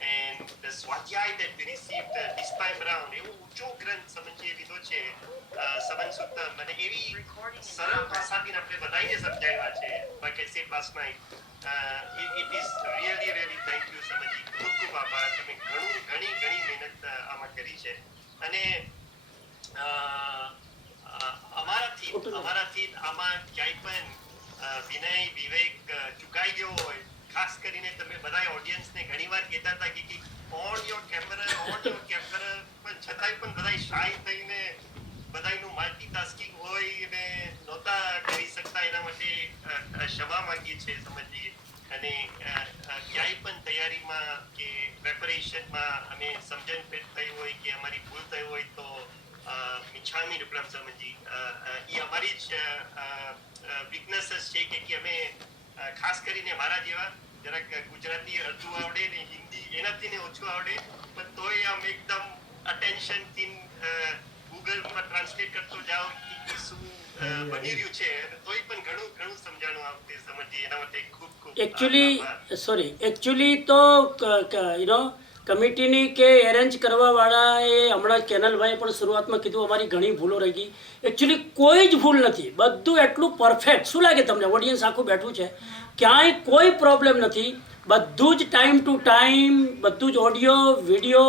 and the Swadhyay that we received this time around. એવું ઊંચો ગ્રંથ સમજીએ લીધો છે સમન સૂત્તમ, અને એવી સરળ ભાષાથી આપણે બધાઈને સમજાવ્યા છે. Like I said last night, it is really thank you સમજી, ખૂબ ખૂબ આભાર. તમે ઘણી મહેનત આમાં કરી છે, અને અમારાથી આમાં ક્યાંય પણ વિનય વિવેક ચૂકાઈ ગયો હોય, ખાસ કરીને તમે બધા ઓડિયન્સને ઘણીવાર કહેતા હતા કે ઓન યોર કેમેરા, પણ છતાંય પણ બધા શાય થઈને બધાનું મલ્ટીટાસ્કિંગ હોય અને નહોતા કરી શકતા, એના માટે ક્ષમા માંગીએ છીએ સમજીએ. અને ક્યાંય પણ તૈયારીમાં કે પ્રેપરેશનમાં અમે સમજણ ભેટ થઈ હોય કે અમારી ભૂલ થઈ હોય તો મિચ્છામી ડુક્કડમ સમજી, એ અમારી જ વીકનેસીસ છે કે અમે ખાસ કરીને મારા જેવા જરાક ગુજરાતી અડધું આવડે ને હિન્દી એનાથી ને ઓછું આવડે, પણ તોય આમ એકદમ અટેન્શનથી ગૂગલમાં ટ્રાન્સલેટ કરતો જાઓ કે શું બની રહ્યું છે, તોય પણ ઘણું સમજાણું આવતે સમજી. એના માટે ખૂબ એકચ્યુઅલી તો કમિટીની કે એરેન્જ કરવાવાળાએ હમણાં કેનલભાઈએ પણ શરૂઆતમાં કીધું અમારી ઘણી ભૂલો રહી ગઈ. એકચ્યુઅલી કોઈ જ ભૂલ નથી, બધું એટલું પરફેક્ટ. શું લાગે તમને? ઓડિયન્સ આખું બેઠું છે, ક્યાંય કોઈ પ્રોબ્લેમ નથી. બધું જ ટાઈમ ટુ ટાઈમ, બધું જ audio video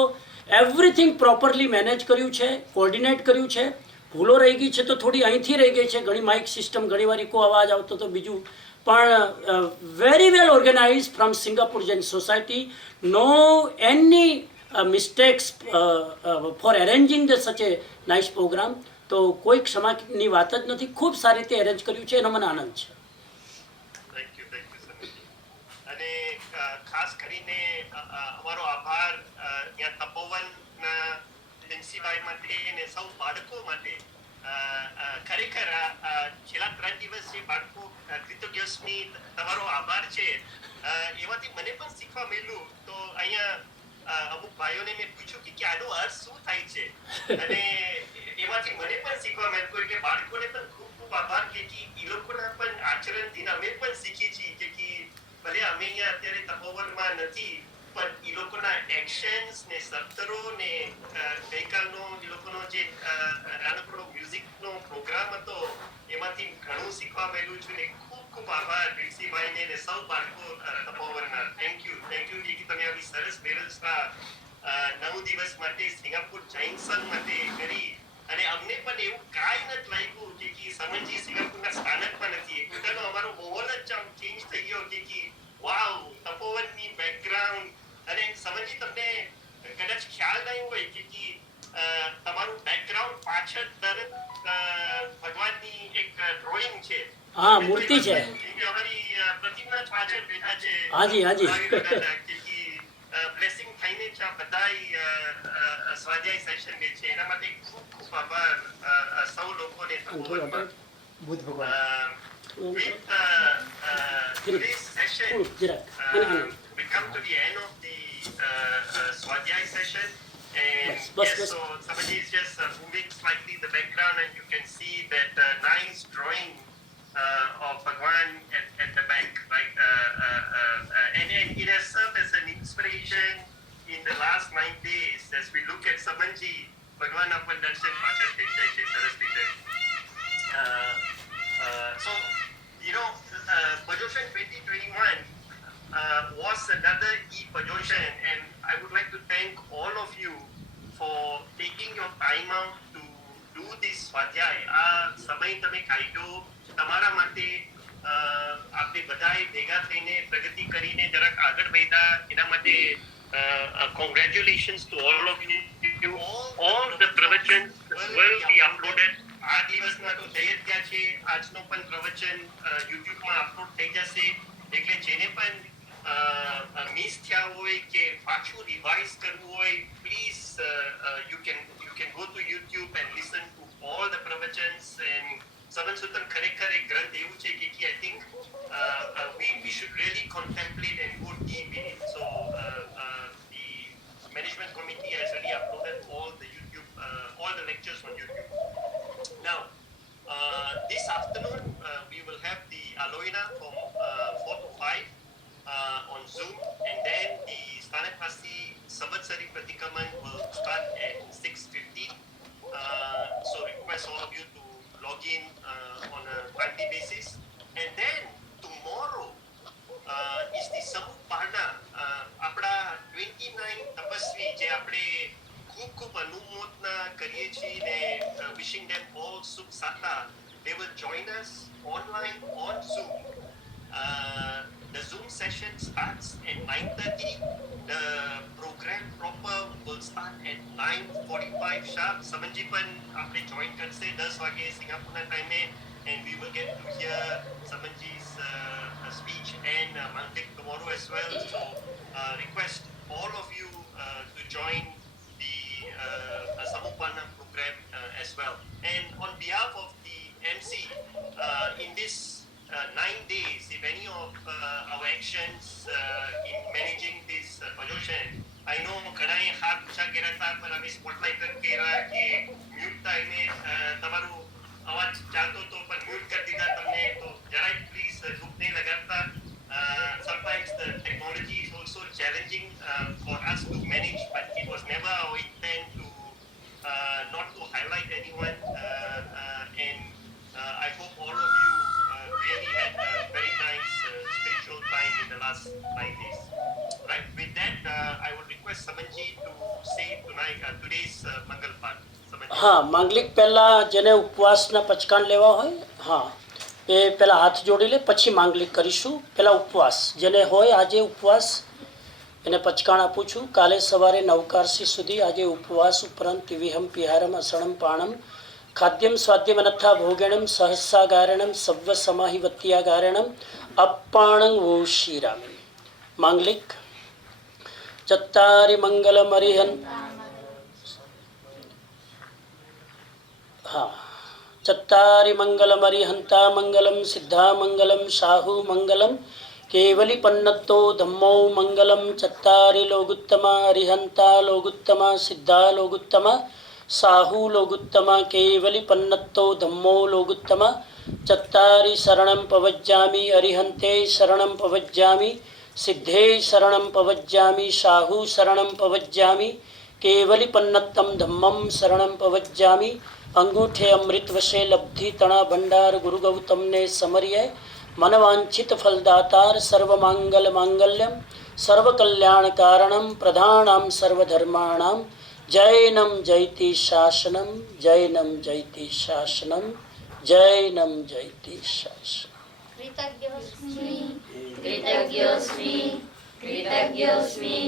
everything properly manage કર્યું છે, કોર્ડિનેટ કર્યું છે. ભૂલો રહી ગઈ છે તો થોડી અહીંથી રહી ગઈ છે, ઘણી માઇક સિસ્ટમ, ઘણી વાર ઇકો અવાજ આવતો તો બીજું, પણ very well organized from Singapore Jain Society. No any mistakes for arranging such a nice program. તો કોઈ ક્ષમાની વાત જ નથી, ખૂબ સારી રીતે અરેન્જ કર્યું છે, એનો મને આનંદ છે. થેન્ક યુ સમજી. અને ખાસ કરીને અમારો આભાર ત્યાં તપોવનના પ્રિન્સિપાલ માટે અને સૌ બાળકો માટે. ખરેખર છેલ્લા 3 દિવસ જે બાળકો કૃતજ્ઞ તમારો આભાર છે, એમાંથી મને પણ શીખવા મળ્યું. તો અહીંયા અમુક ભાઈઓને મેં પૂછ્યું કે આનો અર્થ શું થાય છે, અને એમાંથી મને પણ શીખવા મળ્યું કે બાળકોને પણ ખૂબ ખૂબ આભાર કે એ લોકોના પણ આચરણથી અમે પણ શીખી છીએ કે ભલે અમે અહીંયા અત્યારે તપોવનમાં નથી, પણ એ લોકોના એક્શન્સ ને સત્તરો ને ગઈકાલનો એ લોકોનો જે નાનકડો મ્યુઝિકનો પ્રોગ્રામ હતો, એમાંથી ઘણું શીખવા મળ્યું છે. ને ખૂબ ખૂબ આભાર વિરસીભાઈને ને સૌ બાળકો તપોવનના. થેન્ક યુ કે તમે આવી સરસ વ્યવસ્થા 9 દિવસ માટે સિંગાપુર જૈન સંઘ માટે કરી. અને અમને પણ એવું કાંઈ નથી લાગ્યું કે સમજી સિંગાપુરના સ્થાનકમાં નથી. એક પોતાનો અમારો માહોલ જ આમ ચેન્જ થઈ ગયો કે વાવ, તપોવનની બેકગ્રાઉન્ડ. અને સમજી તમને કદાચ ખ્યાલ નહીં હોય કે તમારું બેકગ્રાઉન્ડ પાછળ તરત ભગવાનની એક ડ્રોઈંગ છે. हाँ मूर्ति है। અમારી પ્રતિમા જ પાછળ બેઠા છે. हाँ जी, हाँ जी। બ્લેસિંગ થઈને જ આ બધાય સ્વાધ્યાય સેશન જે છે એના માટે ખૂબ ખૂબ આભાર સૌ લોકોને તપોવનમાં. બુદ્ધ ભગવાન With today's session, we come to the end of the Swadhyay session. And Bus. so somebody is just moving slightly the background, and you can see that nice drawing of Bhagwan at the back, right? And it has served as an inspiration in the last 9 days as we look at Samanji, Bhagwan Apan Darshan Pachal Tejai Shri Saraswati. So, you know, Pajoshan 2021 was another e-Pajoshan, and I would like to thank all of you for taking your time out to do this Swadhyay. આ સમય તમે કાઢ્યો તમારા માટે આપણે બધાએ ભેગા થઈને પ્રગતિ કરીને જરાક આગળ વધ્યા એના માટે congratulations to all of you. All the pravachans will be uploaded. આ દિવસના તો થઈ જ ગયા છે. આજનો પણ પ્રવચન યુટ્યુબમાં અપલોડ થઈ જશે એટલે જેને પણ મિસ થયા હોય કે પાછું રિવાઇઝ કરવું હોય please you can go to YouTube and listen to all the pravachans. And Saman Suttan ખરેખર એક ગ્રંથ એવું છે કે I think we should really contemplate and go deep in it. So the management committee has already uploaded all the YouTube all the lectures on YouTube. Now this afternoon we will have the Aloina from 4 to 5 on Zoom, and then the Stanapasi Samvatsari Pratikaman will start at 6:15. So request all of you to log in on a timely basis. And then tomorrow is the Samupana. આપણા 29 તપસ્વી જે આપણે ખૂબ ખૂબ અનુમોદના કરીએ છીએ ને wishing them all સુખ સાતા. They will join us online on Zoom. The Zoom session starts at 9:30. The program proper will start at 9:45 sharp. Samanji pan આપણે join કરશે 10 વાગે સિંગાપુરના ટાઈમે, and we will get to hear Samanji's speech and Manglik tomorrow as well. So request all of you to join the Samupana program as well. And on behalf of the MC, in this 9 days, if any of our actions in managing this Pajoshan, I know ઘણાએ હાથ ઊંચા કર્યા હતા પણ અમે સ્પોટલાઇટ કર્યા કે મ્યુટ ટાઈમે તમારું અવાજ ચાલતો હતો પણ મ્યુટ કરી દીધા તમને, તો જરાય પ્લીઝ દુઃખ નહીં લગાડતા. Sometimes the technology is also challenging for us to manage, but it was never our intent to not to highlight anyone, and I hope all of you really had a very nice spiritual time in the last 9 days. Right, with that I would request Samanji to say today's Mangal Part. હા માંગલિક પહેલાં જેને ઉપવાસના પચકાણ લેવા હોય હા એ પહેલાં હાથ જોડી લે પછી માંગલિક કરીશું. પહેલાં ઉપવાસ જેને હોય આજે ઉપવાસ એને પચકાણ આપું છું. કાલે સવારે 9 સુધી આજે ઉપવાસ ઉપરાંત વિહમ પિહારમ અસણમ પાણમ ખાદ્યમ સ્વાદ્યમનથા ભોગણમ સહસ્સાગારણમ સવ્વ સમાહિવત્યાગારણમ અપ્પાણં વો શ્રીરામે. માંગલિક ચત્તારી મંગલમરિહન हाँ चत्तारि मंगलमरिहंता मंगलम सिद्धा मंगलम शाहु मंगलम केवली पन्नत्तो धम्मो मंगलम चत्तारि लोगुत्तमा अरिहंता लोगुत्तमा सिद्धा लोगुत्तमा साहु लोगुत्तमा केवली पन्नत्तो धम्मो लोगुत्तमा चत्तारि शरणं पवज्जामि अरिहंते शरणं पवज्जामि सिद्धे शरणं पवज्जामि साहु शरणं पवज्जामि केवली पन्नत्तम धम्मं शरणं पवज्जामि अंगूठे अमृत वशे लब्धि तणा भंडार गुरु गौतम ने समरिय मनवांछित फलदातार सर्वमांगल मांगल्यम सर्वकल्याण कारणम प्रधानाम सर्वधर्माणाम जैनम जयति शासनम जैनम जयति शासनम जैनम जयति शासनम. कृतज्ञोस्मि कृतज्ञोस्मि कृतज्ञोस्मि